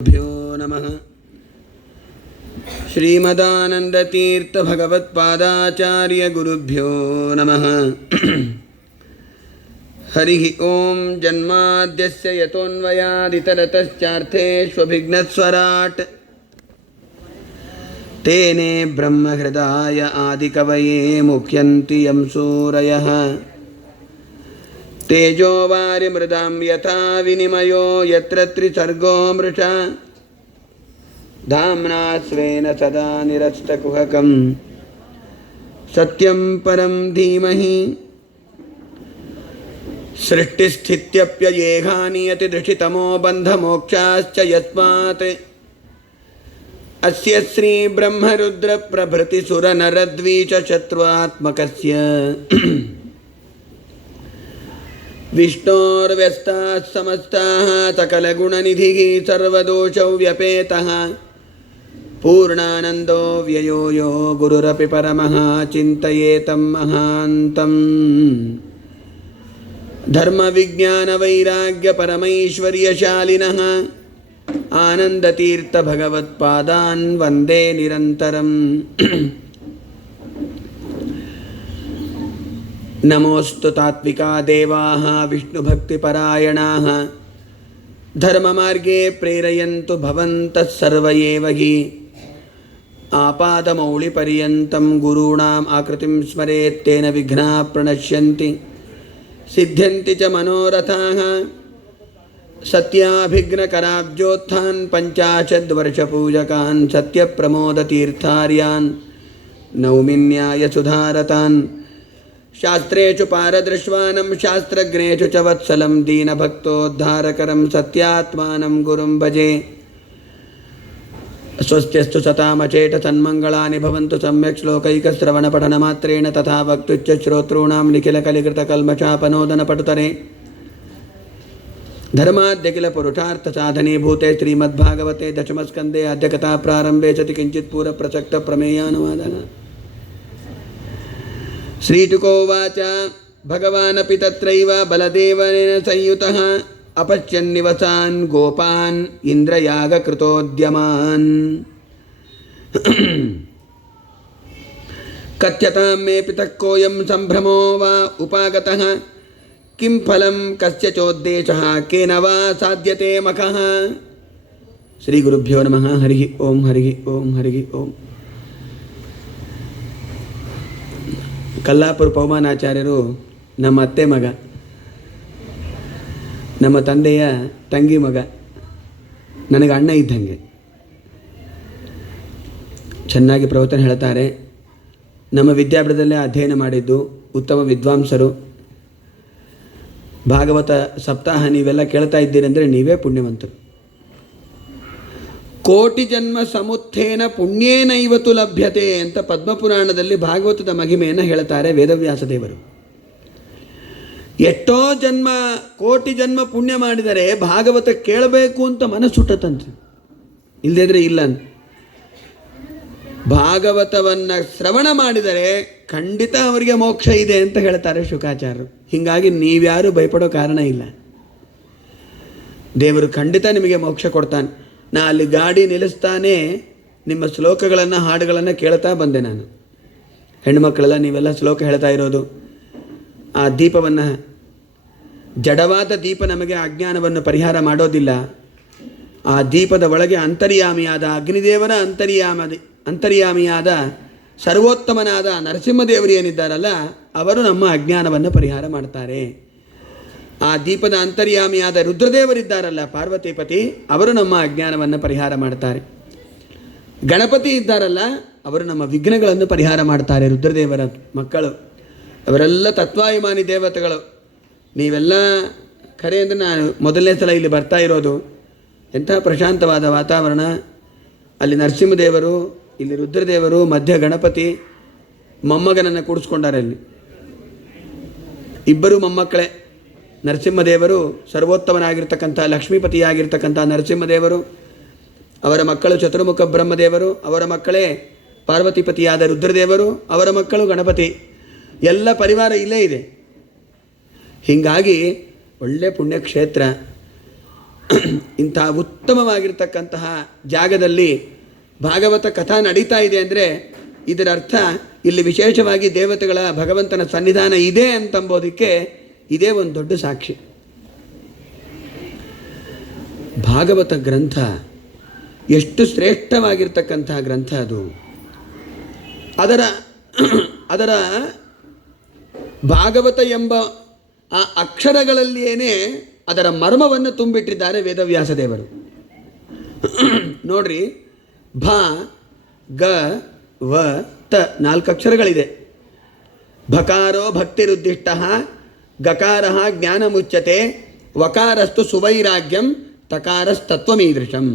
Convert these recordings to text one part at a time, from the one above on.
ಭ್ಯೋ ನಮಃ. ಶ್ರೀಮದಾನಂದತೀರ್ಥ ಭಗವತ್ಪಾದಾಚಾರ್ಯ ಗುರುಭ್ಯೋ ನಮಃ. ಹರಿ ಓಂ. ಜನ್ಮಾದ್ಯಸ್ಯ ಯತೋನ್ವಯಾದಿತರತಶ್ಚಾರ್ಥೇಷ್ವಭಿಘ್ನಸ್ವರಾಟ್ ತೇನೇ ಬ್ರಹ್ಮಹೃದಾಯ ಆದಿಕವಯೇ ಮುಖ್ಯಂತಿ ಯಂ ಸೂರಯಃ. ತೇಜೋ ವಾರಿಮೃದಾಂ ಯಥಾ ವಿನಿಮಯೋ ಯತ್ರ ತ್ರಿಸರ್ಗೋ ಮೃಷಾ ಧಾಮ್ನಾ ಸ್ವೇನ ಸದಾ ನಿರಸ್ತಕುಹಕಂ ಸತ್ಯಂ ಧೀಮಹಿ. ಸೃಷ್ಟಿಸ್ಥಿತ್ಯಪ್ಯಯೇಹಾನಿಯತಿ ದೃಷ್ಟಿತಮೋ ಬಂಧಮೋಕ್ಷಾಶ್ಚ ಯಸ್ಮಾತ್ ಅಸ್ಯ ಶ್ರೀ ಬ್ರಹ್ಮರುದ್ರ ಪ್ರಭೃತಿ ಸುರನರದ್ವೀಷ ಶತ್ರುಆತ್ಮಕಸ್ಯ ವಿಷ್ಣೋರ್ವ್ಯಸ್ತಾಃ ಸಮಸ್ತಾಃ ಸಕಲಗುಣನಿಧಿಃ ಸರ್ವದೋಷವ್ಯಪೇತಃ ಪೂರ್ಣಾನಂದೋ ವ್ಯಯೋ ಯೋ ಗುರುರಪಿ ಪರಮಃ ಚಿಂತಯೇತಂ ಮಹಾಂತಂ. ಧರ್ಮವಿಜ್ಞಾನವೈರಾಗ್ಯಪರಮೈಶ್ವರ್ಯಶಾಲಿನಃ ಆನಂದತೀರ್ಥಭಗವತ್ಪಾದಾನ್ ವಂದೇ ನಿರಂತರಂ. ನಮೋಸ್ತು ತಾತ್ವಿಕಾ ದೇವಾಃ ವಿಷ್ಣುಭಕ್ತಿಪರಾಯಣಾಃ ಧರ್ಮಮಾರ್ಗೇ ಪ್ರೇರಯಂತು ಭವಂತಃ ಸರ್ವ ಏವ ಹಿ. ಆಪಾದಮೌಳಿಪರ್ಯಂತಂ ಗುರುಣಾಂ ಆಕೃತಿಂ ಸ್ಮರೇತ್ ತೇನ ವಿಘ್ನಾಃ ಪ್ರಣಶ್ಯಂತಿ ಸಿದ್ಧ್ಯಂತಿ ಚ ಮನೋರಥಾಃ. ಸತ್ಯಾಭಿಘ್ನಕರಾಬ್ಜೋತ್ಥಾನ್ ಪಂಚಾಶದ್ವರ್ಷಪೂಜಕಾನ್ ಸತ್ಯಪ್ರಮೋದತೀರ್ಥಾರ್ಯಾನ್ ನೌಮಿನ್ಯಾಯಸುಧಾರತಾನ್. ಶಾಸ್ತ್ರೇಷು ಪಾರದೃಶ್ವಾನಂ ಶಾಸ್ತ್ರಜ್ಞೇಷು ಚ ವತ್ಸಲಂ ದೀನಭಕ್ತೋದ್ಧಾರಕರಂ ಸತ್ಯಾತ್ಮಾನಂ ಗುರುಂ ಭಜೆ. ಸ್ವಸ್ತ್ಯಸ್ತು ಸತಾಮಚೇಟ ಸನ್ಮಂಗಳಾನಿ ಭವಂತು ಸಮ್ಯಕ್ ಶ್ಲೋಕೈಕಶ್ರವಣಪಠನಮಾತ್ರೇಣ ತಥಾ ವಕ್ತುಶ್ಚ ಶ್ರೋತॄಣಾಂ ನಿಖಿಲಕಲಿಕೃತಕಲ್ಮಷಾಪನೋದನಪಟುತರೆ. ಧರ್ಮಾದ್ಯಖಿಲ ಪುರುಷಾರ್ಥ ಸಾಧನೀಭೂತೆ ಶ್ರೀಮದ್ಭಾಗವತೆ ದಶಮಸ್ಕಂದೇ ಅದ್ಯ ಕಥಾ ಪ್ರಾರಂಭೆ ಸತಿ ಕಿಂಚಿತ್ ಪೂರ್ವ ಪ್ರಸಕ್ತ ಪ್ರಮೇಯಾನುವಾದಃ. ಶ್ರೀಟುಕೋವಾಚ ಭಗವಾನಪಿ ತತ್ರೈವ ಬಲದೇವನೇನ ಸಂಯುತಃ ಅಪಶ್ಯನ್ನಿವಸಾನ್ ಗೋಪಾನ್ ಇಂದ್ರಯಾಗಕೃತೋದ್ಯಮಾನ್. ಕಥ್ಯತಾಂ ಮೇ ಪಿತಃ ಕೋಯಂ ಸಂಭ್ರಮೋ ವಾ ಉಪಾಗತಃ ಕಿಂ ಫಲಂ ಕಸ್ಯ ಚೋದ್ದೇಶಃ ಕೇನ ವಾ ಸಾಧ್ಯತೆ ಮಖಃ. ಶ್ರೀ ಗುರುಭ್ಯೋ ನಮಃ. ಹರಿ ಓಂ. ಹರಿ ಓಂ. ಹರಿ ಓಂ. ಕಲ್ಲಾಪುರ ಪೌಮಾನಾಚಾರ್ಯರು ನಮ್ಮ ಅತ್ತೆ ಮಗ, ನಮ್ಮ ತಂದೆಯ ತಂಗಿ ಮಗ, ನನಗೆ ಅಣ್ಣ ಇದ್ದಂಗೆ. ಚೆನ್ನಾಗಿ ಪ್ರವಚನ ಹೇಳ್ತಾರೆ. ನಮ್ಮ ವಿದ್ಯಾಪೀಠದಲ್ಲೇ ಅಧ್ಯಯನ ಮಾಡಿದ್ದು, ಉತ್ತಮ ವಿದ್ವಾಂಸರು. ಭಾಗವತ ಸಪ್ತಾಹ ನೀವೆಲ್ಲ ಕೇಳ್ತಾ ಇದ್ದೀರಿ ಅಂದರೆ ನೀವೇ ಪುಣ್ಯವಂತರು. ಕೋಟಿ ಜನ್ಮ ಸಮುತ್ಥೇನ ಪುಣ್ಯೇನೈವತು ಲಭ್ಯತೆ ಅಂತ ಪದ್ಮಪುರಾಣದಲ್ಲಿ ಭಾಗವತದ ಮಹಿಮೆಯನ್ನು ಹೇಳ್ತಾರೆ ವೇದವ್ಯಾಸ ದೇವರು. ಎಷ್ಟೋ ಜನ್ಮ, ಕೋಟಿ ಜನ್ಮ ಪುಣ್ಯ ಮಾಡಿದರೆ ಭಾಗವತ ಕೇಳಬೇಕು ಅಂತ ಮನಸ್ಸುಟ್ಟತಂತೆ, ಇಲ್ಲದಿದ್ರೆ ಇಲ್ಲ ಅಂತ. ಭಾಗವತವನ್ನು ಶ್ರವಣ ಮಾಡಿದರೆ ಖಂಡಿತ ಅವರಿಗೆ ಮೋಕ್ಷ ಇದೆ ಅಂತ ಹೇಳ್ತಾರೆ ಶುಕಾಚಾರ್ಯರು. ಹೀಗಾಗಿ ನೀವ್ಯಾರೂ ಭಯಪಡೋ ಕಾರಣ ಇಲ್ಲ. ದೇವರು ಖಂಡಿತ ನಿಮಗೆ ಮೋಕ್ಷ ಕೊಡ್ತಾನೆ. ನಾ ಅಲ್ಲಿ ಗಾಡಿ ನಿಲ್ಲಿಸ್ತಾನೆ ನಿಮ್ಮ ಶ್ಲೋಕಗಳನ್ನು, ಹಾಡುಗಳನ್ನು ಕೇಳ್ತಾ ಬಂದೆ ನಾನು. ಹೆಣ್ಣುಮಕ್ಕಳೆಲ್ಲ ನೀವೆಲ್ಲ ಶ್ಲೋಕ ಹೇಳ್ತಾ ಇರೋದು. ಆ ದೀಪವನ್ನು, ಜಡವಾದ ದೀಪ ನಮಗೆ ಅಜ್ಞಾನವನ್ನು ಪರಿಹಾರ ಮಾಡೋದಿಲ್ಲ. ಆ ದೀಪದ ಒಳಗೆ ಅಂತರ್ಯಾಮಿಯಾದ ಅಗ್ನಿದೇವರ ಅಂತರ್ಯಾಮಿಯಾದ ಸರ್ವೋತ್ತಮನಾದ ನರಸಿಂಹದೇವರು ಏನಿದ್ದಾರಲ್ಲ, ಅವರು ನಮ್ಮ ಅಜ್ಞಾನವನ್ನು ಪರಿಹಾರ ಮಾಡ್ತಾರೆ. ಆ ದೀಪದ ಅಂತರ್ಯಾಮಿಯಾದ ರುದ್ರದೇವರಿದ್ದಾರಲ್ಲ, ಪಾರ್ವತಿಪತಿ, ಅವರು ನಮ್ಮ ಅಜ್ಞಾನವನ್ನು ಪರಿಹಾರ ಮಾಡ್ತಾರೆ. ಗಣಪತಿ ಇದ್ದಾರಲ್ಲ, ಅವರು ನಮ್ಮ ವಿಘ್ನಗಳನ್ನು ಪರಿಹಾರ ಮಾಡ್ತಾರೆ. ರುದ್ರದೇವರ ಮಕ್ಕಳು ಅವರೆಲ್ಲ ತತ್ವಾಭಿಮಾನಿ ದೇವತೆಗಳು. ನೀವೆಲ್ಲ ಖರೆ ಅಂದರೆ ನಾನು ಮೊದಲನೇ ಸಲ ಇಲ್ಲಿ ಬರ್ತಾ ಇರೋದು. ಎಂಥ ಪ್ರಶಾಂತವಾದ ವಾತಾವರಣ. ಅಲ್ಲಿ ನರಸಿಂಹದೇವರು, ಇಲ್ಲಿ ರುದ್ರದೇವರು, ಮಧ್ಯ ಗಣಪತಿ, ಮೊಮ್ಮಗನನ್ನು ಕೂಡಿಸ್ಕೊಂಡಾರೆ. ಅಲ್ಲಿ ಇಬ್ಬರು ಮೊಮ್ಮಕ್ಕಳೇ. ನರಸಿಂಹದೇವರು ಸರ್ವೋತ್ತಮನಾಗಿರ್ತಕ್ಕಂಥ ಲಕ್ಷ್ಮೀಪತಿಯಾಗಿರ್ತಕ್ಕಂಥ ನರಸಿಂಹದೇವರು, ಅವರ ಮಕ್ಕಳು ಚತುರ್ಮುಖ ಬ್ರಹ್ಮದೇವರು, ಅವರ ಮಕ್ಕಳೇ ಪಾರ್ವತಿಪತಿಯಾದ ರುದ್ರದೇವರು, ಅವರ ಮಕ್ಕಳು ಗಣಪತಿ. ಎಲ್ಲ ಪರಿವಾರ ಇಲ್ಲೇ ಇದೆ. ಹೀಗಾಗಿ ಒಳ್ಳೆ ಪುಣ್ಯಕ್ಷೇತ್ರ. ಇಂಥ ಉತ್ತಮವಾಗಿರ್ತಕ್ಕಂತಹ ಜಾಗದಲ್ಲಿ ಭಾಗವತ ಕಥಾ ನಡೀತಾ ಇದೆ ಅಂದರೆ ಇದರ ಅರ್ಥ ಇಲ್ಲಿ ವಿಶೇಷವಾಗಿ ದೇವತೆಗಳ ಭಗವಂತನ ಸನ್ನಿಧಾನ ಇದೆ ಅಂತಂಬೋದಕ್ಕೆ ಇದೇ ಒಂದು ದೊಡ್ಡ ಸಾಕ್ಷಿ. ಭಾಗವತ ಗ್ರಂಥ ಎಷ್ಟು ಶ್ರೇಷ್ಠವಾಗಿರ್ತಕ್ಕಂತಹ ಗ್ರಂಥ ಅದು. ಅದರ ಭಾಗವತ ಎಂಬ ಆ ಅಕ್ಷರಗಳಲ್ಲಿಯೇ ಅದರ ಮರ್ಮವನ್ನು ತುಂಬಿಟ್ಟಿದ್ದಾರೆ ವೇದವ್ಯಾಸ ದೇವರು. ನೋಡ್ರಿ, ಭ ಗ ವ ತ 4 ಅಕ್ಷರಗಳಿದೆ. ಭಕಾರೋ ಭಕ್ತಿರುದ್ದಿಷ್ಟ, ಗಕಾರ ಜ್ಞಾನ ಮುಚ್ಚತೆ, ವಕಾರಸ್ತು ಸುವೈರಾಗ್ಯಂ, ತಕಾರಸ್ತತ್ವಮೀದೃಶಂ.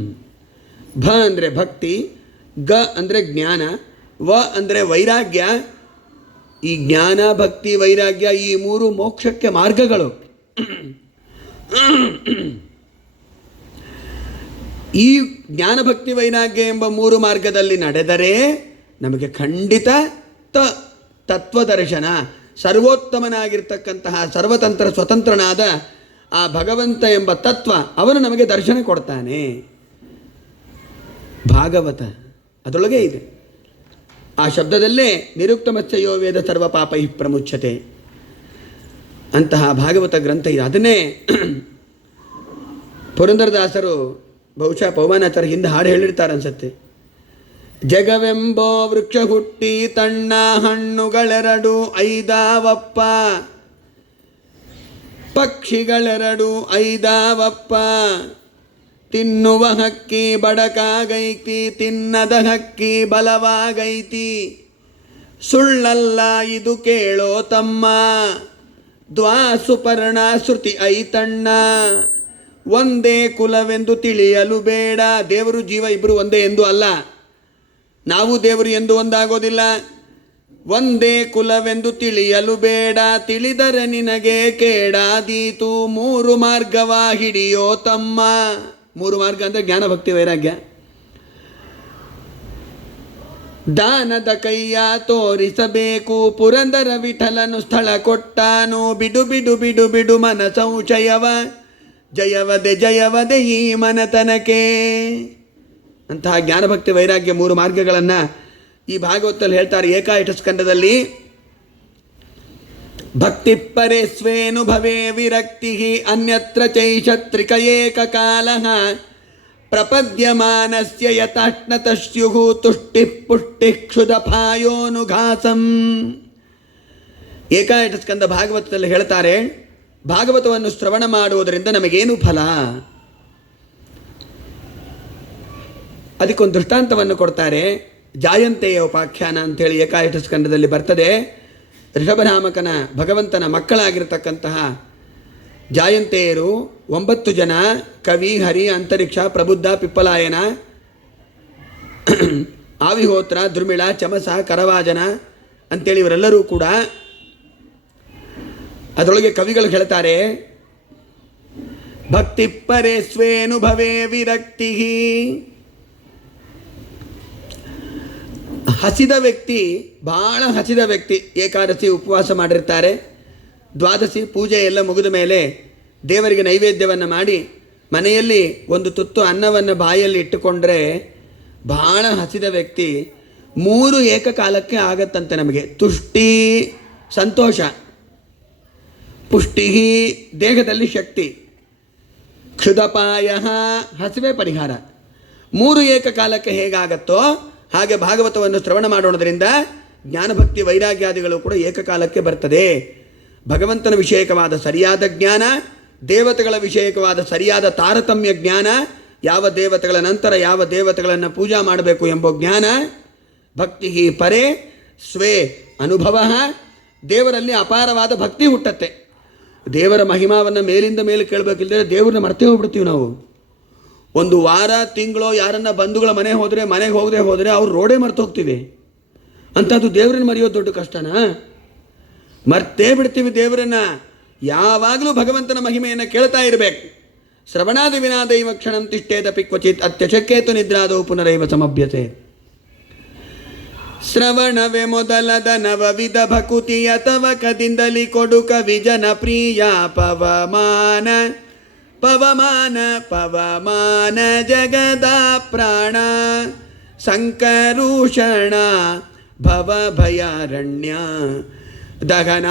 ಭ ಅಂದರೆ ಭಕ್ತಿ, ಗ ಅಂದರೆ ಜ್ಞಾನ, ವ ಅಂದರೆ ವೈರಾಗ್ಯ. ಈ ಜ್ಞಾನ ಭಕ್ತಿ ವೈರಾಗ್ಯ ಈ 3 ಮೋಕ್ಷಕ್ಕೆ ಮಾರ್ಗಗಳು. ಈ ಜ್ಞಾನ ಭಕ್ತಿ ವೈರಾಗ್ಯ ಎಂಬ 3 ಮಾರ್ಗದಲ್ಲಿ ನಡೆದರೆ ನಮಗೆ ಖಂಡಿತ ತತ್ವದರ್ಶನ, ಸರ್ವೋತ್ತಮನಾಗಿರ್ತಕ್ಕಂತಹ ಸರ್ವತಂತ್ರ ಸ್ವತಂತ್ರನಾದ ಆ ಭಗವಂತ ಎಂಬ ತತ್ವ ಅವನು ನಮಗೆ ದರ್ಶನ ಕೊಡ್ತಾನೆ. ಭಾಗವತ ಅದರೊಳಗೆ ಇದೆ. ಆ ಶಬ್ದದಲ್ಲೇ ನಿರುಕ್ತಮತ್ಸಯೋ ವೇದ ಸರ್ವ ಪಾಪೈ ಪ್ರಮುಚ್ಯತೆ ಅಂತಹ ಭಾಗವತ ಗ್ರಂಥ ಇದೆ. ಅದನ್ನೇ ಪುರಂದರದಾಸರು ಬಹುಶಃ ಪವಮಾನಾಚಾರ್ಯ ಹಿಂದೆ ಹಾಡು ಹೇಳಿರ್ತಾರೆ ಅನ್ಸತ್ತೆ. ಜಗವೆಂಬೋ ವೃಕ್ಷ ಹುಟ್ಟಿ ತಣ್ಣ ಹಣ್ಣುಗಳೆರಡು ಐದಾವಪ್ಪ, ಪಕ್ಷಿಗಳೆರಡು ಐದಾವಪ್ಪ, ತಿನ್ನುವ ಹಕ್ಕಿ ಬಡಕಾಗೈತಿ, ತಿನ್ನದ ಹಕ್ಕಿ ಬಲವಾಗೈತಿ, ಸುಳ್ಳಲ್ಲ ಇದು ಕೇಳೋ ತಮ್ಮ, ದ್ವಾಸುಪರ್ಣ ಶ್ರುತಿ ಐತಣ್ಣ, ಒಂದೇ ಕುಲವೆಂದು ತಿಳಿಯಲು ಬೇಡ. ದೇವರು ಜೀವ ಇಬ್ಬರು ಒಂದೇ ಎಂದು ಅಲ್ಲ, ನಾವು ದೇವರು ಎಂದು ಒಂದಾಗೋದಿಲ್ಲ. ಒಂದೇ ಕುಲವೆಂದು ತಿಳಿಯಲು ಬೇಡ, ತಿಳಿದರೆ ನಿನಗೆ ಕೇಡಾದೀತು, 3 ಮಾರ್ಗವ ಹಿಡಿಯೋ ತಮ್ಮ. 3 ಮಾರ್ಗ ಅಂದರೆ ಜ್ಞಾನ ಭಕ್ತಿ ವೈರಾಗ್ಯ. ದಾನದ ಕೈಯ ತೋರಿಸಬೇಕು, ಪುರಂದರ ವಿಠಲನು ಸ್ಥಳ ಕೊಟ್ಟಾನು, ಬಿಡು ಬಿಡು ಬಿಡು ಬಿಡು ಮನ ಸಂಶಯವ, ಜಯವದೆ ಈ ಮನತನಕ್ಕೆ. ಅಂತಹ ಜ್ಞಾನಭಕ್ತಿ ವೈರಾಗ್ಯ 3 ಮಾರ್ಗಗಳನ್ನು ಈ ಭಾಗವತದಲ್ಲಿ ಹೇಳ್ತಾರೆ. ಏಕಾಯಟ ಸ್ಕಂದದಲ್ಲಿ ಭಕ್ತಿ ಪರೆ ಸ್ವೇನು ಭವೇ ವಿರಕ್ತಿ, ಅನ್ಯತ್ರ ಚೈಷತ್ರಿಕ ಏಕಕಾಲ, ಪ್ರಪದ್ಯಮಾನಸ್ಯ ಯಥಾಶ್ನತ ಸ್ಯುಹು, ತುಷ್ಟಿ ಪುಷ್ಟಿ ಕ್ಷುದಪಾಯೋನುಘಾಸಂ. ಏಕಾಯಟ ಸ್ಕಂದ ಭಾಗವತದಲ್ಲಿ ಹೇಳ್ತಾರೆ, ಭಾಗವತವನ್ನು ಶ್ರವಣ ಮಾಡುವುದರಿಂದ ನಮಗೇನು ಫಲ? ಅದಕ್ಕೊಂದು ದೃಷ್ಟಾಂತವನ್ನು ಕೊಡ್ತಾರೆ. ಜಾಯಂತೆಯ ಉಪಾಖ್ಯಾನ ಅಂಥೇಳಿ ಏಕಾಯಟ ಸ್ಕಂದದಲ್ಲಿ ಬರ್ತದೆ. ಋಷಭನಾಮಕನ ಭಗವಂತನ ಮಕ್ಕಳಾಗಿರ್ತಕ್ಕಂತಹ ಜಾಯಂತೆಯರು 9 ಜನ, ಕವಿ, ಹರಿ, ಅಂತರಿಕ್ಷ, ಪ್ರಬುದ್ಧ, ಪಿಪ್ಪಲಾಯನ, ಆವಿಹೋತ್ರ, ದ್ರುಮಿಳ, ಚಮಸ, ಕರವಾಜನ ಅಂತೇಳಿ ಇವರೆಲ್ಲರೂ ಕೂಡ. ಅದರೊಳಗೆ ಕವಿಗಳು ಹೇಳ್ತಾರೆ, ಭಕ್ತಿ ಪರೆ ಸ್ವೇನು ಭವೇ ವಿರಕ್ತಿ. ಹಸಿದ ವ್ಯಕ್ತಿ, ಬಹಳ ಹಸಿದ ವ್ಯಕ್ತಿ, ಏಕಾದಶಿ ಉಪವಾಸ ಮಾಡಿರ್ತಾರೆ, ದ್ವಾದಶಿ ಪೂಜೆ ಎಲ್ಲ ಮುಗಿದ ಮೇಲೆ ದೇವರಿಗೆ ನೈವೇದ್ಯವನ್ನು ಮಾಡಿ ಮನೆಯಲ್ಲಿ ಒಂದು ತುತ್ತು ಅನ್ನವನ್ನು ಬಾಯಲ್ಲಿ ಇಟ್ಟುಕೊಂಡ್ರೆ ಬಹಳ ಹಸಿದ ವ್ಯಕ್ತಿ 3 ಏಕಕಾಲಕ್ಕೆ ಆಗತ್ತಂತೆ ನಮಗೆ. ತುಷ್ಟಿ ಸಂತೋಷ, ಪುಷ್ಟಿ ದೇಹದಲ್ಲಿ ಶಕ್ತಿ, ಕ್ಷುದಪಾಯ ಹಸಿವೆ ಪರಿಹಾರ. 3 ಏಕಕಾಲಕ್ಕೆ ಹೇಗಾಗತ್ತೋ ಹಾಗೆ ಭಾಗವತವನ್ನು ಶ್ರವಣ ಮಾಡೋಣದ್ರಿಂದ ಜ್ಞಾನಭಕ್ತಿ ವೈರಾಗ್ಯಾದಿಗಳು ಕೂಡ ಏಕಕಾಲಕ್ಕೆ ಬರ್ತದೆ. ಭಗವಂತನ ವಿಷಯಕವಾದ ಸರಿಯಾದ ಜ್ಞಾನ, ದೇವತೆಗಳ ವಿಷಯಕವಾದ ಸರಿಯಾದ ತಾರತಮ್ಯ ಜ್ಞಾನ, ಯಾವ ದೇವತೆಗಳ ನಂತರ ಯಾವ ದೇವತೆಗಳನ್ನು ಪೂಜಾ ಮಾಡಬೇಕು ಎಂಬ ಜ್ಞಾನ. ಭಕ್ತಿ ಪರೇ ಸ್ವೇ ಅನುಭವ, ದೇವರಲ್ಲಿ ಅಪಾರವಾದ ಭಕ್ತಿ ಹುಟ್ಟತ್ತೆ. ದೇವರ ಮಹಿಮಾವನ್ನು ಮೇಲಿಂದ ಮೇಲೆ ಕೇಳಬೇಕಿಲ್ಲದೆ ದೇವ್ರನ್ನ ಮರ್ತೇ ಹೋಗ್ಬಿಡ್ತೀವಿ ನಾವು. ಒಂದು ವಾರ ತಿಂಗಳು ಯಾರನ್ನ ಬಂಧುಗಳ ಮನೆಗೆ ಹೋಗದೆ ಹೋದರೆ ಅವ್ರು ರೋಡೇ ಮರ್ತು ಹೋಗ್ತೀವಿ. ಅಂಥದ್ದು ದೇವರನ್ನ ಮರೆಯೋದು ದೊಡ್ಡ ಕಷ್ಟನಾ? ಮರ್ತೇ ಬಿಡ್ತೀವಿ ದೇವರನ್ನ. ಯಾವಾಗಲೂ ಭಗವಂತನ ಮಹಿಮೆಯನ್ನು ಕೇಳ್ತಾ ಇರಬೇಕು. ಶ್ರವಣಾದಿ ವಿನಾದೈವ ಕ್ಷಣಂ ತಿಷ್ಠೇದಪಿ ಕ್ವಚಿತ್ ಅತ್ಯಶಕ್ಯೇತು ನಿದ್ರಾದೌ ಪುನರೈವ ಸಮಭ್ಯತೆ. ಶ್ರವಣವೇ ಮೊದಲದ ನವವಿಧ ಭಕುತಿಯ ತವಕದಿಂದಲಿ ಕೊಡುಕ ವಿಜನ ಪ್ರಿಯ ಪವಮಾನ, ಪವಮಾನ ಪವಮಾನ ಜಗದ ಪ್ರಾಣ ಸಂಕರುಷಣ ಭವ ಭಯಾರಣ್ಯ ದಹನ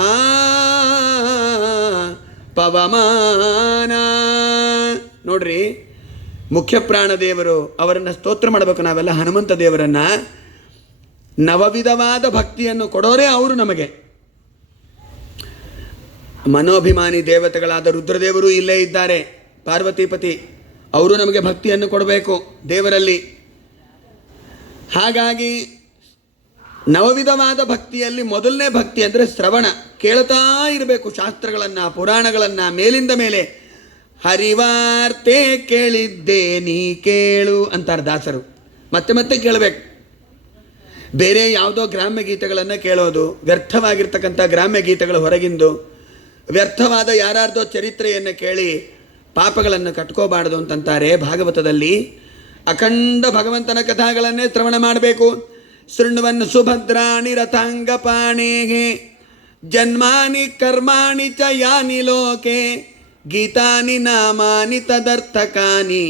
ಪವಮಾನ. ನೋಡ್ರಿ, ಮುಖ್ಯ ಪ್ರಾಣದೇವರು ಅವರನ್ನು ಸ್ತೋತ್ರ ಮಾಡಬೇಕು ನಾವೆಲ್ಲ. ಹನುಮಂತ ದೇವರನ್ನು ನವವಿಧವಾದ ಭಕ್ತಿಯನ್ನು ಕೊಡೋರೇ ಅವರು ನಮಗೆ. ಮನೋಭಿಮಾನಿ ದೇವತೆಗಳಾದ ರುದ್ರದೇವರು ಇಲ್ಲೇ ಇದ್ದಾರೆ, ಪಾರ್ವತಿಪತಿ, ಅವರು ನಮಗೆ ಭಕ್ತಿಯನ್ನು ಕೊಡಬೇಕು ದೇವರಲ್ಲಿ. ಹಾಗಾಗಿ ನವವಿಧವಾದ ಭಕ್ತಿಯಲ್ಲಿ ಮೊದಲನೇ ಭಕ್ತಿ ಅಂದರೆ ಶ್ರವಣ, ಕೇಳ್ತಾ ಇರಬೇಕು ಶಾಸ್ತ್ರಗಳನ್ನು, ಪುರಾಣಗಳನ್ನು. ಮೇಲಿಂದ ಮೇಲೆ ಹರಿವಾರ್ತೆ ಕೇಳಿದ್ದೆ ನೀ ಕೇಳು ಅಂತಾರೆ ದಾಸರು. ಮತ್ತೆ ಮತ್ತೆ ಕೇಳಬೇಕು. ಬೇರೆ ಯಾವುದೋ ಗ್ರಾಮ್ಯ ಗೀತೆಗಳನ್ನು ಕೇಳೋದು, ವ್ಯರ್ಥವಾಗಿರ್ತಕ್ಕಂಥ ಗ್ರಾಮ್ಯ ಗೀತೆಗಳು ಹೊರಗಿಂದು, ವ್ಯರ್ಥವಾದ ಯಾರ್ಯಾರ್ದೋ ಚರಿತ್ರೆಯನ್ನು ಕೇಳಿ ಪಾಪಗಳನ್ನು ಕಟ್ಕೋಬಾರ್ದು ಅಂತಂತಾರೆ ಭಾಗವತದಲ್ಲಿ. ಅಖಂಡ ಭಗವಂತನ ಕಥಾಗಳನ್ನೇ ಶ್ರವಣ ಮಾಡಬೇಕು. ಶೃಣ್ವನ್ ಸುಭದ್ರಾಣಿ ರಥಾಂಗಪಾಣೇಹೇ ಜನ್ಮಾನಿ ಕರ್ಮಾಣಿ ಚ ಯಾನಿ ಲೋಕೆ ಗೀತಾನಿ ನಾಮಾನಿ ತದರ್ಥಕಾನಿ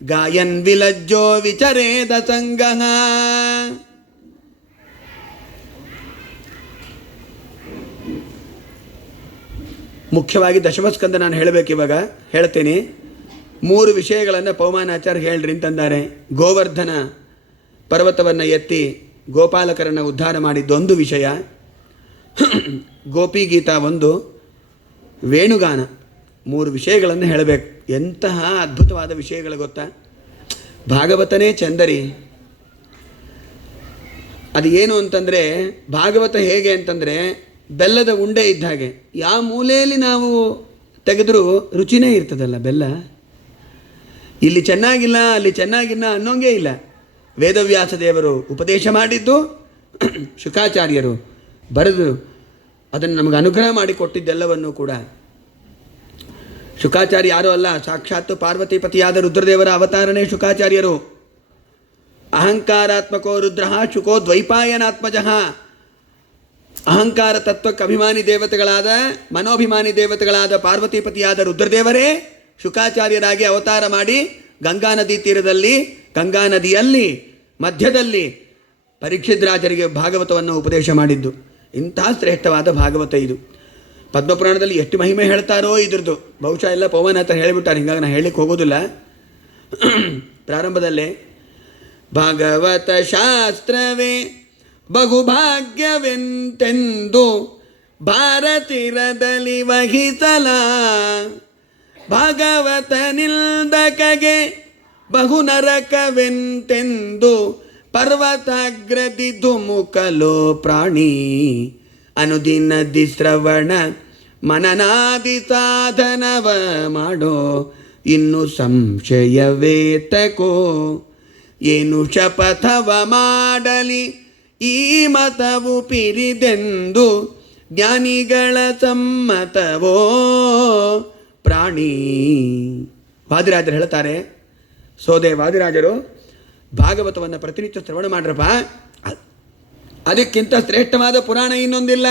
ಗಾಯನ್ ವಿಲಜ್ಜೋ ವಿಚರೇದ ಸಂಗಃ. ಮುಖ್ಯವಾಗಿ ದಶಮಸ್ಕಂದ ನಾನು ಹೇಳಬೇಕು, ಇವಾಗ ಹೇಳ್ತೀನಿ. 3 ವಿಷಯಗಳನ್ನು ಪವಮಾನಾಚಾರ್ಯ ಹೇಳ್ರಿ ಅಂತಂದ್ದಾರೆ. ಗೋವರ್ಧನ ಪರ್ವತವನ್ನು ಎತ್ತಿ ಗೋಪಾಲಕರನ್ನು ಉದ್ಧಾರ ಮಾಡಿದ್ದೊಂದು ವಿಷಯ, ಗೋಪಿಗೀತಾ ಒಂದು, ವೇಣುಗಾನ. 3 ವಿಷಯಗಳನ್ನು ಹೇಳಬೇಕು. ಎಂತಹ ಅದ್ಭುತವಾದ ವಿಷಯಗಳು ಗೊತ್ತಾ? ಭಾಗವತನೇ ಚಂದರಿ. ಅದು ಏನು ಅಂತಂದರೆ, ಭಾಗವತ ಹೇಗೆ ಅಂತಂದರೆ ಬೆಲ್ಲದ ಉಂಡೆ ಇದ್ದ ಹಾಗೆ. ಯಾವ ಮೂಲೆಯಲ್ಲಿ ನಾವು ತೆಗೆದರೂ ರುಚಿನೇ ಇರ್ತದಲ್ಲ ಬೆಲ್ಲ. ಇಲ್ಲಿ ಚೆನ್ನಾಗಿಲ್ಲ, ಅಲ್ಲಿ ಚೆನ್ನಾಗಿಲ್ಲ ಅನ್ನೋಂಗೇ ಇಲ್ಲ. ವೇದವ್ಯಾಸ ದೇವರು ಉಪದೇಶ ಮಾಡಿದ್ದು, ಶುಕಾಚಾರ್ಯರು ಬರೆದು ಅದನ್ನು ನಮಗೆ ಅನುಗ್ರಹ ಮಾಡಿಕೊಟ್ಟಿದ್ದೆಲ್ಲವನ್ನು ಕೂಡ. ಶುಕಾಚಾರ್ಯ ಯಾರೂ ಅಲ್ಲ, ಸಾಕ್ಷಾತ್ತು ಪಾರ್ವತಿಪತಿಯಾದ ರುದ್ರದೇವರ ಅವತಾರನೇ ಶುಕಾಚಾರ್ಯರು. ಅಹಂಕಾರಾತ್ಮಕೋ ರುದ್ರ ಶುಕೋ ದ್ವೈಪಾಯನಾತ್ಮಜ. ಅಹಂಕಾರ ತತ್ವಕ್ಕೆ ಅಭಿಮಾನಿ ದೇವತೆಗಳಾದ, ಮನೋಭಿಮಾನಿ ದೇವತೆಗಳಾದ ಪಾರ್ವತಿಪತಿಯಾದ ರುದ್ರದೇವರೇ ಶುಕಾಚಾರ್ಯರಾಗಿ ಅವತಾರ ಮಾಡಿ ಗಂಗಾ ನದಿ ತೀರದಲ್ಲಿ, ಗಂಗಾ ನದಿಯಲ್ಲಿ ಮಧ್ಯದಲ್ಲಿ ಪರೀಕ್ಷಿದ್ರಾಜರಿಗೆ ಭಾಗವತವನ್ನು ಉಪದೇಶ ಮಾಡಿದ್ದು. ಇಂಥ ಶ್ರೇಷ್ಠವಾದ ಭಾಗವತ ಇದು. ಪದ್ಮಪುರಾಣದಲ್ಲಿ ಎಷ್ಟು ಮಹಿಮೆ ಹೇಳ್ತಾರೋ ಇದ್ರದ್ದು. ಬಹುಶಃ ಎಲ್ಲ ಪವನ ಹತ್ರ ಹೇಳಿಬಿಟ್ಟಾರೆ, ಹಿಂಗಾಗಿ ನಾನು ಹೇಳಲಿಕ್ಕೆ ಹೋಗೋದಿಲ್ಲ. ಪ್ರಾರಂಭದಲ್ಲೇ ಭಾಗವತ ಶಾಸ್ತ್ರವೇ ಬಹುಭಾಗ್ಯವೆಂತೆಂದು ಭಾರತಿರದಲ್ಲಿ ವಹಿಸಲ, ಭಾಗವತ ನಿಲ್ದಕಗೆ ಬಹು ನರಕವೆಂತೆಂದು ಪರ್ವತಾಗ್ರದಿ ಧುಮುಕಲೋ ಪ್ರಾಣಿ, ಅನುದಿನದಿ ಶ್ರವಣ ಮನನಾದಿ ಸಾಧನವ ಮಾಡೋ, ಇನ್ನು ಸಂಶಯವೇತಕೋ ಏನು ಶಪಥವ ಮಾಡಲಿ ಈ ಮತವು ಪಿರಿದೆಂದು ಜ್ಞಾನಿಗಳ ಸಮ್ಮತವೋ ಪ್ರಾಣಿ. ವಾದಿರಾಜರು ಹೇಳ್ತಾರೆ, ಸೋದೆ ವಾದಿರಾಜರು ಭಾಗವತವನ್ನು ಪ್ರತಿನಿತ್ಯ ಶ್ರವಣ ಮಾಡ್ರಪ್ಪ, ಅದಕ್ಕಿಂತ ಶ್ರೇಷ್ಠವಾದ ಪುರಾಣ ಇನ್ನೊಂದಿಲ್ಲ.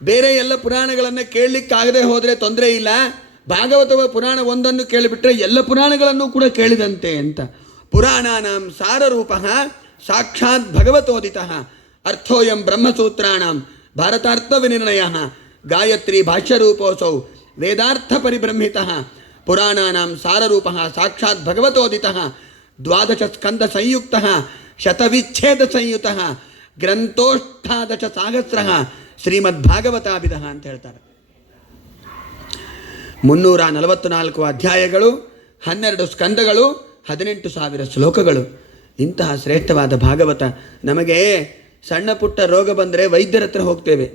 ಬೇರೆ ಎಲ್ಲ ಪುರಾಣಗಳನ್ನು ಕೇಳಲಿಕ್ಕಾಗದೆ ಹೋದರೆ ತೊಂದರೆ ಇಲ್ಲ, ಭಾಗವತವ ಪುರಾಣ ಒಂದನ್ನು ಕೇಳಿಬಿಟ್ರೆ ಎಲ್ಲ ಪುರಾಣಗಳನ್ನು ಕೂಡ ಕೇಳಿದಂತೆ ಅಂತ. ಪುರಾಣಾನಾಂ ಸಾರರೂಪ ಸಾಕ್ಷಾತ್ ಭಗವತೋದಿತ ಅರ್ಥೋಯಂ ಬ್ರಹ್ಮಸೂತ್ರಾಣಂ ಭಾರತಾರ್ಥ ವಿನಿರ್ಣಯ ಗಾಯತ್ರಿ ಭಾಷ್ಯರೂಪೋಸೌ ವೇದಾರ್ಥ ಪರಿಬ್ರಹ್ಮಿತ. ಪುರಾಣಾನಾಂ ಸಾರರೂಪ ಸಾಕ್ಷಾತ್ ಭಗವತೋದಿತ 12 ಸ್ಕಂದ ಸಂಯುಕ್ತ ಶತವಿಚ್ಛೇದ ಸಂಯುತ ಗ್ರಂಥೋಷ್ಠಾದಶ ಸಾಹಸ್ರ ಶ್ರೀಮದ್ಭಾಗವತಾಭಿಧ ಅಂತ ಹೇಳ್ತಾರೆ. 344 ಅಧ್ಯಾಯಗಳು, 12 ಸ್ಕಂದಗಳು, 18,000 ಶ್ಲೋಕಗಳು. ಇಂತಹ ಶ್ರೇಷ್ಠವಾದ ಭಾಗವತ. ನಮಗೆ ಸಣ್ಣ ಪುಟ್ಟ ರೋಗ ಬಂದರೆ ವೈದ್ಯರ ಹತ್ರ ಹೋಗ್ತೇವೆ.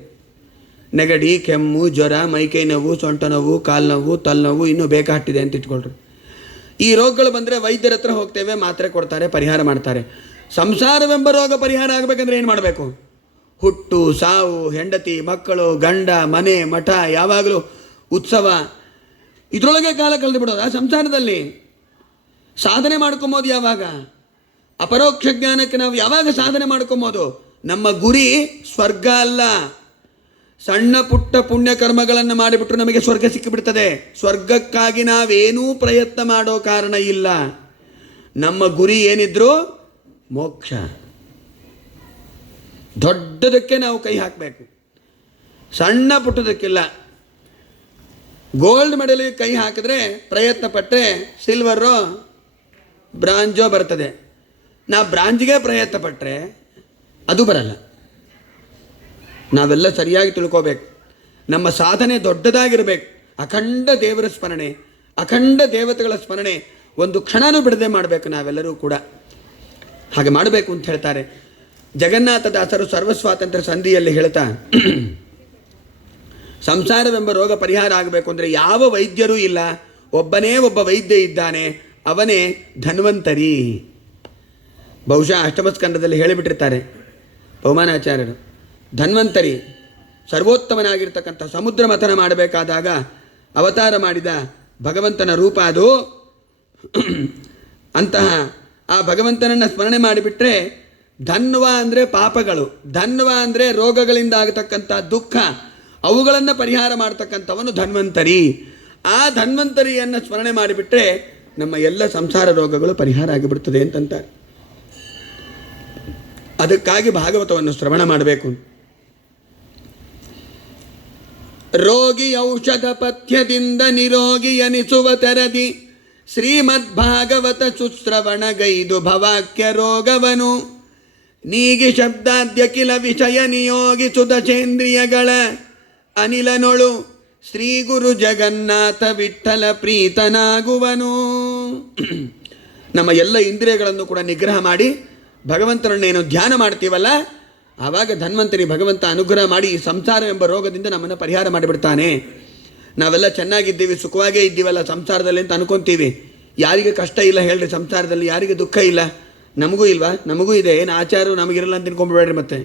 ನೆಗಡಿ, ಕೆಮ್ಮು, ಜ್ವರ, ಮೈಕೈ ನೋವು, ಸೊಂಟ ನೋವು, ಕಾಲು ನೋವು, ತಲೆನೋವು, ಇನ್ನೂ ಬೇಕಾಗ್ತಿದೆ ಅಂತ ಇಟ್ಕೊಳ್ರಿ. ಈ ರೋಗಗಳು ಬಂದರೆ ವೈದ್ಯರ ಹತ್ರ ಹೋಗ್ತೇವೆ, ಮಾತ್ರೆ ಕೊಡ್ತಾರೆ, ಪರಿಹಾರ ಮಾಡ್ತಾರೆ. ಸಂಸಾರವೆಂಬ ರೋಗ ಪರಿಹಾರ ಆಗಬೇಕಂದ್ರೆ ಏನು ಮಾಡಬೇಕು? ಹುಟ್ಟು, ಸಾವು, ಹೆಂಡತಿ, ಮಕ್ಕಳು, ಗಂಡ, ಮನೆ, ಮಠ, ಯಾವಾಗಲೂ ಉತ್ಸವ, ಇದರೊಳಗೆ ಕಾಲ ಕಳೆದು ಬಿಡೋದು. ಆ ಸಂಸಾರದಲ್ಲಿ ಸಾಧನೆ ಮಾಡ್ಕೊಬೋದು ಯಾವಾಗ? ಅಪರೋಕ್ಷ ಜ್ಞಾನಕ್ಕೆ ನಾವು ಯಾವಾಗ ಸಾಧನೆ ಮಾಡ್ಕೊಬೋದು? ನಮ್ಮ ಗುರಿ ಸ್ವರ್ಗ ಅಲ್ಲ, ಸಣ್ಣ ಪುಟ್ಟ ಪುಣ್ಯ ಕರ್ಮಗಳನ್ನು ಮಾಡಿಬಿಟ್ರು ನಮಗೆ ಸ್ವರ್ಗ ಸಿಕ್ಕಿಬಿಡ್ತದೆ. ಸ್ವರ್ಗಕ್ಕಾಗಿ ನಾವೇನೂ ಪ್ರಯತ್ನ ಮಾಡೋ ಕಾರಣ ಇಲ್ಲ. ನಮ್ಮ ಗುರಿ ಏನಿದ್ರು ಮೋಕ್ಷ. ದೊಡ್ಡದಕ್ಕೆ ನಾವು ಕೈ ಹಾಕಬೇಕು, ಸಣ್ಣ ಪುಟ್ಟದಕ್ಕಿಲ್ಲ. ಗೋಲ್ಡ್ ಮೆಡಲ್ಗೆ ಕೈ ಹಾಕಿದ್ರೆ ಪ್ರಯತ್ನ ಪಟ್ಟರೆ ಸಿಲ್ವರೋ ಬ್ರಾಂಜೋ ಬರ್ತದೆ. ನಾವು ಬ್ರಾಂಜ್ಗೆ ಪ್ರಯತ್ನ ಪಟ್ಟರೆ ಅದು ಬರಲ್ಲ. ನಾವೆಲ್ಲ ಸರಿಯಾಗಿ ತಿಳ್ಕೋಬೇಕು. ನಮ್ಮ ಸಾಧನೆ ದೊಡ್ಡದಾಗಿರಬೇಕು. ಅಖಂಡ ದೇವರ ಸ್ಮರಣೆ, ಅಖಂಡ ದೇವತೆಗಳ ಸ್ಮರಣೆ ಒಂದು ಕ್ಷಣನೂ ಬಿಡದೆ ಮಾಡಬೇಕು ನಾವೆಲ್ಲರೂ ಕೂಡ. ಹಾಗೆ ಮಾಡಬೇಕು ಅಂತ ಹೇಳ್ತಾರೆ ಜಗನ್ನಾಥದಾಸರು ಸರ್ವಸ್ವಾತಂತ್ರ್ಯ ಸಂಧಿಯಲ್ಲಿ ಹೇಳ್ತಾ, ಸಂಸಾರವೆಂಬ ರೋಗ ಪರಿಹಾರ ಆಗಬೇಕು ಅಂದರೆ ಯಾವ ವೈದ್ಯರೂ ಇಲ್ಲ, ಒಬ್ಬನೇ ಒಬ್ಬ ವೈದ್ಯ ಇದ್ದಾನೆ, ಅವನೇ ಧನ್ವಂತರಿ. ಬಹುಶಃ ಅಷ್ಟಮಸ್ಕಂದದಲ್ಲಿ ಹೇಳಿಬಿಟ್ಟಿರ್ತಾರೆ ಬಹುಮಾನಾಚಾರ್ಯರು. ಧನ್ವಂತರಿ ಸರ್ವೋತ್ತಮನಾಗಿರ್ತಕ್ಕಂಥ ಸಮುದ್ರ ಮಥನ ಮಾಡಬೇಕಾದಾಗ ಅವತಾರ ಮಾಡಿದ ಭಗವಂತನ ರೂಪ ಅದು. ಅಂತಹ ಆ ಭಗವಂತನನ್ನು ಸ್ಮರಣೆ ಮಾಡಿಬಿಟ್ರೆ ಧನ್ವ ಅಂದರೆ ಪಾಪಗಳು, ಧನ್ವ ಅಂದರೆ ರೋಗಗಳಿಂದ ಆಗತಕ್ಕಂಥ ದುಃಖ, ಅವುಗಳನ್ನು ಪರಿಹಾರ ಮಾಡ್ತಕ್ಕಂಥವನು ಧನ್ವಂತರಿ. ಆ ಧನ್ವಂತರಿಯನ್ನು ಸ್ಮರಣೆ ಮಾಡಿಬಿಟ್ರೆ ನಮ್ಮ ಎಲ್ಲ ಸಂಸಾರ ರೋಗಗಳು ಪರಿಹಾರ ಆಗಿಬಿಡ್ತದೆ ಅಂತಂತಾರೆ. ಅದಕ್ಕಾಗಿ ಭಾಗವತವನ್ನು ಶ್ರವಣ ಮಾಡಬೇಕು. ರೋಗಿ ಔಷಧ ಪಥ್ಯದಿಂದ ನಿರೋಗಿ ಎನಿಸುವ ತೆರದಿ ಶ್ರೀಮದ್ಭಾಗವತ ಸುಶ್ರವಣಗೈದು ಭವಾಕ್ಯ ರೋಗವನು ನೀಗಿ ಶಬ್ದಾದ್ಯ ಕಿಲ ವಿಷಯ ನಿಯೋಗಿಸುದ ಚೇಂದ್ರಿಯಗಳ ಅನಿಲನೊಳು ಶ್ರೀ ಗುರು ಜಗನ್ನಾಥ ವಿಠ್ಠಲ ಪ್ರೀತನಾಗುವನು. ನಮ್ಮ ಎಲ್ಲ ಇಂದ್ರಿಯಗಳನ್ನು ಕೂಡ ನಿಗ್ರಹ ಮಾಡಿ ಭಗವಂತನನ್ನೇನು ಧ್ಯಾನ ಮಾಡ್ತೀವಲ್ಲ, ಆವಾಗ ಧನ್ವಂತರಿ ಭಗವಂತ ಅನುಗ್ರಹ ಮಾಡಿ ಈ ಸಂಸಾರ ಎಂಬ ರೋಗದಿಂದ ನಮ್ಮನ್ನು ಪರಿಹಾರ ಮಾಡಿಬಿಡ್ತಾನೆ. ನಾವೆಲ್ಲ ಚೆನ್ನಾಗಿದ್ದೀವಿ, ಸುಖವಾಗೇ ಇದ್ದೀವಲ್ಲ ಸಂಸಾರದಲ್ಲಿ ಅಂತ ಅನ್ಕೊತೀವಿ. ಯಾರಿಗೆ ಕಷ್ಟ ಇಲ್ಲ ಹೇಳ್ರಿ ಸಂಸಾರದಲ್ಲಿ? ಯಾರಿಗೆ ದುಃಖ ಇಲ್ಲ? ನಮಗೂ ಇಲ್ವಾ? ನಮಗೂ ಇದೆ. ಏನು ಆಚಾರವು ನಮಗಿರಲ್ಲ ಅಂತ ತಿನ್ಕೊಂಡ್ಬಿಡ್ಬೇಡ್ರಿ. ಮತ್ತೆ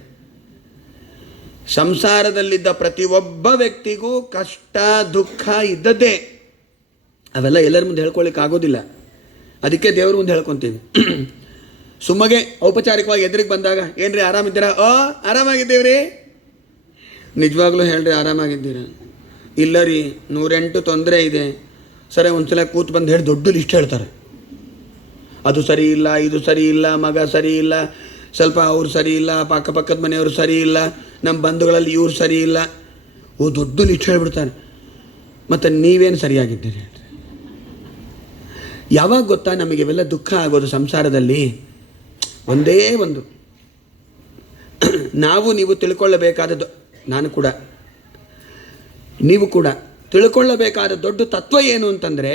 ಸಂಸಾರದಲ್ಲಿದ್ದ ಪ್ರತಿಯೊಬ್ಬ ವ್ಯಕ್ತಿಗೂ ಕಷ್ಟ ದುಃಖ ಇದ್ದದ್ದೇ. ಅವೆಲ್ಲ ಎಲ್ಲರ ಮುಂದೆ ಹೇಳ್ಕೊಳ್ಳಿಕ್ಕೆ ಆಗೋದಿಲ್ಲ. ಅದಕ್ಕೆ ದೇವ್ರ ಮುಂದೆ ಹೇಳ್ಕೊತೀವಿ. ಸುಮ್ಮಗೆ ಔಪಚಾರಿಕವಾಗಿ ಎದುರಿಗೆ ಬಂದಾಗ ಏನ್ರಿ ಆರಾಮಿದ್ದೀರಾ? ಆರಾಮಾಗಿದ್ದೀವ್ರಿ. ನಿಜವಾಗ್ಲೂ ಹೇಳ್ರಿ ಆರಾಮಾಗಿದ್ದೀರ? ಇಲ್ಲ ರೀ 108 ತೊಂದರೆ ಇದೆ. ಸರಿ ಒಂದ್ಸಲ ಕೂತು ಬಂದು ಹೇಳಿ ದೊಡ್ಡ ಲಿಸ್ಟ್ ಹೇಳ್ತಾರೆ. ಅದು ಸರಿ ಇಲ್ಲ, ಇದು ಸರಿ ಇಲ್ಲ, ಮಗ ಸರಿ ಇಲ್ಲ, ಸ್ವಲ್ಪ ಅವ್ರು ಸರಿ ಇಲ್ಲ, ಅಕ್ಕಪಕ್ಕದ ಮನೆಯವರು ಸರಿ ಇಲ್ಲ, ನಮ್ಮ ಬಂಧುಗಳಲ್ಲಿ ಇವ್ರು ಸರಿ ಇಲ್ಲ. ದೊಡ್ಡ ಲಿಸ್ಟ್ ಹೇಳ್ಬಿಡ್ತಾರೆ. ಮತ್ತು ನೀವೇನು ಸರಿಯಾಗಿದ್ದೀರಿ ಹೇಳ್ರಿ? ಯಾವಾಗ ಗೊತ್ತಾ ನಮಗೆ ಇವೆಲ್ಲ ದುಃಖ ಆಗೋದು ಸಂಸಾರದಲ್ಲಿ? ಒಂದೇ ಒಂದು ನಾವು ನೀವು ತಿಳ್ಕೊಳ್ಳಬೇಕಾದದ್ದು, ನಾನು ಕೂಡ ನೀವು ಕೂಡ ತಿಳ್ಕೊಳ್ಳಬೇಕಾದ ದೊಡ್ಡ ತತ್ವ ಏನು ಅಂತಂದರೆ,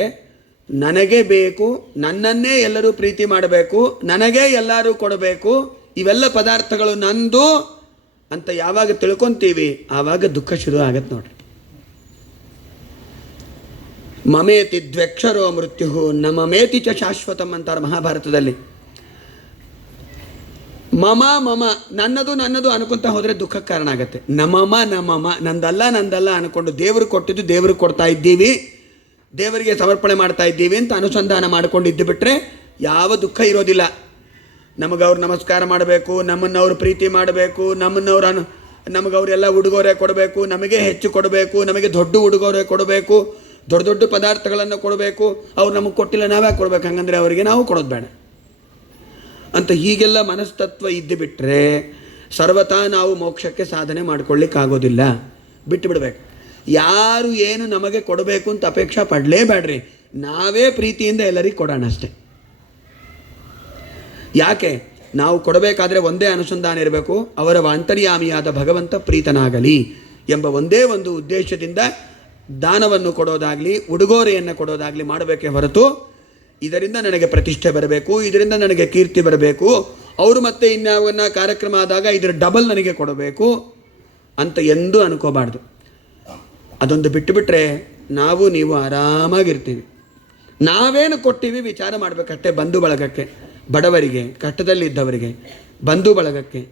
ನನಗೆ ಬೇಕು, ನನ್ನನ್ನೇ ಎಲ್ಲರೂ ಪ್ರೀತಿ ಮಾಡಬೇಕು, ನನಗೇ ಎಲ್ಲರೂ ಕೊಡಬೇಕು, ಇವೆಲ್ಲ ಪದಾರ್ಥಗಳು ನಂದು ಅಂತ ಯಾವಾಗ ತಿಳ್ಕೊತೀವಿ ಆವಾಗ ದುಃಖ ಶುರು ಆಗತ್ತೆ ನೋಡ್ರಿ. ಮಮೇತಿ ದ್ವ್ಯಕ್ಷರೋ ಮೃತ್ಯು ನ ಮಮೇತಿ ಚ ಶಾಶ್ವತಂ ಅಂತಾರೆ ಮಹಾಭಾರತದಲ್ಲಿ. ಮಮ ಮಮ ನನ್ನದು ನನ್ನದು ಅನ್ಕೊತಾ ಹೋದರೆ ದುಃಖಕ್ಕೆ ಕಾರಣ ಆಗುತ್ತೆ. ನಮಮ ನಮಮ ನಂದಲ್ಲ ನಂದಲ್ಲ ಅನ್ಕೊಂಡು ದೇವರು ಕೊಟ್ಟಿದ್ದು ದೇವ್ರಿಗೆ ಕೊಡ್ತಾ ಇದ್ದೀವಿ, ದೇವರಿಗೆ ಸಮರ್ಪಣೆ ಮಾಡ್ತಾ ಇದ್ದೀವಿ ಅಂತ ಅನುಸಂಧಾನ ಮಾಡಿಕೊಂಡಿದ್ದು ಬಿಟ್ಟರೆ ಯಾವ ದುಃಖ ಇರೋದಿಲ್ಲ. ನಮಗವ್ರು ನಮಸ್ಕಾರ ಮಾಡಬೇಕು, ನಮ್ಮನ್ನವ್ರು ಪ್ರೀತಿ ಮಾಡಬೇಕು, ನಮಗವರೆಲ್ಲ ಉಡುಗೊರೆ ಕೊಡಬೇಕು, ನಮಗೆ ಹೆಚ್ಚು ಕೊಡಬೇಕು, ನಮಗೆ ದೊಡ್ಡ ಉಡುಗೊರೆ ಕೊಡಬೇಕು, ದೊಡ್ಡ ದೊಡ್ಡ ಪದಾರ್ಥಗಳನ್ನು ಕೊಡಬೇಕು, ಅವ್ರು ನಮಗೆ ಕೊಟ್ಟಿಲ್ಲ ನಾವೇ ಕೊಡಬೇಕು, ಹಂಗಂದರೆ ಅವರಿಗೆ ನಾವು ಕೊಡೋದು ಬೇಡ ಅಂತ ಹೀಗೆಲ್ಲ ಮನಸ್ತತ್ವ ಇದ್ದು ಬಿಟ್ಟರೆ ಸರ್ವತಾ ನಾವು ಮೋಕ್ಷಕ್ಕೆ ಸಾಧನೆ ಮಾಡ್ಕೊಳ್ಳಿಕ್ಕಾಗೋದಿಲ್ಲ. ಬಿಟ್ಟು ಬಿಡಬೇಕು. ಯಾರು ಏನು ನಮಗೆ ಕೊಡಬೇಕು ಅಂತ ಅಪೇಕ್ಷೆ ಪಡಲೇಬೇಡ್ರಿ. ನಾವೇ ಪ್ರೀತಿಯಿಂದ ಎಲ್ಲರಿಗೂ ಕೊಡೋಣ ಅಷ್ಟೆ. ಯಾಕೆ? ನಾವು ಕೊಡಬೇಕಾದ್ರೆ ಒಂದೇ ಅನುಸಂಧಾನ ಇರಬೇಕು, ಅವರ ಅಂತರ್ಯಾಮಿಯಾದ ಭಗವಂತ ಪ್ರೀತನಾಗಲಿ ಎಂಬ ಒಂದೇ ಒಂದು ಉದ್ದೇಶದಿಂದ ದಾನವನ್ನು ಕೊಡೋದಾಗಲಿ ಉಡುಗೊರೆಯನ್ನು ಕೊಡೋದಾಗಲಿ ಮಾಡಬೇಕೇ ಹೊರತು ಇದರಿಂದ ನನಗೆ ಪ್ರತಿಷ್ಠೆ ಬರಬೇಕು, ಇದರಿಂದ ನನಗೆ ಕೀರ್ತಿ ಬರಬೇಕು, ಅವರು ಮತ್ತೆ ಇನ್ಯಾವನ್ನ ಕಾರ್ಯಕ್ರಮ ಆದಾಗ ಇದರ ಡಬಲ್ ನನಗೆ ಕೊಡಬೇಕು ಅಂತ ಎಂದೂ ಅನ್ಕೋಬಾರ್ದು. ಅದೊಂದು ಬಿಟ್ಟುಬಿಟ್ರೆ ನಾವು ನೀವು ಆರಾಮಾಗಿರ್ತೀವಿ. ನಾವೇನು ಕೊಟ್ಟಿವಿ ವಿಚಾರ ಮಾಡಬೇಕಷ್ಟೇ. ಬಂಧು ಬಳಗಕ್ಕೆ, ಬಡವರಿಗೆ, ಕಷ್ಟದಲ್ಲಿದ್ದವರಿಗೆ, ಬಂಧು ಬಳಗಕ್ಕೆ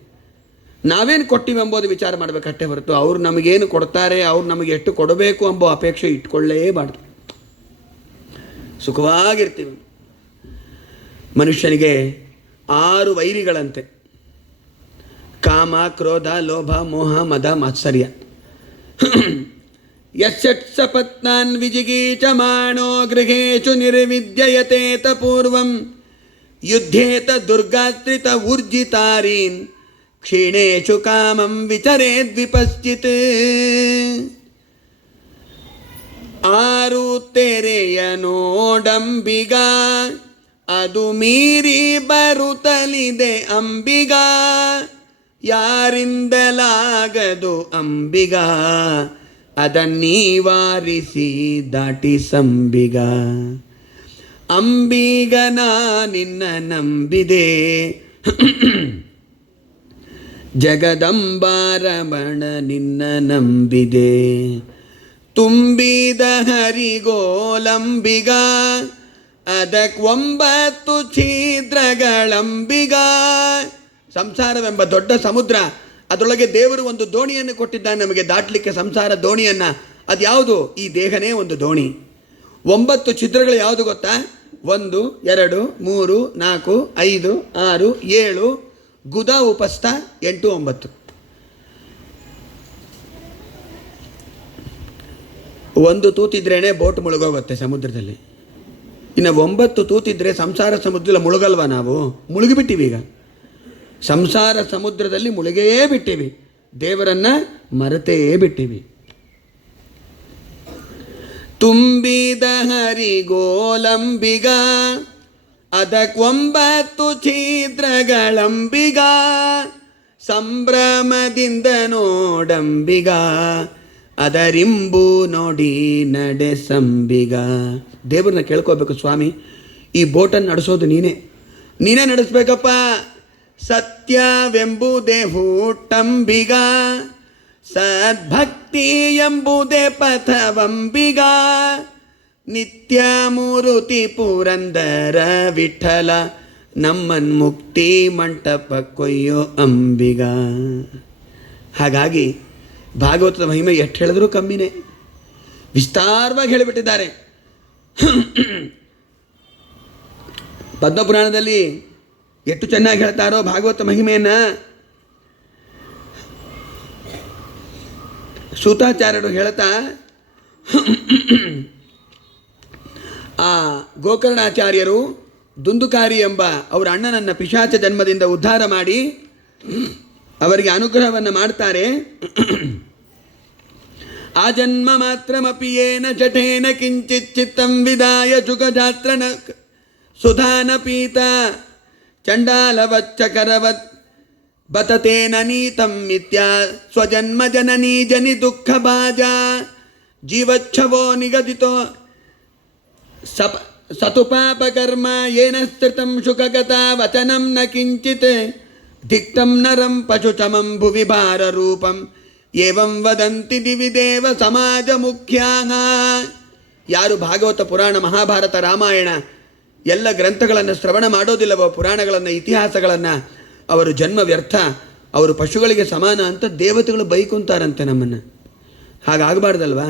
ನಾವೇನು ಕೊಟ್ಟಿವಿ ಎಂಬುದು ವಿಚಾರ ಮಾಡಬೇಕಷ್ಟೇ ಹೊರತು ಅವ್ರು ನಮಗೇನು ಕೊಡ್ತಾರೆ, ಅವ್ರು ನಮಗೆ ಎಷ್ಟು ಕೊಡಬೇಕು ಎಂಬ ಅಪೇಕ್ಷೆ ಇಟ್ಕೊಳ್ಳೇಬಾರ್ದು. ಸುಖವಾಗಿರ್ತೀವಿ. ಮನುಷ್ಯನಿಗೆ 6 ವೈರಿಗಳಂತೆ: ಕಾಮ, ಕ್ರೋಧ, ಲೋಭ, ಮೋಹ, ಮದ, ಮಾತ್ಸರ್ಯ. ಯಸ್ಯತ್ಸಪತ್ನಾನ್ ವಿಜಿಗೀಚಮಾಣೋ ಗೃಹೇಶು ನಿರ್ವಿದ್ಯಯತೇತ ಪೂರ್ವಂ ಯುದ್ಧೇತ ದುರ್ಗಾತ್ರಿತ ಊರ್ಜಿತಾರೀನ್ ಕ್ಷೀಣೇಶು ಕಾಮಂ ವಿಚರೇದ್ವಿಪಶ್ಚಿತ್. ಆರು ತೆರೆಯ ನೋಡಂಬಿಗ ಅದು ಮೀರಿ ಬರುತ್ತಲಿದೆ ಅಂಬಿಗ, ಯಾರಿಂದಲಾಗದು ಅಂಬಿಗ ಅದನ್ನೀವಾರಿಸಿ ದಾಟಿಸಂಬಿಗ. ಅಂಬಿಗನ ನಿನ್ನ ನಂಬಿದೆ ಜಗದಂಬಾರಮಣ ನಿನ್ನ ನಂಬಿದೆ. ತುಂಬಿದ ಹರಿಗೋಲಂಬಿಗ ಅದಕ್ಕೊಂಬತ್ತು ಛಿದ್ರಗಳಂಬಿಗ. ಸಂಸಾರವೆಂಬ ದೊಡ್ಡ ಸಮುದ್ರ, ಅದರೊಳಗೆ ದೇವರು ಒಂದು ದೋಣಿಯನ್ನು ಕೊಟ್ಟಿದ್ದಾನೆ ನಮಗೆ ದಾಟಲಿಕ್ಕೆ, ಸಂಸಾರ ದೋಣಿಯನ್ನು. ಅದು ಯಾವುದು? ಈ ದೇಹನೇ ಒಂದು ದೋಣಿ. 9 ಛಿದ್ರಗಳು ಯಾವುದು ಗೊತ್ತಾ? 1 2 3 4 5 6 7 ಗುದ ಉಪಸ್ಥ 8 9. ಒಂದು ತೂತಿದ್ರೇನೆ ಬೋಟ್ ಮುಳುಗೋಗುತ್ತೆ ಸಮುದ್ರದಲ್ಲಿ. ಇನ್ನು 9 ತೂತಿದ್ರೆ ಸಂಸಾರ ಸಮುದ್ರದಲ್ಲಿ ಮುಳುಗಲ್ವ ನಾವು? ಮುಳುಗಿಬಿಟ್ಟಿವಿ. ಈಗ ಸಂಸಾರ ಸಮುದ್ರದಲ್ಲಿ ಮುಳುಗೇ ಬಿಟ್ಟಿವಿ, ದೇವರನ್ನ ಮರೆತೇ ಬಿಟ್ಟಿವಿ. ತುಂಬಿದ ಹರಿಗೋಲಂಬಿಗ ಅದಕ್ಕೊಂಬತ್ತು ಛಿದ್ರಗಳಂಬಿಗ, ಸಂಭ್ರಮದಿಂದ ನೋಡಂಬಿಗ ಅದರಿಂಬು ನೋಡಿ ನಡೆಸಂಬಿಗ. ದೇವ್ರನ್ನ ಕೇಳ್ಕೋಬೇಕು, ಸ್ವಾಮಿ ಈ ಬೋಟನ್ನು ನಡೆಸೋದು ನೀನೇ ನಡೆಸ್ಬೇಕಪ್ಪ. ಸತ್ಯವೆಂಬುದೇ ಹೂಟಂಬಿಗ, ಸದ್ಭಕ್ತಿ ಎಂಬುದೇ ಪಥವಂಬಿಗ, ನಿತ್ಯ ಮೂರುತಿ ಪುರಂದರ ವಿಠಲ ನಮ್ಮನ್ ಮುಕ್ತಿ ಮಂಟಪ ಕೊಯ್ಯೋ ಅಂಬಿಗ. ಹಾಗಾಗಿ ಭಾಗವತದ ಮಹಿಮೆ ಎಷ್ಟು ಹೇಳಿದ್ರೂ ಕಮ್ಮಿನೇ, ವಿಸ್ತಾರವಾಗಿ ಹೇಳಿಬಿಟ್ಟಿದ್ದಾರೆ. ಪದ್ಮಪುರಾಣದಲ್ಲಿ ಎಷ್ಟು ಚೆನ್ನಾಗಿ ಹೇಳ್ತಾರೋ ಭಾಗವತ ಮಹಿಮೆಯನ್ನು. ಸೂತಾಚಾರ್ಯರು ಹೇಳ್ತಾ ಆ ಗೋಕರ್ಣಾಚಾರ್ಯರು ದುಂದುಕಾರಿ ಎಂಬ ಅವರ ಅಣ್ಣನನ್ನು ಪಿಶಾಚ ಜನ್ಮದಿಂದ ಉದ್ಧಾರ ಮಾಡಿ ಅವರಿಗೆ ಅನುಗ್ರಹವನ್ನು ಮಾಡ್ತಾರೆ. ಆ ಜನ್ಮ ಮಾತ್ರಮಪಿ ಏನ ಜಠೇನ ಕಿಂಚಿತ್ ಚಿತ್ತಂ ವಿದಾಯ ಜುಗಜಾತ್ರನ ಸುಧಾನ ಪೀತ ಚಂಡಾಲವಚ್ಚಕರವತ್ ಬತತೇನ ನೀತಂ ಮಿಥ್ಯಾ ಸ್ವಜನ್ಮ ಜನನೀ ಜನಿ ದುಃಖ ಬಾಜ ಜೀವಚ್ಛವೋ ನಿಗದಿತೋ ಸತುಪಾಪಕರ್ಮ ಏನ ಸ್ತೃತಂ ಶುಕಗತ ವಚನಂ ನ ಕಿಂಚಿತ್ ಧಿಕ್ತಂ ನರಂ ಪಶುಚಮಂ ಭುವಿ ಭಾರ ರೂಪಂ ಏವಂ ವದಂತಿ ದಿವಿ ದೇವ ಸಮಾಜ ಮುಖ್ಯಾಃ. ಯಾರು ಭಾಗವತ ಪುರಾಣ ಮಹಾಭಾರತ ರಾಮಾಯಣ ಎಲ್ಲ ಗ್ರಂಥಗಳನ್ನು ಶ್ರವಣ ಮಾಡೋದಿಲ್ಲವೋ, ಪುರಾಣಗಳನ್ನು ಇತಿಹಾಸಗಳನ್ನು, ಅವರು ಜನ್ಮ ವ್ಯರ್ಥ, ಅವರು ಪಶುಗಳಿಗೆ ಸಮಾನ ಅಂತ ದೇವತೆಗಳು ಬೈಕೊಂತಾರಂತೆ ನಮ್ಮನ್ನು. ಹಾಗಾಗಬಾರ್ದಲ್ವಾ?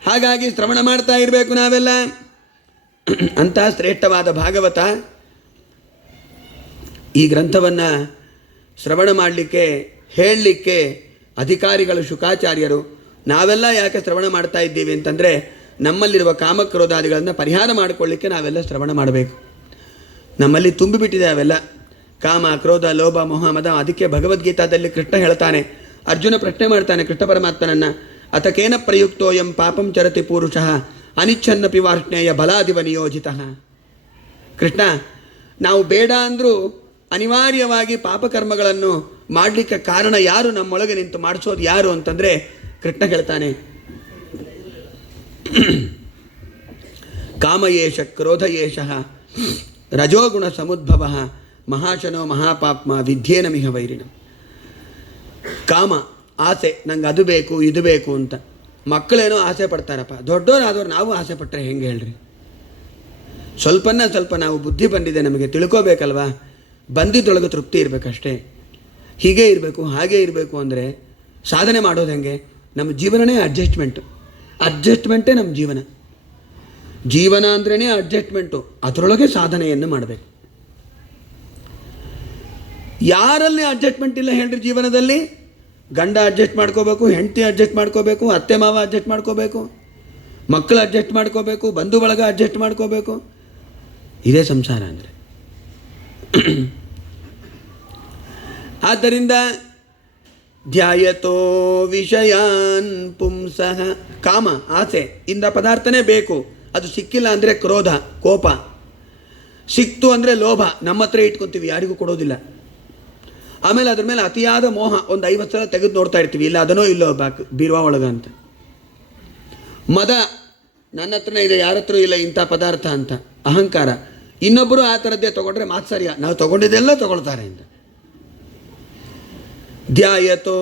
ಹಾಗಾಗಿ ಶ್ರವಣ ಮಾಡ್ತಾ ಇರಬೇಕು ನಾವೆಲ್ಲ. ಅಂಥ ಶ್ರೇಷ್ಠವಾದ ಭಾಗವತ. ಈ ಗ್ರಂಥವನ್ನು ಶ್ರವಣ ಮಾಡಲಿಕ್ಕೆ ಹೇಳಲಿಕ್ಕೆ ಅಧಿಕಾರಿಗಳು ಶುಕಾಚಾರ್ಯರು. ನಾವೆಲ್ಲ ಯಾಕೆ ಶ್ರವಣ ಮಾಡ್ತಾ ಇದ್ದೀವಿ ಅಂತಂದರೆ, ನಮ್ಮಲ್ಲಿರುವ ಕಾಮಕ್ರೋಧಾದಿಗಳನ್ನು ಪರಿಹಾರ ಮಾಡಿಕೊಳ್ಳಿಕ್ಕೆ ನಾವೆಲ್ಲ ಶ್ರವಣ ಮಾಡಬೇಕು. ನಮ್ಮಲ್ಲಿ ತುಂಬಿಬಿಟ್ಟಿದೆ ಅವೆಲ್ಲ, ಕಾಮ ಕ್ರೋಧ ಲೋಭ ಮೋಹ ಮದ. ಅದಕ್ಕೆ ಭಗವದ್ಗೀತಾದಲ್ಲಿ ಕೃಷ್ಣ ಹೇಳ್ತಾನೆ, ಅರ್ಜುನ ಪ್ರಶ್ನೆ ಮಾಡ್ತಾನೆ ಕೃಷ್ಣ ಪರಮಾತ್ಮನನ್ನು, ಅತಕೇನ ಪ್ರಯುಕ್ತೋಯಂ ಪಾಪಂ ಚರತಿ ಪುರುಷಃ ಅನಿಚ್ಛನ್ನಪಿ ವಾರ್ಷ್ಣೇಯ ಬಲಾದಿವ ನಿಯೋಜಿತ. ಕೃಷ್ಣ, ನಾವು ಬೇಡ ಅಂದರೂ ಅನಿವಾರ್ಯವಾಗಿ ಪಾಪಕರ್ಮಗಳನ್ನು ಮಾಡಲಿಕ್ಕೆ ಕಾರಣ ಯಾರು? ನಮ್ಮೊಳಗೆ ನಿಂತು ಮಾಡಿಸೋದು ಯಾರು ಅಂತಂದರೆ ಕೃಷ್ಣ ಹೇಳ್ತಾನೆ, ಕಾಮಯೇಷ ಕ್ರೋಧಯೇಷ ರಜೋಗುಣ ಸಮುದ್ಭವ ಮಹಾಶನೋ ಮಹಾಪಾಪ್ಮ ವಿದ್ಯೇನ ಮಿಹ ವೈರಿಣ. ಕಾಮ, ಆಸೆ, ನಂಗೆ ಅದು ಬೇಕು ಇದು ಬೇಕು ಅಂತ. ಮಕ್ಕಳೇನೋ ಆಸೆ ಪಡ್ತಾರಪ್ಪ, ದೊಡ್ಡವರಾದವ್ರು ನಾವು ಆಸೆ ಪಟ್ಟರೆ ಹೆಂಗೆ ಹೇಳ್ರಿ? ಸ್ವಲ್ಪ ನಾವು ಬುದ್ಧಿ ಬಂದಿದೆ, ನಮಗೆ ತಿಳ್ಕೋಬೇಕಲ್ವಾ? ಬಂದಿದ್ದೊಳಗೆ ತೃಪ್ತಿ ಇರಬೇಕಷ್ಟೇ. ಹೀಗೆ ಇರಬೇಕು ಹಾಗೆ ಇರಬೇಕು ಅಂದರೆ ಸಾಧನೆ ಮಾಡೋದು ಹೆಂಗೆ? ನಮ್ಮ ಜೀವನನೇ ಅಡ್ಜಸ್ಟ್ಮೆಂಟೇ ನಮ್ಮ ಜೀವನ ಅಂದ್ರೇ ಅಡ್ಜಸ್ಟ್ಮೆಂಟು. ಅದರೊಳಗೆ ಸಾಧನೆಯನ್ನು ಮಾಡಬೇಕು. ಯಾರಲ್ಲಿ ಅಡ್ಜಸ್ಟ್ಮೆಂಟ್ ಇಲ್ಲ ಹೇಳ್ರಿ ಜೀವನದಲ್ಲಿ? ಗಂಡ ಅಡ್ಜಸ್ಟ್ ಮಾಡ್ಕೋಬೇಕು, ಹೆಂಡತಿ ಅಡ್ಜಸ್ಟ್ ಮಾಡ್ಕೋಬೇಕು, ಅತ್ತೆ ಮಾವ ಅಡ್ಜಸ್ಟ್ ಮಾಡ್ಕೋಬೇಕು, ಮಕ್ಕಳು ಅಡ್ಜಸ್ಟ್ ಮಾಡ್ಕೋಬೇಕು, ಬಂಧು ಬಳಗ ಅಡ್ಜಸ್ಟ್ ಮಾಡ್ಕೋಬೇಕು. ಇದೇ ಸಂಸಾರ ಅಂದರೆ. ಆದ್ದರಿಂದ ಧ್ಯಾಯತೋ ವಿಷಯಾನ್ ಪುಂಸಃ, ಕಾಮ ಆಸೆ ಇಂದ ಪದಾರ್ಥನೇ ಬೇಕು, ಅದು ಸಿಕ್ಕಿಲ್ಲ ಅಂದರೆ ಕ್ರೋಧ ಕೋಪ, ಸಿಕ್ತು ಅಂದರೆ ಲೋಭ, ನಮ್ಮ ಹತ್ರ ಇಟ್ಕೊತೀವಿ, ಯಾರಿಗೂ ಕೊಡೋದಿಲ್ಲ. ಆಮೇಲೆ ಅದ್ರ ಮೇಲೆ ಅತಿಯಾದ ಮೋಹ, ಒಂದು 50 ಸಲ ತೆಗೆದು ನೋಡ್ತಾ ಇರ್ತೀವಿ, ಇಲ್ಲ ಅದನ್ನೋ ಇಲ್ಲೋ ಬೀರುವ ಒಳಗ ಅಂತ. ಮದ, ನನ್ನ ಹತ್ರನೇ ಇದೆ, ಯಾರ ಹತ್ರ ಇಲ್ಲ ಇಂಥ ಪದಾರ್ಥ ಅಂತ ಅಹಂಕಾರ. ಇನ್ನೊಬ್ಬರು ಆ ಥರದ್ದೇ ತೊಗೊಂಡ್ರೆ ಮಾತ್ಸರ್ಯ, ನಾವು ತೊಗೊಂಡಿದ್ದೆಲ್ಲ ತೊಗೊಳ್ತಾರೆ ಅಂತ. ಧ್ಯಾಯತೋ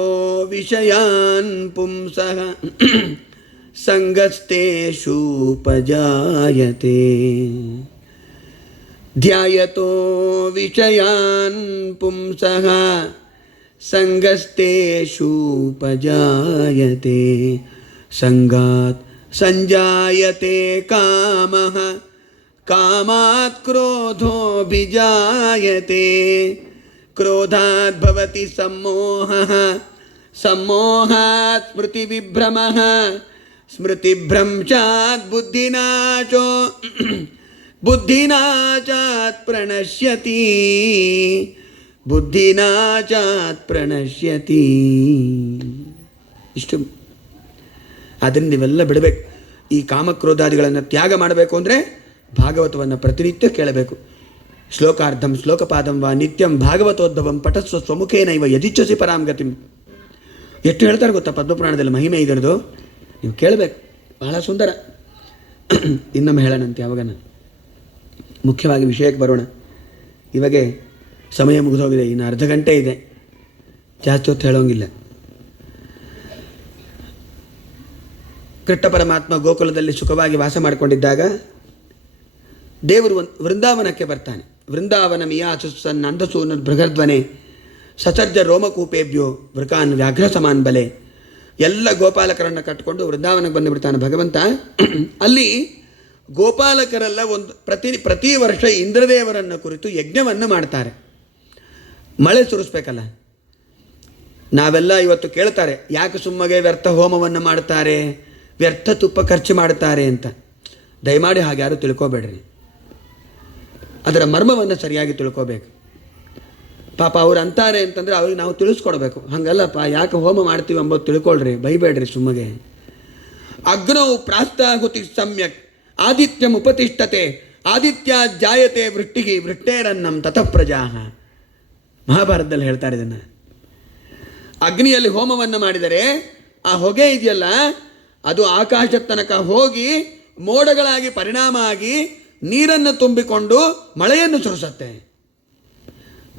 ವಿಷಯಾನ್ ಪುಂಸಃ ಸಂಗಸ್ತೇಷೂಪಜಾಯತೆ. ಧ್ಯಾಯತೋ ವಿಷಯಾನ್ ಪುಂಸಃ ಸಂಗಸ್ತೇಷೂಪಜಾಯತೆ. ಸಂಗಾತ್ ಸಂಜಾಯತೆ ಕಾಮಃ ಕಾಮಾತ್ ಕ್ರೋಧೋಭಿಜಾಯತೆ. ಕ್ರೋಧಾತ್ ಭವತಿ ಸಮ್ಮೋಹಃ ಸಮ್ಮೋಹಾತ್ ಸ್ಮೃತಿವಿಭ್ರಮಃ ಸ್ಮೃತಿಭ್ರಂಶಾತ್ ಬುದ್ಧಿನಾಶೋ ಬುದ್ಧಿನಾಶಾತ್ ಪ್ರಣಶ್ಯತಿ ಬುದ್ಧಿನಾಶಾತ್ ಪ್ರಣಶ್ಯತಿ. ಇಷ್ಟು. ಆದ್ದರಿಂದ ಇವೆಲ್ಲ ಬಿಡಬೇಕು. ಈ ಕಾಮಕ್ರೋಧಾದಿಗಳನ್ನು ತ್ಯಾಗ ಮಾಡಬೇಕು ಅಂದರೆ ಭಾಗವತವನ್ನು ಪ್ರತಿನಿತ್ಯ ಕೇಳಬೇಕು. ಶ್ಲೋಕಾರ್ಧಂ ಶ್ಲೋಕಪಾದಂ ವಾ ನಿತ್ಯಂ ಭಾಗವತೋದ್ಭವಂ ಪಠಸ್ವ ಸ್ವಮುಖೇನೈವ ಯದಿಚ್ಛಸಿ ಪರಾಂ ಗತಿಂ. ಎಷ್ಟು ಹೇಳ್ತಾರೆ ಗೊತ್ತಾ ಪದ್ಮಪುರಾಣದಲ್ಲಿ, ಮಹಿಮೆ ಇದರದು, ನೀವು ಕೇಳಬೇಕು, ಬಹಳ ಸುಂದರ. ಇನ್ನೊಮ್ಮೆ ಹೇಳೋಣಂತೆ ಯಾವಾಗನ. ಮುಖ್ಯವಾಗಿ ವಿಷಯಕ್ಕೆ ಬರೋಣ. ಇವಾಗೆ ಸಮಯ ಮುಗಿದೋಗಿದೆ, ಇನ್ನು ಅರ್ಧ ಗಂಟೆ ಇದೆ, ಜಾಸ್ತಿ ಹೊತ್ತು ಹೇಳೋಂಗಿಲ್ಲ. ಕೃಷ್ಣ ಪರಮಾತ್ಮ ಗೋಕುಲದಲ್ಲಿ ಸುಖವಾಗಿ ವಾಸ ಮಾಡಿಕೊಂಡಿದ್ದಾಗ ದೇವರು ವೃಂದಾವನಕ್ಕೆ ಬರ್ತಾನೆ. ವೃಂದಾವನ ಮಿಯಾಸು ನಂದಸೂನ ಬೃಹದ್ವನೆ ಸಸರ್ಜ ರೋಮಕೂಪೇಭ್ಯೋ ವೃಕಾನ್ ವ್ಯಾಘ್ರ ಸಮಾನ್ ಬಲೆ. ಎಲ್ಲ ಗೋಪಾಲಕರನ್ನು ಕಟ್ಟಿಕೊಂಡು ವೃಂದಾವನಕ್ಕೆ ಬಂದುಬಿಡ್ತಾನೆ ಭಗವಂತ. ಅಲ್ಲಿ ಗೋಪಾಲಕರೆಲ್ಲ ಪ್ರತಿ ವರ್ಷ ಇಂದ್ರದೇವರನ್ನು ಕುರಿತು ಯಜ್ಞವನ್ನು ಮಾಡ್ತಾರೆ. ಮಳೆ ಸುರಿಸ್ಬೇಕಲ್ಲ. ನಾವೆಲ್ಲ ಇವತ್ತು ಕೇಳ್ತಾರೆ, ಯಾಕೆ ಸುಮ್ಮಗೆ ವ್ಯರ್ಥ ಹೋಮವನ್ನು ಮಾಡ್ತಾರೆ, ವ್ಯರ್ಥ ತುಪ್ಪ ಖರ್ಚು ಮಾಡ್ತಾರೆ ಅಂತ. ದಯಮಾಡಿ ಹಾಗೆ ಯಾರು ತಿಳ್ಕೊಬೇಡ್ರಿ. ಅದರ ಮರ್ಮವನ್ನು ಸರಿಯಾಗಿ ತಿಳ್ಕೋಬೇಕು. ಪಾಪ ಅವ್ರು ಅಂತಾರೆ ಅಂತಂದರೆ ಅವ್ರಿಗೆ ನಾವು ತಿಳಿಸ್ಕೊಡ್ಬೇಕು. ಹಾಗಲ್ಲಪ್ಪ, ಯಾಕೆ ಹೋಮ ಮಾಡ್ತೀವಿ ಅಂಬೋದು ತಿಳ್ಕೊಳ್ರಿ, ಬೈಬೇಡ್ರಿ ಸುಮ್ಮಗೆ. ಅಗ್ನೌ ಪ್ರಾಸ್ತಾಹುತಿ ಸಮ್ಯಕ್ ಆದಿತ್ಯಂ ಉಪತಿಷ್ಠತೆ ಆದಿತ್ಯ ಜಾಯತೆ ವೃಷ್ಟಿಗೆ ವೃಷ್ಟೇರನ್ನಂ ತತಃ ಪ್ರಜಾಹ. ಮಹಾಭಾರತದಲ್ಲಿ ಹೇಳ್ತಾರೆ ಇದನ್ನು. ಅಗ್ನಿಯಲ್ಲಿ ಹೋಮವನ್ನು ಮಾಡಿದರೆ ಆ ಹೊಗೆ ಇದೆಯಲ್ಲ, ಅದು ಆಕಾಶದ ತನಕ ಹೋಗಿ ಮೋಡಗಳಾಗಿ ಪರಿಣಾಮ ಆಗಿ ನೀರನ್ನು ತುಂಬಿಕೊಂಡು ಮಳೆಯನ್ನು ಸುರಿಸುತ್ತೆ.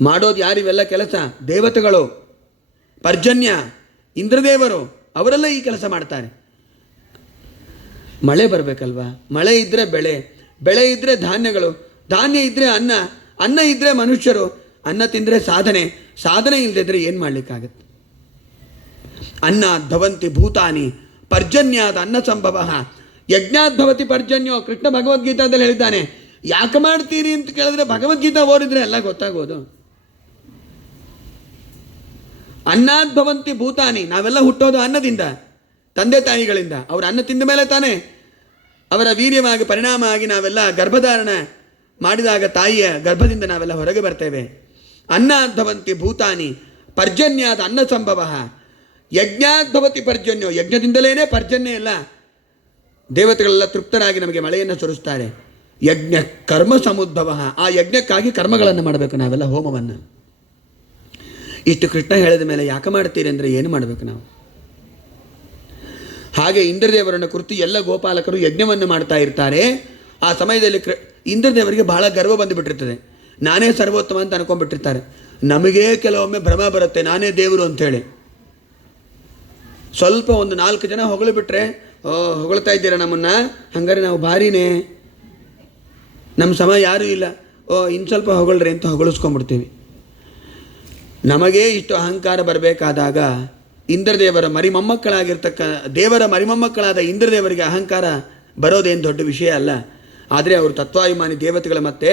ಮಾಡೋದು ಯಾರಿವೆಲ್ಲ ಕೆಲಸ? ದೇವತೆಗಳು, ಪರ್ಜನ್ಯ, ಇಂದ್ರದೇವರು, ಅವರೆಲ್ಲ ಈ ಕೆಲಸ ಮಾಡ್ತಾರೆ. ಮಳೆ ಬರಬೇಕಲ್ವಾ? ಮಳೆ ಇದ್ದರೆ ಬೆಳೆ, ಬೆಳೆ ಇದ್ದರೆ ಧಾನ್ಯಗಳು, ಧಾನ್ಯ ಇದ್ದರೆ ಅನ್ನ, ಅನ್ನ ಇದ್ದರೆ ಮನುಷ್ಯರು, ಅನ್ನ ತಿಂದರೆ ಸಾಧನೆ, ಸಾಧನೆ ಇಲ್ಲದಿದ್ದರೆ ಏನು ಮಾಡಲಿಕ್ಕಾಗತ್ತೆ? ಅನ್ನದ್ಭವಂತಿ ಭೂತಾನಿ ಪರ್ಜನ್ಯಾದ ಅನ್ನ ಸಂಭವ ಯಜ್ಞಾದ್ಭವತಿ ಪರ್ಜನ್ಯೋ. ಕೃಷ್ಣ ಭಗವದ್ಗೀತಾದಲ್ಲಿ ಹೇಳಿದ್ದಾನೆ. ಯಾಕೆ ಮಾಡ್ತೀರಿ ಅಂತ ಕೇಳಿದ್ರೆ ಭಗವದ್ಗೀತಾ ಓದಿದ್ರೆ ಎಲ್ಲ ಗೊತ್ತಾಗೋದು. ಅನ್ನದ್ಭವಂತಿ ಭೂತಾನಿ, ನಾವೆಲ್ಲ ಹುಟ್ಟೋದು ಅನ್ನದಿಂದ, ತಂದೆ ತಾಯಿಗಳಿಂದ. ಅವರು ಅನ್ನ ತಿಂದ ಮೇಲೆ ತಾನೇ ಅವರ ವೀರ್ಯವಾಗಿ ಪರಿಣಾಮ ಆಗಿ ನಾವೆಲ್ಲ ಗರ್ಭಧಾರಣ ಮಾಡಿದಾಗ ತಾಯಿಯ ಗರ್ಭದಿಂದ ನಾವೆಲ್ಲ ಹೊರಗೆ ಬರ್ತೇವೆ. ಅನ್ನದ್ಭವಂತಿ ಭೂತಾನಿ ಪರ್ಜನ್ಯಾದ ಅನ್ನ ಸಂಭವ ಯಜ್ಞಾದ್ಭವತಿ ಪರ್ಜನ್ಯೋ. ಯಜ್ಞದಿಂದಲೇ ಪರ್ಜನ್ಯ ಎಲ್ಲ, ದೇವತೆಗಳೆಲ್ಲ ತೃಪ್ತರಾಗಿ ನಮಗೆ ಮಳೆಯನ್ನು ಸುರಿಸ್ತಾರೆ. ಯಜ್ಞ ಕರ್ಮ ಸಮುದ್ಭವ, ಆ ಯಜ್ಞಕ್ಕಾಗಿ ಕರ್ಮಗಳನ್ನು ಮಾಡಬೇಕು ನಾವೆಲ್ಲ, ಹೋಮವನ್ನು. ಇಷ್ಟು ಕೃಷ್ಣ ಹೇಳಿದ ಮೇಲೆ ಯಾಕೆ ಮಾಡ್ತೀರಿ ಅಂದರೆ ಏನು ಮಾಡಬೇಕು ನಾವು? ಹಾಗೆ ಇಂದ್ರದೇವರನ್ನು ಕುರಿತು ಎಲ್ಲ ಗೋಪಾಲಕರು ಯಜ್ಞವನ್ನು ಮಾಡ್ತಾ ಇರ್ತಾರೆ. ಆ ಸಮಯದಲ್ಲಿ ಇಂದ್ರದೇವರಿಗೆ ಬಹಳ ಗರ್ವ ಬಂದುಬಿಟ್ಟಿರ್ತದೆ. ನಾನೇ ಸರ್ವೋತ್ತಮ ಅಂತ ಅನ್ಕೊಂಡ್ಬಿಟ್ಟಿರ್ತಾರೆ. ನಮಗೇ ಕೆಲವೊಮ್ಮೆ ಭ್ರಮ ಬರುತ್ತೆ, ನಾನೇ ದೇವರು ಅಂಥೇಳಿ. ಸ್ವಲ್ಪ ಒಂದು 4 ಜನ ಹೊಗಳು ಬಿಟ್ಟರೆ, ಹೊಗಳ್ತಾ ಇದ್ದೀರಾ ನಮ್ಮನ್ನು, ಹಂಗಾರೆ ನಾವು ಭಾರಿನೇ, ನಮ್ಮ ಸಮ ಯಾರೂ ಇಲ್ಲ, ಇನ್ನು ಸ್ವಲ್ಪ ಹೊಗಳ್ರಿ ಅಂತ ಹೊಗಳಿಸ್ಕೊಂಡ್ಬಿಡ್ತೀವಿ. ನಮಗೇ ಇಷ್ಟು ಅಹಂಕಾರ ಬರಬೇಕಾದಾಗ ಇಂದ್ರದೇವರ ಮರಿಮೊಮ್ಮಕ್ಕಳಾಗಿರ್ತಕ್ಕ ದೇವರ ಮರಿಮೊಮ್ಮಕ್ಕಳಾದ ಇಂದ್ರದೇವರಿಗೆ ಅಹಂಕಾರ ಬರೋದೇನು ದೊಡ್ಡ ವಿಷಯ ಅಲ್ಲ. ಆದರೆ ಅವರು ತತ್ವಾಭಿಮಾನಿ ದೇವತೆಗಳ ಮತ್ತೆ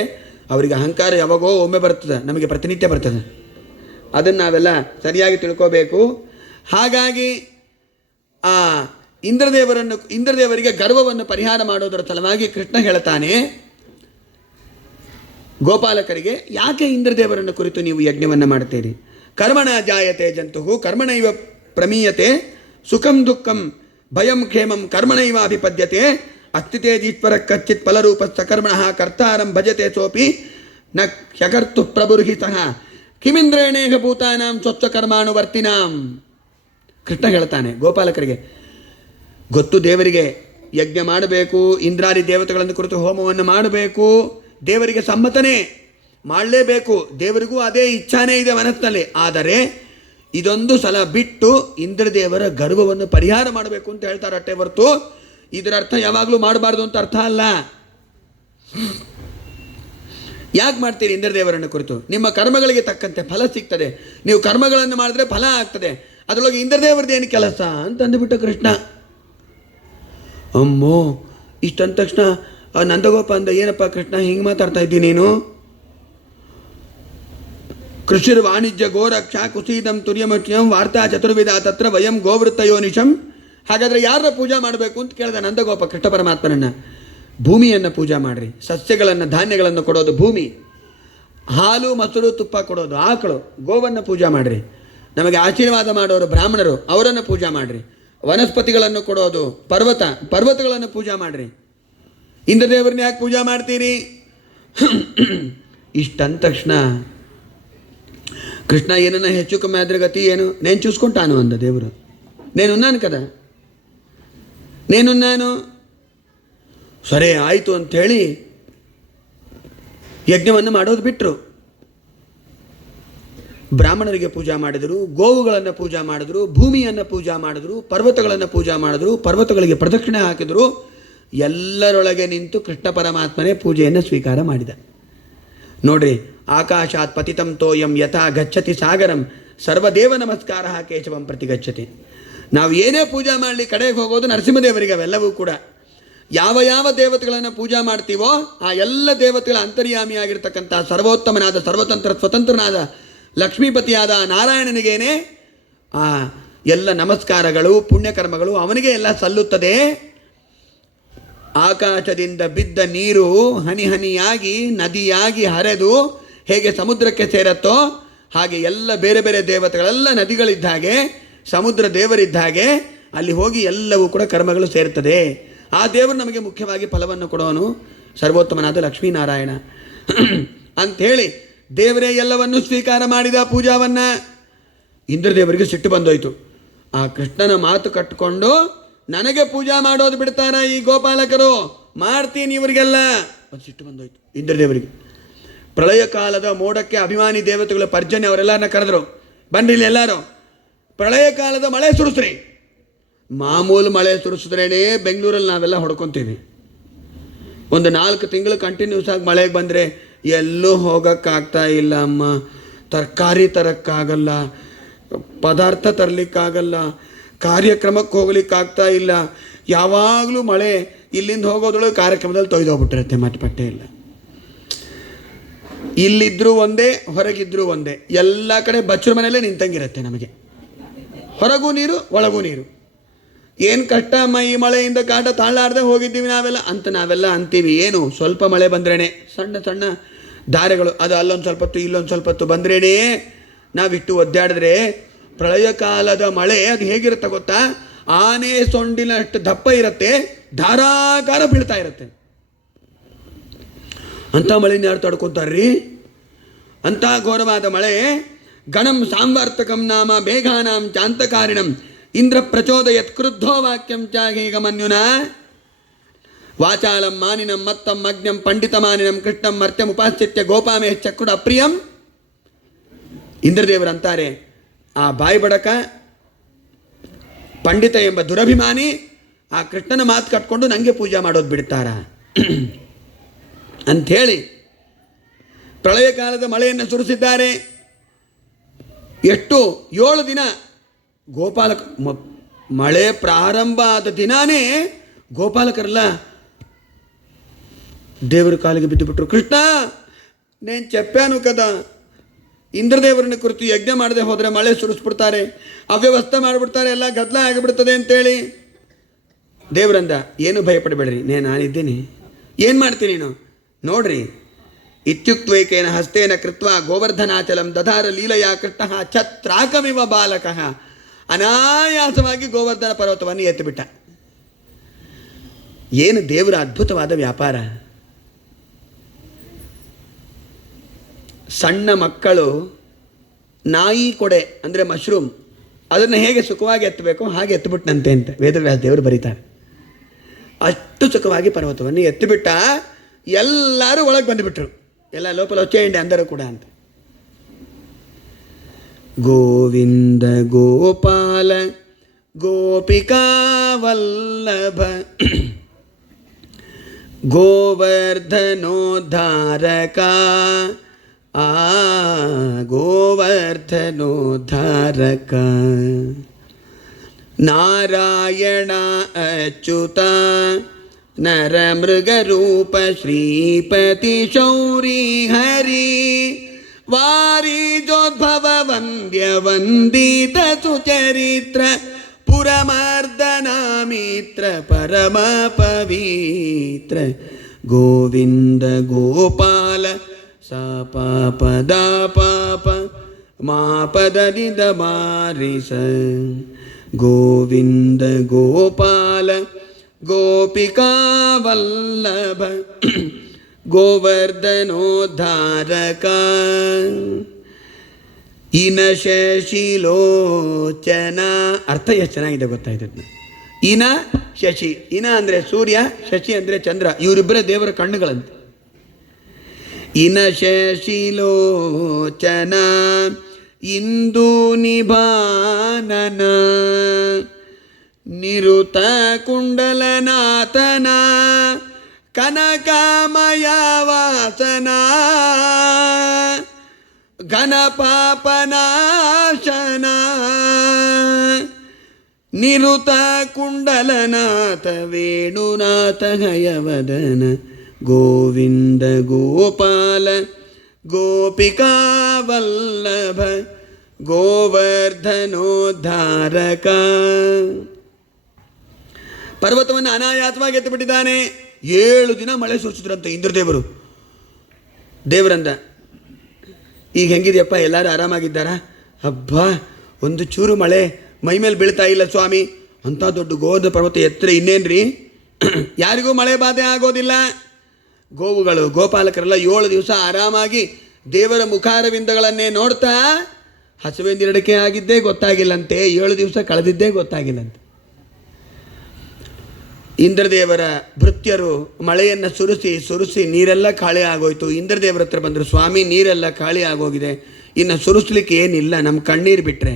ಅವರಿಗೆ ಅಹಂಕಾರ ಯಾವಾಗೋ ಒಮ್ಮೆ ಬರ್ತದೆ, ನಮಗೆ ಪ್ರತಿನಿತ್ಯ ಬರ್ತದೆ. ಅದನ್ನು ನಾವೆಲ್ಲ ಸರಿಯಾಗಿ ತಿಳ್ಕೋಬೇಕು. ಹಾಗಾಗಿ ಆ ಇಂದ್ರದೇವರಿಗೆ ಗರ್ವವನ್ನು ಪರಿಹಾರ ಮಾಡೋದರ ಸಲುವಾಗಿ ಕೃಷ್ಣ ಹೇಳ್ತಾನೆ ಗೋಪಾಲಕರಿಗೆ, ಯಾಕೆ ಇಂದ್ರದೇವರನ್ನು ಕುರಿತು ನೀವು ಯಜ್ಞವನ್ನು ಮಾಡ್ತೀರಿ? ಕರ್ಮಣ ಜಾಯತೆ ಜಂತು ಕರ್ಮಣೈವ ಪ್ರಮೀಯತೆ, ಸುಖಂ ದುಃಖಂ ಭಯಂ ಖೇಮಂ ಕರ್ಮಣೈವ ಅಭಿಪದ್ಯತೆ, ಅಸ್ಥಿತೇಜೀಶ್ವರ ಕಚ್ಚಿತ್ ಫಲರೂಪ ಸಕರ್ಮಣ ಕರ್ತಾರಂ ಭಜತೆ ಸೋಪಿ ನ ಹ್ಯಕರ್ತು ಪ್ರಭುರ್ಹಿ ಸಹ ಕಿಮಿಂದ್ರೇಣೇಹ ಭೂತಾನಾಂ ಸ್ವಚ್ಛ ಕರ್ಮಾನುವರ್ತಿನಾಂ. ಕೃಷ್ಣ ಹೇಳ್ತಾನೆ ಗೋಪಾಲಕರಿಗೆ, ಗೊತ್ತು ದೇವರಿಗೆ ಯಜ್ಞ ಮಾಡಬೇಕು, ಇಂದ್ರಾದಿ ದೇವತೆಗಳನ್ನು ಕುರಿತು ಹೋಮವನ್ನು ಮಾಡಬೇಕು, ದೇವರಿಗೆ ಸಮ್ಮತನೇ ಮಾಡಲೇಬೇಕು, ದೇವರಿಗೂ ಅದೇ ಇಚ್ಛಾನೇ ಇದೆ ಮನಸ್ಸಿನಲ್ಲಿ. ಆದರೆ ಇದೊಂದು ಸಲ ಬಿಟ್ಟು ಇಂದ್ರದೇವರ ಗರ್ವವನ್ನು ಪರಿಹಾರ ಮಾಡಬೇಕು ಅಂತ ಹೇಳ್ತಾರೆ ಅಷ್ಟೇ ಹೊರತು ಇದರ ಅರ್ಥ ಯಾವಾಗಲೂ ಮಾಡಬಾರ್ದು ಅಂತ ಅರ್ಥ ಅಲ್ಲ. ಯಾಕೆ ಮಾಡ್ತೀರಿ ಇಂದ್ರದೇವರನ್ನು ಕುರಿತು? ನಿಮ್ಮ ಕರ್ಮಗಳಿಗೆ ತಕ್ಕಂತೆ ಫಲ ಸಿಗ್ತದೆ, ನೀವು ಕರ್ಮಗಳನ್ನು ಮಾಡಿದ್ರೆ ಫಲ ಆಗ್ತದೆ, ಅದರೊಳಗೆ ಇಂದ್ರದೇವರದ್ದೇನು ಕೆಲಸ ಅಂತ ಅಂದುಬಿಟ್ಟು ಕೃಷ್ಣ. ಅಮ್ಮೋ, ಇಷ್ಟಂದ ತಕ್ಷಣ ನಂದಗೋಪ ಅಂದ, ಏನಪ್ಪ ಕೃಷ್ಣ ಹಿಂಗೆ ಮಾತಾಡ್ತಾ ಇದ್ದೀನಿ ನೀನು? ಕೃಷಿರ್ ವಾಣಿಜ್ಯ ಗೋರಕ್ಷ ಕುಸೀದಂ ತುರ್ಯಮಕ್ಷ್ಯಂ ವಾರ್ತಾ ಚತುರ್ವಿಧ ತತ್ರ ವಯಂ ಗೋವೃತ್ತಯೋನಿಶಂ. ಹಾಗಾದರೆ ಯಾರ ಪೂಜಾ ಮಾಡಬೇಕು ಅಂತ ಕೇಳಿದ ನಂದಗೋಪ ಕೃಷ್ಣ ಪರಮಾತ್ಮನನ್ನು. ಭೂಮಿಯನ್ನು ಪೂಜಾ ಮಾಡಿರಿ, ಸಸ್ಯಗಳನ್ನು ಧಾನ್ಯಗಳನ್ನು ಕೊಡೋದು ಭೂಮಿ, ಹಾಲು ಮೊಸರು ತುಪ್ಪ ಕೊಡೋದು ಆಕಳು, ಗೋವನ್ನು ಪೂಜಾ ಮಾಡಿರಿ. ನಮಗೆ ಆಶೀರ್ವಾದ ಮಾಡೋರು ಬ್ರಾಹ್ಮಣರು, ಅವರನ್ನು ಪೂಜಾ ಮಾಡಿರಿ. ವನಸ್ಪತಿಗಳನ್ನು ಕೊಡೋದು ಪರ್ವತಗಳನ್ನು ಪೂಜಾ ಮಾಡಿರಿ. ಇಂದ್ರದೇವರನ್ನ ಯಾಕೆ ಪೂಜಾ ಮಾಡ್ತೀರಿ? ಇಷ್ಟಂದ ತಕ್ಷಣ ಕೃಷ್ಣ ಏನನ್ನ ಹೆಚ್ಚು ಕಮ್ಮಿ ಆದ್ರೆ ಗತಿ ಏನು? నేను చూసుకుంటాను ಅಂದ ದೇವರು. నేనున్నాను కదా, నేనున్నాను. ಸರಿ ಆಯಿತು ಅಂಥೇಳಿ ಯಜ್ಞವನ್ನು ಮಾಡೋದು ಬಿಟ್ಟರು. ಬ್ರಾಹ್ಮಣರಿಗೆ ಪೂಜಾ ಮಾಡಿದರು, ಗೋವುಗಳನ್ನು ಪೂಜಾ ಮಾಡಿದ್ರು, ಭೂಮಿಯನ್ನು ಪೂಜಾ ಮಾಡಿದ್ರು, ಪರ್ವತಗಳನ್ನು ಪೂಜಾ ಮಾಡಿದ್ರು, ಪರ್ವತಗಳಿಗೆ ಪ್ರದಕ್ಷಿಣೆ ಹಾಕಿದರು. ಎಲ್ಲರೊಳಗೆ ನಿಂತು ಕೃಷ್ಣ ಪರಮಾತ್ಮನೇ ಪೂಜೆಯನ್ನು ಸ್ವೀಕಾರ ಮಾಡಿದ. ನೋಡ್ರಿ, ಆಕಾಶಾತ್ ಪತಿತಂ ತೋಯಂ ಯಥಾ ಗಚ್ಚತಿ ಸಾಗರಂ ಸರ್ವದೇವ ನಮಸ್ಕಾರ ಕೇಶವಂ ಪ್ರತಿ ಗಚ್ಚತಿ. ನಾವು ಏನೇ ಪೂಜಾ ಮಾಡಲಿ ಕಡೆಗೆ ಹೋಗೋದು ನರಸಿಂಹದೇವರಿಗೆ. ಅವೆಲ್ಲವೂ ಕೂಡ ಯಾವ ಯಾವ ದೇವತೆಗಳನ್ನು ಪೂಜಾ ಮಾಡ್ತೀವೋ ಆ ಎಲ್ಲ ದೇವತೆಗಳ ಅಂತರ್ಯಾಮಿಯಾಗಿರ್ತಕ್ಕಂಥ ಸರ್ವೋತ್ತಮನಾದ ಸ್ವತಂತ್ರನಾದ ಲಕ್ಷ್ಮೀಪತಿಯಾದ ನಾರಾಯಣನಿಗೇನೆ ಆ ಎಲ್ಲ ನಮಸ್ಕಾರಗಳು ಪುಣ್ಯಕರ್ಮಗಳು ಅವನಿಗೆ ಎಲ್ಲ ಸಲ್ಲುತ್ತದೆ. ಆಕಾಶದಿಂದ ಬಿದ್ದ ನೀರು ಹನಿ ಹನಿಯಾಗಿ ನದಿಯಾಗಿ ಹರಿದು ಹೇಗೆ ಸಮುದ್ರಕ್ಕೆ ಸೇರತ್ತೋ ಹಾಗೆ ಎಲ್ಲ ಬೇರೆ ಬೇರೆ ದೇವತೆಗಳೆಲ್ಲ ನದಿಗಳಿದ್ದ ಹಾಗೆ, ಸಮುದ್ರ ದೇವರಿದ್ದ ಹಾಗೆ ಅಲ್ಲಿ ಹೋಗಿ ಎಲ್ಲವೂ ಕೂಡ ಕರ್ಮಗಳು ಸೇರ್ತದೆ. ಆ ದೇವರು ನಮಗೆ ಮುಖ್ಯವಾಗಿ ಫಲವನ್ನು ಕೊಡೋನು ಸರ್ವೋತ್ತಮನಾದ ಲಕ್ಷ್ಮೀನಾರಾಯಣ ಅಂಥೇಳಿ ದೇವರೇ ಎಲ್ಲವನ್ನೂ ಸ್ವೀಕಾರ ಮಾಡಿದ ಪೂಜಾವನ್ನು. ಇಂದ್ರದೇವರಿಗೆ ಸಿಟ್ಟು ಬಂದೋಯ್ತು. ಆ ಕೃಷ್ಣನ ಮಾತು ಕಟ್ಟಿಕೊಂಡು ನನಗೆ ಪೂಜಾ ಮಾಡೋದು ಬಿಡ್ತಾರ ಈ ಗೋಪಾಲಕರು, ಮಾಡ್ತೀನಿ ಇವರಿಗೆಲ್ಲ ಅದು ಸಿಟ್ಟು ಬಂದೋಯ್ತು ಇಂದ್ರದೇವರಿಗೆ. ಪ್ರಳಯ ಕಾಲದ ಮೋಡಕ್ಕೆ ಅಭಿಮಾನಿ ದೇವತೆಗಳು ಪರ್ಜನ್ಯ ಅವರೆಲ್ಲರನ್ನ ಕರೆದ್ರು, ಬನ್ರಿ ಇಲ್ಲಿ ಎಲ್ಲರೂ, ಪ್ರಳಯ ಕಾಲದ ಮಳೆ ಸುರಿಸ್ರಿ. ಮಾಮೂಲು ಮಳೆ ಸುರಿಸಿದ್ರೇ ಬೆಂಗಳೂರಲ್ಲಿ ನಾವೆಲ್ಲ ಹೊಡ್ಕೊತೀವಿ. ಒಂದು 4 ತಿಂಗಳು ಕಂಟಿನ್ಯೂಸ್ ಆಗಿ ಮಳೆಗೆ ಬಂದರೆ ಎಲ್ಲೂ ಹೋಗೋಕ್ಕಾಗ್ತಾ ಇಲ್ಲ ಅಮ್ಮ, ತರಕಾರಿ ತರೋಕ್ಕಾಗಲ್ಲ, ಪದಾರ್ಥ ತರಲಿಕ್ಕಾಗಲ್ಲ, ಕಾರ್ಯಕ್ರಮಕ್ಕೆ ಹೋಗ್ಲಿಕ್ಕಾಗ್ತಾ ಇಲ್ಲ. ಯಾವಾಗಲೂ ಮಳೆ ಇಲ್ಲಿಂದ ಹೋಗೋದ್ರೊಳಗೆ ಕಾರ್ಯಕ್ರಮದಲ್ಲಿ ತೊಯ್ದೋಗ್ಬಿಟ್ಟಿರುತ್ತೆ, ಮತ್ತೆ ಪಟ್ಟೆ ಇಲ್ಲ. ಇಲ್ಲಿದ್ದರೂ ಒಂದೇ, ಹೊರಗಿದ್ರೂ ಒಂದೇ, ಎಲ್ಲ ಕಡೆ ಬಚ್ಚರ ಮನೆಯಲ್ಲೇ ನಿಂತಂಗಿರುತ್ತೆ ನಮಗೆ. ಹೊರಗೂ ನೀರು ಒಳಗೂ ನೀರು. ಏನು ಕಷ್ಟ ಅಮ್ಮ ಈ ಮಳೆಯಿಂದ ಕಾಟ ತಾಳಾರ್ದೆ ಹೋಗಿದ್ದೀವಿ ನಾವೆಲ್ಲ ಅಂತೀವಿ. ಏನು ಸ್ವಲ್ಪ ಮಳೆ ಬಂದ್ರೇ ಸಣ್ಣ ಸಣ್ಣ ದಾರೆಗಳು, ಅದು ಅಲ್ಲೊಂದು ಸ್ವಲ್ಪ ಹೊತ್ತು ಇಲ್ಲೊಂದು ಸ್ವಲ್ಪ ಹೊತ್ತು ಬಂದ್ರೇ ನಾವಿಟ್ಟು ಒದ್ದಾಡಿದ್ರೆ ಪ್ರಳಯ ಕಾಲದ ಮಳೆ ಅದು ಹೇಗಿರುತ್ತೆ ಗೊತ್ತಾ? ಆನೆ ಸೊಂಡಿನಷ್ಟು ದಪ್ಪ ಇರುತ್ತೆ, ಧಾರಾಕಾರ ಬೀಳ್ತಾ ಇರುತ್ತೆ. ಅಂಥ ಮಳೆನ ಯಾರು ತಡ್ಕೊತಾರ್ರಿ? ಅಂಥ ಘೋರವಾದ ಮಳೆ. ಗಣಂ ಸಾಂವರ್ತಕಂ ನಾಮ ಮೇಘಾನಾಂ ಚಾಂತಕಾರಿಣಂ ಇಂದ್ರ ಪ್ರಚೋದಯತ್ ಕ್ರುದ್ಧೋ ವಾಕ್ಯಂ ಚಾಗೀಗ ಮನ್ಯುನ ವಾಚಾಳಂ ಮಾನಿನಂ ಮತ್ತಂ ಅಗ್ನಂ ಪಂಡಿತ ಮಾನಿನಂ ಕೃಷ್ಣಂ ಮರ್ತ್ಯಂ ಉಪಾಸ್ಯತ್ಯ ಗೋಪಾಮೇ ಚಕ್ರುಡ ಅಪ್ರಿಯಂ. ಇಂದ್ರದೇವರಂತಾರೆ, ಆ ಬಾಯಿ ಬಡಕ ಪಂಡಿತ ಎಂಬ ದುರಭಿಮಾನಿ ಆ ಕೃಷ್ಣನ ಮಾತು ಕಟ್ಕೊಂಡು ನನಗೆ ಪೂಜೆ ಮಾಡೋದು ಬಿಡ್ತಾರ ಅಂಥೇಳಿ ಪ್ರಳಯ ಕಾಲದ ಮಳೆಯನ್ನು ಸುರಿಸಿದ್ದಾರೆ. ಎಷ್ಟು 7 ದಿನ ಮಳೆ ಪ್ರಾರಂಭ ಆದ ದಿನಾನೇ ಗೋಪಾಲಕರೆಲ್ಲ ದೇವರ ಕಾಲಿಗೆ ಬಿದ್ದುಬಿಟ್ರು. ಕೃಷ್ಣ, నేను చెప్పాను కదా ಇಂದ್ರದೇವರನ್ನ ಕುರಿತು ಯಜ್ಞ ಮಾಡದೆ ಹೋದರೆ ಮಳೆ ಸುರಿಸ್ಬಿಡ್ತಾರೆ, ಅವ್ಯವಸ್ಥೆ ಮಾಡಿಬಿಡ್ತಾರೆ, ಎಲ್ಲ ಗದ್ದಲ ಆಗಿಬಿಡ್ತದೆ ಅಂತೇಳಿ ದೇವರಂದ, ಏನು ಭಯಪಡಬೇಡ್ರಿ, ನಾನಿದ್ದೀನಿ, ಏನು ಮಾಡ್ತೀನಿ ನೀನು ನೋಡ್ರಿ. ಇತ್ಯುಕ್ತೈಕೇನ ಹಸ್ತೇನ ಕೃತ್ವ ಗೋವರ್ಧನಾಚಲಂ ದಧಾರ ಲೀಲಯಾ ಕೃಷ್ಣ ಛತ್ರಾಕಮಿವ ಬಾಲಕಃ. ಅನಾಯಾಸವಾಗಿ ಗೋವರ್ಧನ ಪರ್ವತವನ್ನು ಎತ್ತಿಬಿಟ್ಟ. ಏನು ದೇವರ ಅದ್ಭುತವಾದ ವ್ಯಾಪಾರ. ಸಣ್ಣ ಮಕ್ಕಳು ನಾಯಿ ಕೊಡೆ ಅಂದರೆ ಮಶ್ರೂಮ್, ಅದನ್ನು ಹೇಗೆ ಸುಖವಾಗಿ ಎತ್ತಬೇಕೋ ಹಾಗೆ ಎತ್ತಿಬಿಟ್ಟನಂತೆ ಅಂತ ವೇದವ್ಯಾಸ ದೇವರು ಬರೀತಾರೆ. ಅಷ್ಟು ಸುಖವಾಗಿ ಪರ್ವತವನ್ನು ಎತ್ತಿಬಿಟ್ಟ. ಎಲ್ಲರೂ ಒಳಗೆ ಬಂದುಬಿಟ್ರು, ಎಲ್ಲ ಲೋಪಲ ಹೊಚ್ಚೆಂಡೆ ಅಂದರು ಕೂಡ ಅಂತ. ಗೋವಿಂದ ಗೋಪಾಲ ಗೋಪಿಕಾ ವಲ್ಲಭ ಗೋವರ್ಧನೋದ್ಧಾರಕ ಗೋವರ್ಧನೋದ್ಧಾರಕ ನಾರಾಯಣ ಅಚ್ಯುತ ನರಮೃಗರೂಪ ಶ್ರೀಪತಿ ಶೌರಿ ಹರಿ ವಾರಿಜೋದ್ಭವ ವಂದ್ಯ ವಂದಿತ ಸುಚರಿತ್ರ ಪುರಮರ್ದನ ಮಿತ್ರ ಪರಮ ಪವಿತ್ರ ಗೋವಿಂದ ಗೋಪಾಲ ಸ ಪಾಪದ ಪಾಪ ಮಾ ಪದನಿದ ಮಾರಿಸ ಗೋವಿಂದ ಗೋಪಾಲ ಗೋಪಿಕಾ ವಲ್ಲಭ ಗೋವರ್ಧನೋದ್ಧಾರಕ ಇನ ಶಶಿಲೋಚನ. ಅರ್ಥ ಎಷ್ಟು ಚೆನ್ನಾಗಿದೆ ಗೊತ್ತಾಯ್ತದ. ಇನ ಶಶಿ, ಇನ ಅಂದರೆ ಸೂರ್ಯ, ಶಶಿ ಅಂದರೆ ಚಂದ್ರ, ಇವರಿಬ್ಬರೇ ದೇವರ ಕಣ್ಣುಗಳಂತೆ. ಇನ ಶಶಿಲೋಚನ ಇಂದು ನಿಭಾನನ ನಿರುತ ಕುಂಡಲನಾಥನ ಕನಕಮಯ ವಾಸನ ಘನ ಪಾಪನಾಶನ ನಿರುತ ಕುಂಡಲನಾಥ ವೇಣುನಾಥ ಹಯವದನ ಗೋವಿಂದ ಗೋಪಾಲ ಗೋಪಿಕಾ ವಲ್ಲಭ ಗೋವರ್ಧನೋದ್ಧಾರಕ. ಪರ್ವತವನ್ನು ಅನಾಯಾಸವಾಗಿ ಎತ್ತಿಬಿಟ್ಟಿದ್ದಾನೆ. 7 ದಿನ ಮಳೆ ಸುರಿಸಿದ್ರಂತೆ ಇಂದ್ರದೇವರು. ದೇವರಂದ, ಈಗ ಹೆಂಗಿದೆಯಪ್ಪ, ಎಲ್ಲರೂ ಆರಾಮಾಗಿದ್ದಾರಾ? ಹಬ್ಬ, ಒಂದು ಚೂರು ಮಳೆ ಮೈ ಮೇಲೆ ಬೀಳ್ತಾ ಇಲ್ಲ ಸ್ವಾಮಿ. ಅಂಥ ದೊಡ್ಡ ಗೋದ ಪರ್ವತ ಎತ್ತರ ಇನ್ನೇನ್ರಿ, ಯಾರಿಗೂ ಮಳೆ ಬಾಧೆ ಆಗೋದಿಲ್ಲ. ಗೋವುಗಳು ಗೋಪಾಲಕರೆಲ್ಲ 7 ದಿವಸ ಆರಾಮಾಗಿ ದೇವರ ಮುಖಾರವಿಂದಗಳನ್ನೇ ನೋಡ್ತಾ ಹಸುವೆಂದಿರಡಿಕೆ ಆಗಿದ್ದೇ ಗೊತ್ತಾಗಿಲ್ಲಂತೆ, 7 ದಿವಸ ಕಳೆದಿದ್ದೇ ಗೊತ್ತಾಗಿಲ್ಲಂತೆ. ಇಂದ್ರದೇವರ ಭೃತ್ಯರು ಮಳೆಯನ್ನು ಸುರಿಸಿ ನೀರೆಲ್ಲ ಖಾಲಿ ಆಗೋಯ್ತು. ಇಂದ್ರದೇವರ ಹತ್ರ ಬಂದರು, ಸ್ವಾಮಿ ನೀರೆಲ್ಲ ಖಾಲಿ ಆಗೋಗಿದೆ, ಇನ್ನು ಸುರಿಸ್ಲಿಕ್ಕೆ ಏನಿಲ್ಲ, ನಮ್ಮ ಕಣ್ಣೀರು ಬಿಟ್ಟರೆ.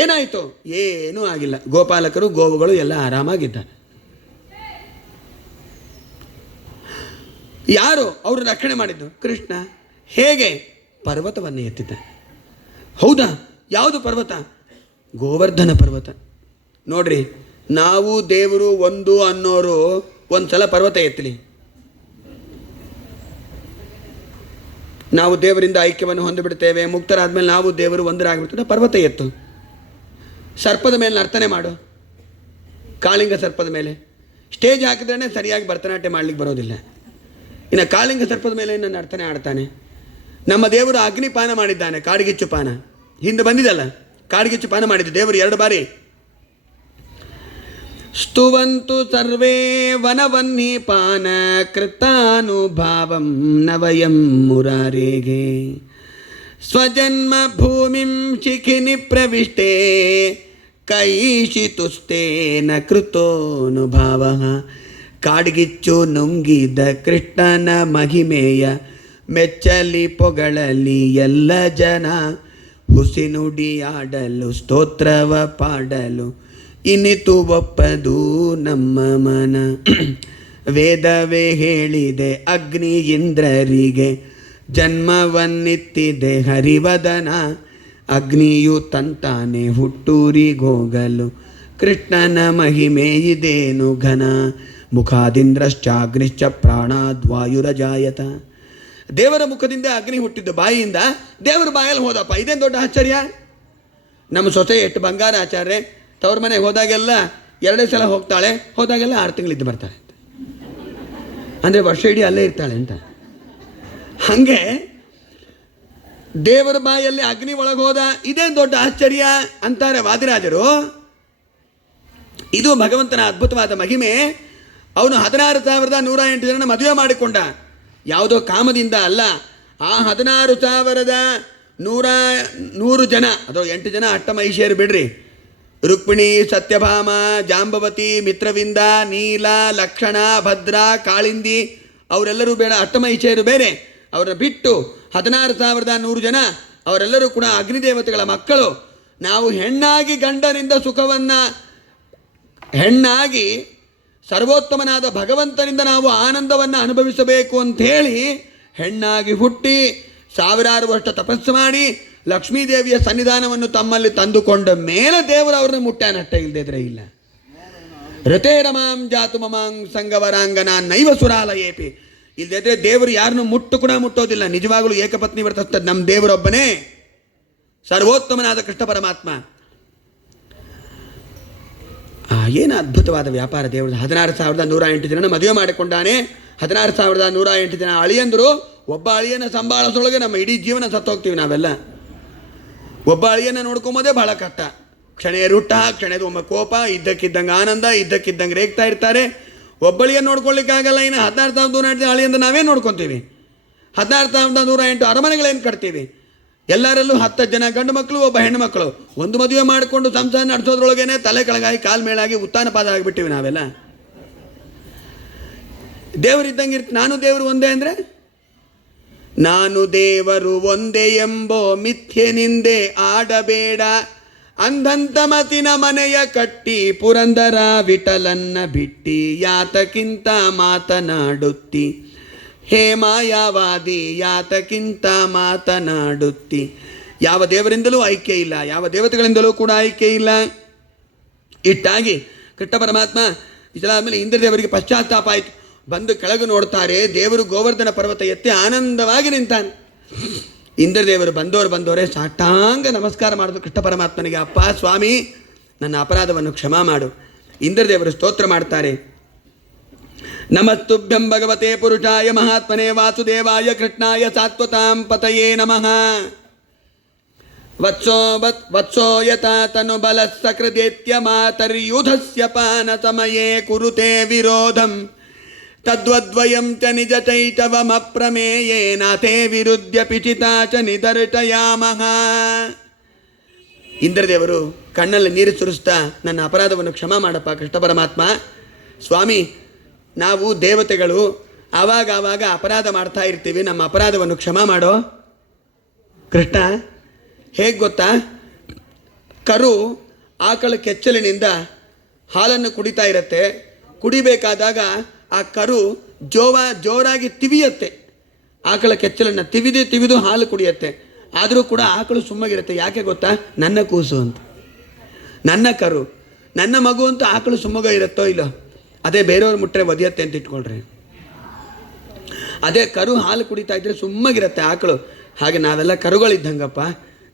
ಏನಾಯಿತು? ಏನೂ ಆಗಿಲ್ಲ. ಗೋಪಾಲಕರು ಗೋವುಗಳು ಎಲ್ಲ ಆರಾಮಾಗಿದ್ದಾರೆ. ಯಾರು ಅವರು ರಕ್ಷಣೆ ಮಾಡಿದ್ದು? ಕೃಷ್ಣ. ಹೇಗೆ? ಪರ್ವತವನ್ನು ಎತ್ತಿದ್ದ. ಹೌದಾ? ಯಾವುದು ಪರ್ವತ? ಗೋವರ್ಧನ ಪರ್ವತ. ನೋಡ್ರಿ, ನಾವು ದೇವರು ಒಂದು ಅನ್ನೋರು ಒಂದು ಸಲ ಪರ್ವತ ಎತ್ತಲಿ, ನಾವು ದೇವರಿಂದ ಐಕ್ಯವನ್ನು ಹೊಂದಿಬಿಡ್ತೇವೆ, ಮುಕ್ತರಾದ್ಮೇಲೆ ನಾವು ದೇವರು ಒಂದರಾಗ್ಬಿಡ್ತದೆ. ಪರ್ವತ ಎತ್ತು. ಸರ್ಪದ ಮೇಲೆ ನರ್ತನೆ ಮಾಡು, ಕಾಳಿಂಗ ಸರ್ಪದ ಮೇಲೆ ಸ್ಟೇಜ್ ಹಾಕಿದ್ರೇ ಸರಿಯಾಗಿ ಭರತನಾಟ್ಯ ಮಾಡಲಿಕ್ಕೆ ಬರೋದಿಲ್ಲ. ಇನ್ನು ಕಾಳಿಂಗ ಸರ್ಪದ ಮೇಲೆ ನನ್ನ ನರ್ತನೆ ಆಡ್ತಾನೆ. ನಮ್ಮ ದೇವರು ಅಗ್ನಿಪಾನ ಮಾಡಿದ್ದಾನೆ, ಕಾಡ್ಗಿಚ್ಚು ಪಾನ. ಹಿಂದೆ ಬಂದಿದಲ್ಲ, ಕಾಡ್ಗಿಚ್ಚು ಪಾನ ಮಾಡಿದ್ದು ದೇವರು 2 ಬಾರಿ. ಸ್ತುವಂತು ಸರ್ವೇ ವನವನ್ನಿ ಪಾನ ಕೃತಾನುಭಾವಂ ನವಯಂ ಮುರಾರೇಗೆ ಸ್ವಜನ್ಮ ಭೂಮಿಂ ಶಿಖಿನಿ ಪ್ರವಿಷ್ಟೇ ಕೈಶಿತುಸ್ತೇನ ಕೃತೋನುಭಾವ. ಕಾಡ್ಗಿಚ್ಚು ನುಂಗಿದ ಕೃಷ್ಣನ ಮಹಿಮೆಯ ಮೆಚ್ಚಲಿ ಪೊಗಳಲಿ ಎಲ್ಲ ಜನ, ಹುಸಿ ನುಡಿಯಾಡಲು ಸ್ತೋತ್ರವ ಪಾಡಲು ಇನಿತು ಒಪ್ಪದು ನಮ್ಮ ಮನ. ವೇದವೇ ಹೇಳಿದೆ ಅಗ್ನಿ ಇಂದ್ರರಿಗೆ, ಜನ್ಮವನ್ನಿತ್ತಿದೆ ಹರಿವದನ. ಅಗ್ನಿಯು ತಂತಾನೆ ಹುಟ್ಟೂರಿಗೋಗಲು, ಕೃಷ್ಣನ ಮಹಿಮೆ ಇದೇನು ಘನ. ಮುಖಾದಿಂದ್ರಶ್ಚಾಗ್ನಿಶ್ಚ ಪ್ರಾಣಾದ್ವಾಯುರಜಾಯತ. ದೇವರ ಮುಖದಿಂದ ಅಗ್ನಿ ಹುಟ್ಟಿದ್ದು, ಬಾಯಿಯಿಂದ ದೇವರ ಬಾಯಲ್ಲಿ ಹೋದಪ್ಪ. ಇದೇನು ದೊಡ್ಡ ಆಶ್ಚರ್ಯ. ನಮ್ಮ ಸೊಸೆ ಎಷ್ಟು ಬಂಗಾರ ಆಚಾರ್ಯ, ತವ್ರ ಮನೆಗೆ ಹೋದಾಗೆಲ್ಲ 2 ಸಲ ಹೋಗ್ತಾಳೆ, ಹೋದಾಗೆಲ್ಲ 6 ತಿಂಗಳಿದ್ದು ಬರ್ತಾಳೆ ಅಂತ. ಅಂದರೆ ವರ್ಷ ಇಡೀ ಅಲ್ಲೇ ಇರ್ತಾಳೆ ಅಂತ. ಹಾಗೆ ದೇವರ ಬಾಯಲ್ಲಿ ಅಗ್ನಿ ಒಳಗೆ ಹೋದ, ಇದೇನು ದೊಡ್ಡ ಆಶ್ಚರ್ಯ ಅಂತಾರೆ ವಾದಿರಾಜರು. ಇದು ಭಗವಂತನ ಅದ್ಭುತವಾದ ಮಹಿಮೆ. ಅವನು 16,108 ಜನ ಮದುವೆ ಮಾಡಿಕೊಂಡ, ಯಾವುದೋ ಕಾಮದಿಂದ ಅಲ್ಲ. ಆ 16,100 ಜನ, ಅದು 8 ಜನ ಅಷ್ಟಮೈಷಿಯರು ಬಿಡ್ರಿ, ರುಕ್ಮಿಣಿ, ಸತ್ಯಭಾಮ, ಜಾಂಬವತಿ, ಮಿತ್ರವಿಂದ, ನೀಲ, ಲಕ್ಷಣ, ಭದ್ರ, ಕಾಳಿಂದಿ ಅವರೆಲ್ಲರೂ ಬೇಡ, ಅಷ್ಟಮೈಷಿಯರು ಬೇರೆ. ಅವರನ್ನು ಬಿಟ್ಟು 16,100 ಜನ ಅವರೆಲ್ಲರೂ ಕೂಡ ಅಗ್ನಿದೇವತೆಗಳ ಮಕ್ಕಳು. ನಾವು ಹೆಣ್ಣಾಗಿ ಗಂಡನಿಂದ ಸುಖವನ್ನು, ಹೆಣ್ಣಾಗಿ ಸರ್ವೋತ್ತಮನಾದ ಭಗವಂತನಿಂದ ನಾವು ಆನಂದವನ್ನು ಅನುಭವಿಸಬೇಕು ಅಂಥೇಳಿ ಹೆಣ್ಣಾಗಿ ಹುಟ್ಟಿ 1000 ವರ್ಷ ತಪಸ್ಸು ಮಾಡಿ ಲಕ್ಷ್ಮೀದೇವಿಯ ಸನ್ನಿಧಾನವನ್ನು ತಮ್ಮಲ್ಲಿ ತಂದುಕೊಂಡ ಮೇಲೆ ದೇವರು ಅವ್ರನ್ನ ಮುಟ್ಟಾನಷ್ಟೇ, ಇಲ್ಲದಿದ್ರೆ ಇಲ್ಲ. ರಥೇ ರಮಾಂ ಜಾತು ಮಮಾಂಗ್ ಸಂಗವರಾಂಗನ ನೈವ ಸುರಾಲಯೇಪಿ. ಇಲ್ಲದಿದ್ರೆ ದೇವರು ಯಾರನ್ನು ಮುಟ್ಟು ಕೂಡ ಮುಟ್ಟೋದಿಲ್ಲ. ನಿಜವಾಗಲೂ ಏಕಪತ್ನಿ ವ್ರತಸ್ಥ ನಮ್ಮ ದೇವರೊಬ್ಬನೇ, ಸರ್ವೋತ್ತಮನಾದ ಕೃಷ್ಣ ಪರಮಾತ್ಮ. ಏನು ಅದ್ಭುತವಾದ ವ್ಯಾಪಾರ ದೇವರು. 16,108 ಜನ ಮದುವೆ ಮಾಡಿಕೊಂಡಾನೆ. 16,108 ಜನ ಅಳಿಯಂದರು. ಒಬ್ಬ ಅಳಿಯನ ಸಂಭಾಳಿಸೊಳಗೆ ನಮ್ಮ ಇಡೀ ಜೀವನ ಸತ್ತೋಗ್ತೀವಿ ನಾವೆಲ್ಲ. ಒಬ್ಬ ಅಳಿಯನ್ನ ನೋಡ್ಕೊಂಬೋದೇ ಬಹಳ ಕಷ್ಟ. ಕ್ಷಣೆ ರುಟ್ಟ, ಕ್ಷಣದ ಒಮ್ಮೆ ಕೋಪ, ಇದ್ದಕ್ಕಿದ್ದಂಗೆ ಆನಂದ, ಇದ್ದಕ್ಕಿದ್ದಂಗೆ ರೇಗ್ತಾ ಇರ್ತಾರೆ. ಒಬ್ಬಳಿಯನ್ನು ನೋಡ್ಕೊಳ್ಳಿಕ್ಕಾಗಲ್ಲ. ಇನ್ನು 16,108 ಅಳಿಯಂದ ನಾವೇ ನೋಡ್ಕೊತೀವಿ. 16,108 ಅರಮನೆಗಳೇನು ಕಟ್ತೀವಿ. ಎಲ್ಲರಲ್ಲೂ 10 ಜನ ಗಂಡು ಮಕ್ಕಳು, ಒಬ್ಬ ಹೆಣ್ಣು ಮಕ್ಕಳು. ಒಂದು ಮದುವೆ ಮಾಡಿಕೊಂಡು ಸಂಸಾರ ನಡೆಸೋದ್ರೊಳಗೇನೆ ತಲೆ ಕೆಳಗಾಗಿ ಕಾಲು ಮೇಳಾಗಿ ಉತ್ಥಾನ ಪಾದ ಆಗಿಬಿಟ್ಟಿವಿ ನಾವೆಲ್ಲ. ದೇವರಿದ್ದಂಗೆ ನಾನು ದೇವರು ಒಂದೇ ಅಂದರೆ, ನಾನು ದೇವರು ಒಂದೇ ಎಂಬೋ ಮಿಥ್ಯೆನಿಂದೆ ಆಡಬೇಡ, ಅಂಧಂತ ಮತಿನ ಮನೆಯ ಕಟ್ಟಿ ಪುರಂದರ ವಿಠಲನ್ನ ಬಿಟ್ಟಿ ಯಾತಕ್ಕಿಂತ ಮಾತನಾಡುತ್ತಿ, ಹೇ ಮಾಯಾವಾದಿ ಯಾತಕ್ಕಿಂತ ಮಾತನಾಡುತ್ತಿ. ಯಾವ ದೇವರಿಂದಲೂ ಐಕ್ಯ ಇಲ್ಲ, ಯಾವ ದೇವತೆಗಳಿಂದಲೂ ಕೂಡ ಐಕ್ಯ ಇಲ್ಲ. ಇಟ್ಟಾಗಿ ಕೃಷ್ಣ ಪರಮಾತ್ಮ ಇಸಲಾದ್ಮೇಲೆ ಇಂದ್ರದೇವರಿಗೆ ಪಶ್ಚಾತ್ತಾಪ ಆಯಿತು. ಬಂದು ಕೆಳಗೆ ನೋಡ್ತಾರೆ, ದೇವರು ಗೋವರ್ಧನ ಪರ್ವತ ಎತ್ತಿ ಆನಂದವಾಗಿ ನಿಂತಾನೆ. ಇಂದ್ರದೇವರು ಬಂದವರೇ ಸಾಷ್ಟಾಂಗ ನಮಸ್ಕಾರ ಮಾಡಿದ್ರು ಕೃಷ್ಣ ಪರಮಾತ್ಮನಿಗೆ. ಅಪ್ಪ ಸ್ವಾಮಿ, ನನ್ನ ಅಪರಾಧವನ್ನು ಕ್ಷಮಾ ಮಾಡು. ಇಂದ್ರದೇವರು ಸ್ತೋತ್ರ ಮಾಡ್ತಾರೆ. ನಮಸ್ತುಭ್ಯಂ ಭಗವತೆ ಪುರುಷಾಯ ಮಹಾತ್ಮನೆ ವಾಸುದೇವಾಯ ಕೃಷ್ಣಾಯ ಸಾತ್ವತಾಂ ಪತಯೇ ನಮಃ. ವತ್ಸೋ ಯಥಾ ತನು ಬಲ ಸಕೃದೇತ್ಯ ಮಾತರ್ಯುಧಸ್ಯ ಪಾನ ಸಮಯೇ ಕುರುತೆ ವಿರೋಧಂ ತದ್ವದ್ವಯಂ ಚ ನಿಜ ಚೈತವಮಪ್ರಮೇಯೇನಾಥೇ ವಿರುದ್ಧ ಪಿಚಿತಾ ಚ ನಿದರ್ಶಯಾಮಃ. ಇಂದ್ರದೇವರು ಕಣ್ಣಲ್ಲಿ ನೀರು ಸುರಿಸ್ತಾ, ನನ್ನ ಅಪರಾಧವನ್ನು ಕ್ಷಮಾ ಮಾಡಪ್ಪ ಕೃಷ್ಣ ಪರಮಾತ್ಮ. ಸ್ವಾಮಿ, ನಾವು ದೇವತೆಗಳು ಆವಾಗ ಅಪರಾಧ ಮಾಡ್ತಾ ಇರ್ತೀವಿ, ನಮ್ಮ ಅಪರಾಧವನ್ನು ಕ್ಷಮಾ ಮಾಡೋ ಕೃಷ್ಣ. ಹೇಗೆ ಗೊತ್ತಾ, ಕರು ಆಕಳ ಕೆಚ್ಚಲಿನಿಂದ ಹಾಲನ್ನು ಕುಡಿತಾ ಇರುತ್ತೆ. ಕುಡಿಬೇಕಾದಾಗ ಆ ಕರು ಜೋರಾಗಿ ತಿವಿಯುತ್ತೆ. ಆಕಳ ಕೆಚ್ಚಲನ್ನು ತಿವಿದು ಹಾಲು ಕುಡಿಯುತ್ತೆ. ಆದರೂ ಕೂಡ ಆಕಳು ಸುಮ್ಮಗಿರುತ್ತೆ. ಯಾಕೆ ಗೊತ್ತಾ, ನನ್ನ ಕೂಸು ಅಂತ, ನನ್ನ ಕರು, ನನ್ನ ಮಗು ಅಂತ ಆಕಳು ಸುಮ್ಮಗ ಇರುತ್ತೋ ಇಲ್ಲೋ. ಅದೇ ಬೇರೆಯವ್ರು ಮುಟ್ಟರೆ ಒದಿಯತ್ತೆ ಅಂತ ಇಟ್ಕೊಳ್ರಿ. ಅದೇ ಕರು ಹಾಲು ಕುಡಿತಾ ಇದ್ರೆ ಸುಮ್ಮಗಿರುತ್ತೆ ಆಕಳು. ಹಾಗೆ ನಾವೆಲ್ಲ ಕರುಗಳಿದ್ದಂಗಪ್ಪ,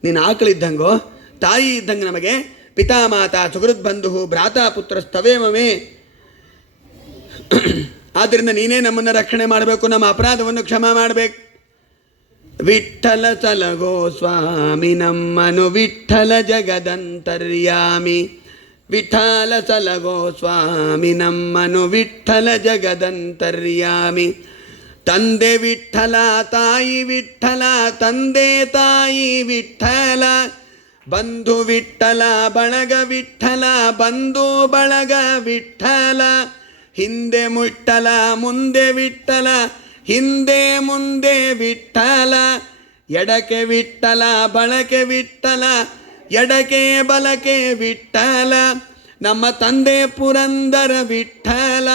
ನೀನು ಆಕಳಿದ್ದಂಗೋ, ತಾಯಿ ಇದ್ದಂಗೆ ನಮಗೆ. ಪಿತಾ ಮಾತಾ ಸುಹೃದ್ ಬಂಧು ಭ್ರಾತಾ ಪುತ್ರ ಸ್ತವೇಮವೇ. ಆದ್ದರಿಂದ ನೀನೇ ನಮ್ಮನ್ನು ರಕ್ಷಣೆ ಮಾಡಬೇಕು, ನಮ್ಮ ಅಪರಾಧವನ್ನು ಕ್ಷಮಾ ಮಾಡಬೇಕು. ವಿಠ್ಠಲ ಸಲಗೋ ಸ್ವಾಮಿ ನಮ್ಮನು ವಿಠ್ಠಲ ಜಗದಂತರ್ಯಾಮಿ. ವಿಠ್ಠಲ ಸಲಗೋ ಸ್ವಾಮಿ ನಮ್ಮನು ವಿಠ್ಠಲ ಜಗದಂತರ್ಯಾಮಿ. ತಂದೆ ವಿಠ್ಠಲ ತಾಯಿ ವಿಠ್ಠಲ, ತಂದೆ ತಾಯಿ ವಿಠ್ಠಲ, ಬಂಧು ವಿಠ್ಠಲ ಬಳಗ ವಿಠ್ಠಲ, ಬಂಧು ಬಳಗ ವಿಠ್ಠಲ. ಹಿಂದೆ ವಿಠ್ಠಲ ಮುಂದೆ ವಿಠ್ಠಲ, ಹಿಂದೆ ಮುಂದೆ ವಿಠ್ಠಲ. ಎಡಕ್ಕೆ ವಿಠ್ಠಲ ಬಳಕೆ ವಿಠ್ಠಲ, ಎಡಕ್ಕೆ ಬಲಕೆ ವಿಠ್ಠಲ. ನಮ್ಮ ತಂದೆ ಪುರಂದರ ವಿಠ್ಠಲ.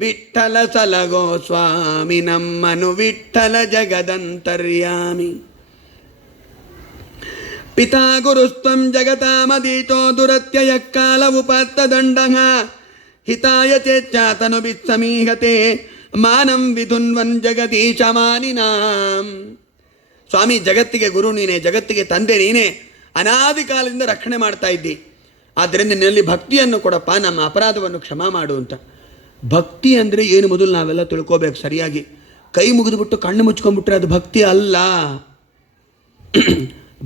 ವಿಠ್ಠಲ ಸಲಗೋ ಸ್ವಾಮಿ ನಮ್ಮನು ವಿಠ್ಠಲ ಜಗದಂತರ್ಯಾಮಿ. ಪಿತಾ ಗುರುಸ್ತ್ವಂ ಜಗತಾಮದೀತೋ ದುರತ್ಯಯ ಕಾಲ ಉಪತ್ತ ದಂಡಃ. ಹಿತಾಯ ಚೇಚ್ಚಾತನು ಬಿತ್ಸಮೀಹತೆ ಮಾನಂ ವಿಧುನ್ವನ್ ಜಗದೀಶ ಮಾನಿನಾಂ. ಸ್ವಾಮಿ, ಜಗತ್ತಿಗೆ ಗುರು ನೀನೇ, ಜಗತ್ತಿಗೆ ತಂದೆ ನೀನೇ, ಅನಾದಿ ಕಾಲದಿಂದ ರಕ್ಷಣೆ ಮಾಡ್ತಾ ಇದ್ದಿ. ಆದ್ದರಿಂದ ನಿನ್ನಲ್ಲಿ ಭಕ್ತಿಯನ್ನು ಕೊಡಪ್ಪ, ನಮ್ಮ ಅಪರಾಧವನ್ನು ಕ್ಷಮಾ ಮಾಡು ಅಂತ. ಭಕ್ತಿ ಅಂದರೆ ಏನು ಮೊದಲು ನಾವೆಲ್ಲ ತಿಳ್ಕೋಬೇಕು ಸರಿಯಾಗಿ. ಕೈ ಮುಗಿದುಬಿಟ್ಟು ಕಣ್ಣು ಮುಚ್ಕೊಂಡ್ಬಿಟ್ರೆ ಅದು ಭಕ್ತಿ ಅಲ್ಲ.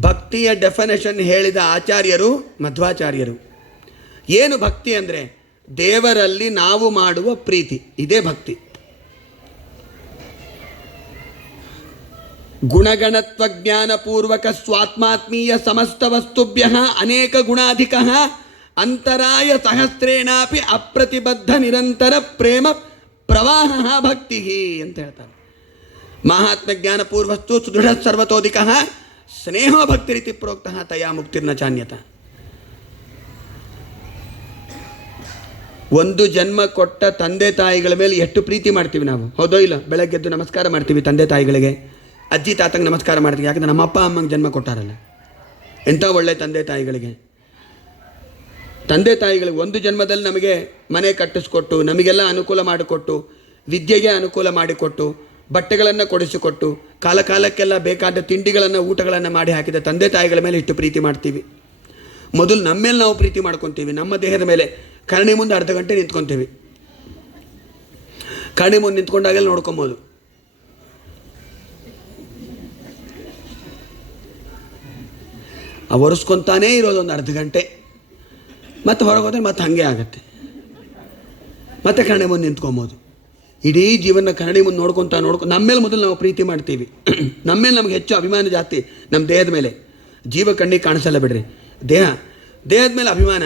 ಭಕ್ತಿಯ ಡೆಫಿನೇಷನ್ ಹೇಳಿದ ಆಚಾರ್ಯರು ಮಧ್ವಾಚಾರ್ಯರು. ಏನು ಭಕ್ತಿ ಅಂದರೆ ದೇವರಲ್ಲಿ ನಾವು ಮಾಡುವ ಪ್ರೀತಿ, ಇದೇ ಭಕ್ತಿ. ಗುಣಗಣತ್ವಜ್ಞಾನಪೂರ್ವಕ ಸ್ವಾತ್ಮಾತ್ಮೀಯ ಸಮಸ್ತ ವಸ್ತುಭ್ಯ ಅನೇಕ ಗುಣಾಧಿಕ ಅಂತರಾಯ ಸಹಸ್ರೇಣಾಪಿ ಅಪ್ರತಿಬದ್ಧ ನಿರಂತರ ಪ್ರೇಮ ಪ್ರವಾಹ ಭಕ್ತಿ ಅಂತ ಹೇಳ್ತಾರೆ. ಮಹಾತ್ಮ ಜ್ಞಾನಪೂರ್ವಸ್ತು ಸುದೃಢ ಸರ್ವತೋಧಿಕ ಸ್ನೇಹೋ ಭಕ್ತಿ ರೀತಿ ಪ್ರೋಕ್ತ ತಯಾ ಮುಕ್ತಿರ್ನ ಚಾನ್ಯತ. ಒಂದು ಜನ್ಮ ಕೊಟ್ಟ ತಂದೆ ತಾಯಿಗಳ ಮೇಲೆ ಎಷ್ಟು ಪ್ರೀತಿ ಮಾಡ್ತೀವಿ ನಾವು, ಹೌದೋ ಇಲ್ಲ? ಬೆಳಗ್ಗೆದ್ದು ನಮಸ್ಕಾರ ಮಾಡ್ತೀವಿ ತಂದೆ ತಾಯಿಗಳಿಗೆ, ಅಜ್ಜಿ ತಾತಂಗೆ ನಮಸ್ಕಾರ ಮಾಡ್ತೀವಿ. ಯಾಕಂದರೆ ನಮ್ಮ ಅಪ್ಪ ಅಮ್ಮಂಗೆ ಜನ್ಮ ಕೊಟ್ಟಾರಲ್ಲ. ಎಂಥ ಒಳ್ಳೆ ತಂದೆ ತಾಯಿಗಳಿಗೆ. ತಂದೆ ತಾಯಿಗಳಿಗೆ ಒಂದು ಜನ್ಮದಲ್ಲಿ ನಮಗೆ ಮನೆ ಕಟ್ಟಿಸ್ಕೊಟ್ಟು, ನಮಗೆಲ್ಲ ಅನುಕೂಲ ಮಾಡಿಕೊಟ್ಟು, ವಿದ್ಯೆಗೆ ಅನುಕೂಲ ಮಾಡಿಕೊಟ್ಟು, ಬಟ್ಟೆಗಳನ್ನು ಕೊಡಿಸಿಕೊಟ್ಟು, ಕಾಲ ಕಾಲಕ್ಕೆಲ್ಲ ಬೇಕಾದ ತಿಂಡಿಗಳನ್ನು ಊಟಗಳನ್ನು ಮಾಡಿ ಹಾಕಿದ ತಂದೆ ತಾಯಿಗಳ ಮೇಲೆ ಇಷ್ಟು ಪ್ರೀತಿ ಮಾಡ್ತೀವಿ. ಮೊದಲು ನಮ್ಮ ಮೇಲೆ ನಾವು ಪ್ರೀತಿ ಮಾಡ್ಕೊತೀವಿ. ನಮ್ಮ ದೇಹದ ಮೇಲೆ ಕರಣಿ ಮುಂದೆ ಅರ್ಧ ಗಂಟೆ ನಿಂತ್ಕೊತೀವಿ. ಕರಣಿ ಮುಂದೆ ನಿಂತ್ಕೊಂಡಾಗೆಲ್ಲ ನೋಡ್ಕೊಬೋದು. ಒರೆಸ್ಕೊತಾನೇ ಇರೋದು ಒಂದು ಅರ್ಧ ಗಂಟೆ, ಮತ್ತೆ ಹೊರಗೋದ್ರೆ ಮತ್ತೆ ಹಾಗೆ ಆಗುತ್ತೆ. ಮತ್ತೆ ಕನ್ನಡಿ ಮುಂದೆ ನಿಂತ್ಕೊಬೋದು. ಇಡೀ ಜೀವನ ಕನ್ನಡಿ ಮುಂದೆ ನೋಡ್ಕೊತ ನಮ್ಮ ಮೇಲೆ ಮೊದಲು ನಾವು ಪ್ರೀತಿ ಮಾಡ್ತೀವಿ. ನಮ್ಮ ಮೇಲೆ ನಮಗೆ ಹೆಚ್ಚು ಅಭಿಮಾನ ಜಾಸ್ತಿ, ನಮ್ಮ ದೇಹದ ಮೇಲೆ. ಜೀವ ಕಣ್ಣಿಗೆ ಕಾಣಿಸಲ್ಲ ಬಿಡ್ರಿ, ದೇಹದ ಮೇಲೆ ಅಭಿಮಾನ.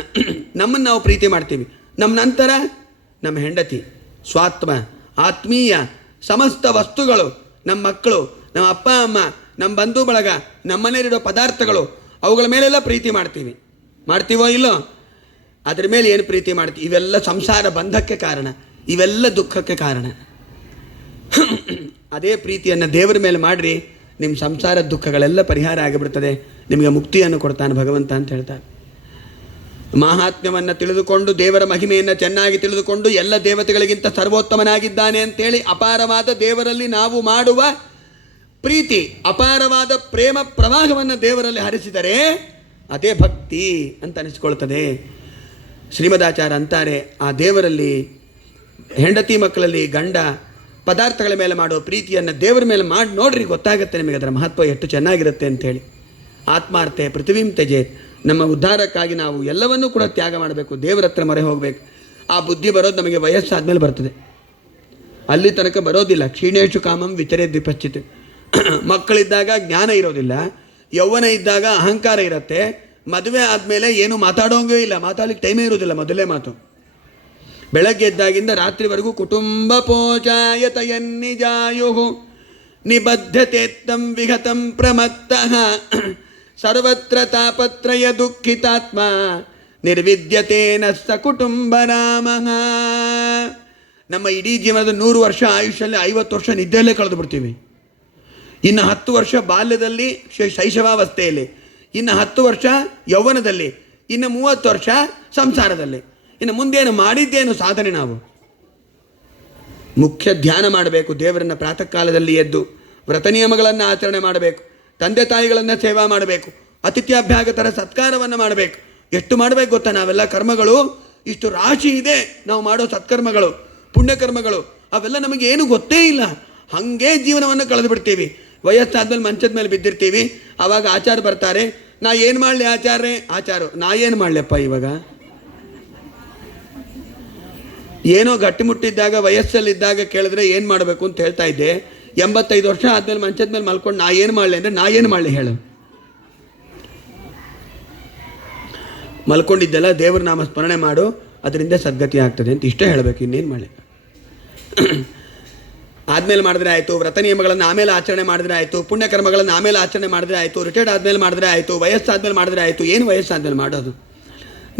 ನಮ್ಮನ್ನು ನಾವು ಪ್ರೀತಿ ಮಾಡ್ತೀವಿ. ನಮ್ಮ ನಂತರ ನಮ್ಮ ಹೆಂಡತಿ, ಸ್ವಾತ್ಮ, ಆತ್ಮೀಯ ಸಮಸ್ತ ವಸ್ತುಗಳು, ನಮ್ಮ ಮಕ್ಕಳು, ನಮ್ಮ ಅಪ್ಪ ಅಮ್ಮ, ನಮ್ಮ ಬಂಧು ಬಳಗ, ನಮ್ಮ ಮನೆಯಲ್ಲಿರೋ ಪದಾರ್ಥಗಳು, ಅವುಗಳ ಮೇಲೆಲ್ಲ ಪ್ರೀತಿ ಮಾಡ್ತೀವೋ ಇಲ್ಲೋ? ಅದ್ರ ಮೇಲೆ ಏನು ಪ್ರೀತಿ ಮಾಡ್ತೀವಿ? ಇವೆಲ್ಲ ಸಂಸಾರ ಬಂಧಕ್ಕೆ ಕಾರಣ, ಇವೆಲ್ಲ ದುಃಖಕ್ಕೆ ಕಾರಣ. ಅದೇ ಪ್ರೀತಿಯನ್ನು ದೇವರ ಮೇಲೆ ಮಾಡಿರಿ, ನಿಮ್ಮ ಸಂಸಾರದ ದುಃಖಗಳೆಲ್ಲ ಪರಿಹಾರ ಆಗಿಬಿಡ್ತದೆ, ನಿಮಗೆ ಮುಕ್ತಿಯನ್ನು ಕೊಡ್ತಾನೆ ಭಗವಂತ ಅಂತ ಹೇಳ್ತಾರೆ. ಮಹಾತ್ಮ್ಯವನ್ನು ತಿಳಿದುಕೊಂಡು, ದೇವರ ಮಹಿಮೆಯನ್ನು ಚೆನ್ನಾಗಿ ತಿಳಿದುಕೊಂಡು, ಎಲ್ಲ ದೇವತೆಗಳಿಗಿಂತ ಸರ್ವೋತ್ತಮನಾಗಿದ್ದಾನೆ ಅಂತೇಳಿ ಅಪಾರವಾದ ದೇವರಲ್ಲಿ ನಾವು ಮಾಡುವ ಪ್ರೀತಿ, ಅಪಾರವಾದ ಪ್ರೇಮ ಪ್ರವಾಹವನ್ನು ದೇವರಲ್ಲಿ ಹರಿಸಿದರೆ ಅದೇ ಭಕ್ತಿ ಅಂತ ಅನಿಸ್ಕೊಳ್ತದೆ. ಶ್ರೀಮದಾಚಾರ್ಯ ಅಂತಾರೆ, ಆ ದೇವರಲ್ಲಿ ಹೆಂಡತಿ ಮಕ್ಕಳಲ್ಲಿ ಗಂಡ ಪದಾರ್ಥಗಳ ಮೇಲೆ ಮಾಡೋ ಪ್ರೀತಿಯನ್ನು ದೇವರ ಮೇಲೆ ಮಾಡಿ ನೋಡ್ರಿ, ಗೊತ್ತಾಗುತ್ತೆ ನಿಮಗೆ ಅದರ ಮಹತ್ವ ಎಷ್ಟು ಚೆನ್ನಾಗಿರುತ್ತೆ ಅಂಥೇಳಿ. ಆತ್ಮಾರ್ತೆ ಪೃಥ್ವೀಂ ತ್ಯಜೇತ್. ನಮ್ಮ ಉದ್ಧಾರಕ್ಕಾಗಿ ನಾವು ಎಲ್ಲವನ್ನೂ ಕೂಡ ತ್ಯಾಗ ಮಾಡಬೇಕು, ದೇವರ ಹತ್ರ ಮೊರೆ ಹೋಗಬೇಕು. ಆ ಬುದ್ಧಿ ಬರೋದು ನಮಗೆ ವಯಸ್ಸಾದ್ಮೇಲೆ ಬರ್ತದೆ, ಅಲ್ಲಿ ತನಕ ಬರೋದಿಲ್ಲ. ಕ್ಷೀಣೇಶು ಕಾಮಂ ವಿಚರೇ ದ್ವಿಪಶ್ಚಿತ್. ಮಕ್ಕಳಿದ್ದಾಗ ಜ್ಞಾನ ಇರೋದಿಲ್ಲ, ಯೌವನ ಇದ್ದಾಗ ಅಹಂಕಾರ ಇರುತ್ತೆ, ಮದುವೆ ಆದಮೇಲೆ ಏನು ಮಾತಾಡೋಂಗೇ ಇಲ್ಲ, ಮಾತಾಡಲಿಕ್ಕೆ ಟೈಮೇ ಇರೋದಿಲ್ಲ. ಮೊದಲೇ ಮಾತು ಬೆಳಗ್ಗೆ ಎದ್ದಾಗಿಂದ ರಾತ್ರಿವರೆಗೂ ಕುಟುಂಬ ಪೋಷಾಯತಯನ್ನಿಜಾಯು ನಿಬದ್ಧತೆತ್ತಂ ವಿಹತಂ ಪ್ರಮತ್ತಃ ಸರ್ವತ್ರ ತಾಪತ್ರಯ ದುಃಖಿತಾತ್ಮ ನಿರ್ವಿದ್ಯತೇನ ಸ ಕುಟುಂಬ ರಾಮಃ. ನಮ್ಮ ಇಡೀ ಜೀವನದ 100 ವರ್ಷ ಆಯುಷ್ಯಲ್ಲಿ 50 ವರ್ಷ ನಿದ್ದೆಯಲ್ಲೇ ಕಳೆದು ಬಿಡ್ತೀವಿ. ಇನ್ನು 10 ವರ್ಷ ಬಾಲ್ಯದಲ್ಲಿ ಶೈಶವಾವಸ್ಥೆಯಲ್ಲಿ, ಇನ್ನು 10 ವರ್ಷ ಯೌವನದಲ್ಲಿ, ಇನ್ನು 30 ವರ್ಷ ಸಂಸಾರದಲ್ಲಿ. ಇನ್ನು ಮುಂದೇನು ಮಾಡಿದ್ದೇನು ಸಾಧನೆ? ನಾವು ಮುಖ್ಯ ಧ್ಯಾನ ಮಾಡಬೇಕು, ದೇವರನ್ನು ಪ್ರಾತಃ ಕಾಲದಲ್ಲಿ ಎದ್ದು ವ್ರತ ನಿಯಮಗಳನ್ನು ಆಚರಣೆ ಮಾಡಬೇಕು, ತಂದೆ ತಾಯಿಗಳನ್ನು ಸೇವಾ ಮಾಡಬೇಕು, ಅತಿಥ್ಯಾಭ್ಯಾಗತರ ಸತ್ಕಾರವನ್ನು ಮಾಡಬೇಕು. ಎಷ್ಟು ಮಾಡಬೇಕು ಗೊತ್ತಾ? ನಾವೆಲ್ಲ ಕರ್ಮಗಳು ಇಷ್ಟು ರಾಶಿ ಇದೆ, ನಾವು ಮಾಡೋ ಸತ್ಕರ್ಮಗಳು, ಪುಣ್ಯಕರ್ಮಗಳು, ಅವೆಲ್ಲ ನಮಗೆ ಏನು ಗೊತ್ತೇ ಇಲ್ಲ. ಹಾಗೇ ಜೀವನವನ್ನು ಕಳೆದು ಬಿಡ್ತೀವಿ. ವಯಸ್ಸಾದ್ಮೇಲೆ ಮಂಚದ ಮೇಲೆ ಬಿದ್ದಿರ್ತೀವಿ. ಆವಾಗ ಆಚಾರ ಬರ್ತಾರೆ, ನಾ ಏನು ಮಾಡಲಿ ಆಚಾರ್ಯ? ನಾ ಏನು ಮಾಡಲಿಯಪ್ಪ? ಇವಾಗ ಏನೋ ಗಟ್ಟಿಮುಟ್ಟಿದ್ದಾಗ ವಯಸ್ಸಲ್ಲಿದ್ದಾಗ ಕೇಳಿದ್ರೆ ಏನು ಮಾಡಬೇಕು ಅಂತ ಹೇಳ್ತಾ ಇದ್ದೆ. 85 ವರ್ಷ ಆದಮೇಲೆ ಮಂಚದ ಮೇಲೆ ಮಲ್ಕೊಂಡು ನಾ ಏನು ಮಾಡಲಿ ಅಂದರೆ ನಾ ಏನು ಮಾಡಲಿ ಹೇಳು? ಮಲ್ಕೊಂಡಿದ್ದೆಲ್ಲ ದೇವ್ರ ನಾಮ ಸ್ಮರಣೆ ಮಾಡು, ಅದರಿಂದ ಸದ್ಗತಿ ಆಗ್ತದೆ ಅಂತ ಇಷ್ಟೇ ಹೇಳಬೇಕು, ಇನ್ನೇನು ಮಾಡಲಿ. ಆದಮೇಲೆ ಮಾಡಿದ್ರೆ ಆಯಿತು, ವ್ರತ ನಿಯಮಗಳನ್ನು ಆಮೇಲೆ ಆಚರಣೆ ಮಾಡಿದ್ರೆ ಆಯಿತು, ಪುಣ್ಯಕರ್ಮಗಳನ್ನು ಆಮೇಲೆ ಆಚರಣೆ ಮಾಡಿದ್ರೆ ಆಯಿತು, ರಿಟೈರ್ಡ್ ಆದಮೇಲೆ ಮಾಡಿದ್ರೆ ಆಯಿತು, ವಯಸ್ಸಾದ್ಮೇಲೆ ಮಾಡಿದ್ರೆ ಆಯಿತು. ಏನು ವಯಸ್ಸಾದ್ಮೇಲೆ ಮಾಡೋದು?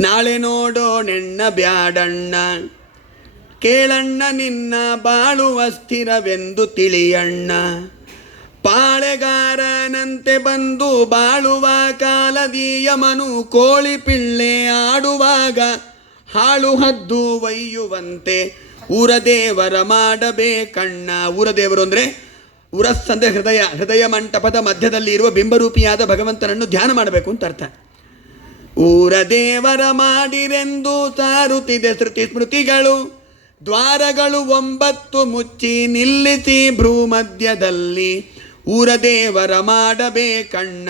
ನಾಳೆ ನೋಡೋ ನೆಣ್ಣ ಬ್ಯಾಡಣ್ಣ, ಕೇಳಣ್ಣ ನಿನ್ನ ಬಾಳುವ ಸ್ಥಿರವೆಂದು ತಿಳಿಯಣ್ಣ, ಪಾಳೆಗಾರನಂತೆ ಬಂದು ಬಾಳುವ ಕಾಲದೀಯ ಮನು ಕೋಳಿ ಪಿಳ್ಳೆ ಆಡುವಾಗ ಹಾಳು ಹದ್ದು ಒಯ್ಯುವಂತೆ ಊರ ದೇವರ ಮಾಡಬೇಕಣ್ಣ. ಊರ ದೇವರು ಅಂದರೆ ಉರಸ್ ಅಂದರೆ ಹೃದಯ, ಹೃದಯ ಮಂಟಪದ ಮಧ್ಯದಲ್ಲಿ ಇರುವ ಬಿಂಬರೂಪಿಯಾದ ಭಗವಂತನನ್ನು ಧ್ಯಾನ ಮಾಡಬೇಕು ಅಂತ ಅರ್ಥ. ಊರ ದೇವರ ಮಾಡಿರೆಂದು ಸಾರುತ್ತಿದೆ ಶ್ರುತಿ ಸ್ಮೃತಿಗಳು, ದ್ವಾರಗಳು 9 ಮುಚ್ಚಿ ನಿಲ್ಲಿಸಿ ಭ್ರೂಮಧ್ಯದಲ್ಲಿ. ಊರ ದೇವರ ಮಾಡಬೇಕಣ್ಣ,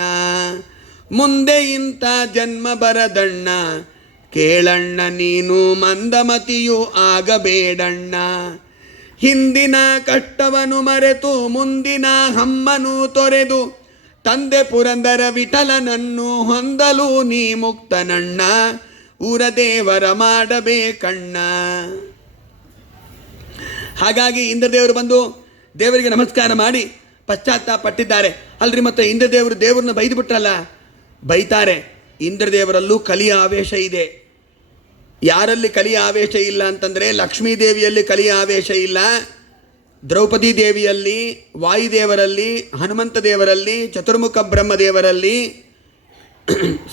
ಮುಂದೆ ಇಂಥ ಜನ್ಮ ಬರದಣ್ಣ, ಕೇಳಣ್ಣ ನೀನು ಮಂದಮತಿಯು ಆಗಬೇಡಣ್ಣ. ಹಿಂದಿನ ಕಷ್ಟವನ್ನು ಮರೆತು ಮುಂದಿನ ಹಮ್ಮನು ತೊರೆದು, ತಂದೆ ಪುರಂದರ ವಿಠಲನನ್ನು ಹೊಂದಲು ನೀ ಮುಕ್ತನಣ್ಣ. ಊರ ದೇವರ ಮಾಡಬೇಕಣ್ಣ. ಹಾಗಾಗಿ ಇಂದ್ರದೇವರು ಬಂದು ದೇವರಿಗೆ ನಮಸ್ಕಾರ ಮಾಡಿ ಪಶ್ಚಾತ್ತಾಪಟ್ಟಿದ್ದಾರೆ. ಅಲ್ರಿ ಮತ್ತೆ ಇಂದ್ರದೇವರು ದೇವ್ರನ್ನ ಬೈದು ಬಿಟ್ರಲ್ಲ, ಬೈತಾರೆ. ಇಂದ್ರದೇವರಲ್ಲೂ ಕಲಿಯ ಆವೇಶ ಇದೆ. ಯಾರಲ್ಲಿ ಕಲಿಯ ಆವೇಶ ಇಲ್ಲ ಅಂತಂದರೆ, ಲಕ್ಷ್ಮೀ ದೇವಿಯಲ್ಲಿ ಕಲಿಯ ಆವೇಶ ಇಲ್ಲ, ದ್ರೌಪದಿ ದೇವಿಯಲ್ಲಿ, ವಾಯುದೇವರಲ್ಲಿ, ಹನುಮಂತ ದೇವರಲ್ಲಿ, ಚತುರ್ಮುಖ ಬ್ರಹ್ಮದೇವರಲ್ಲಿ,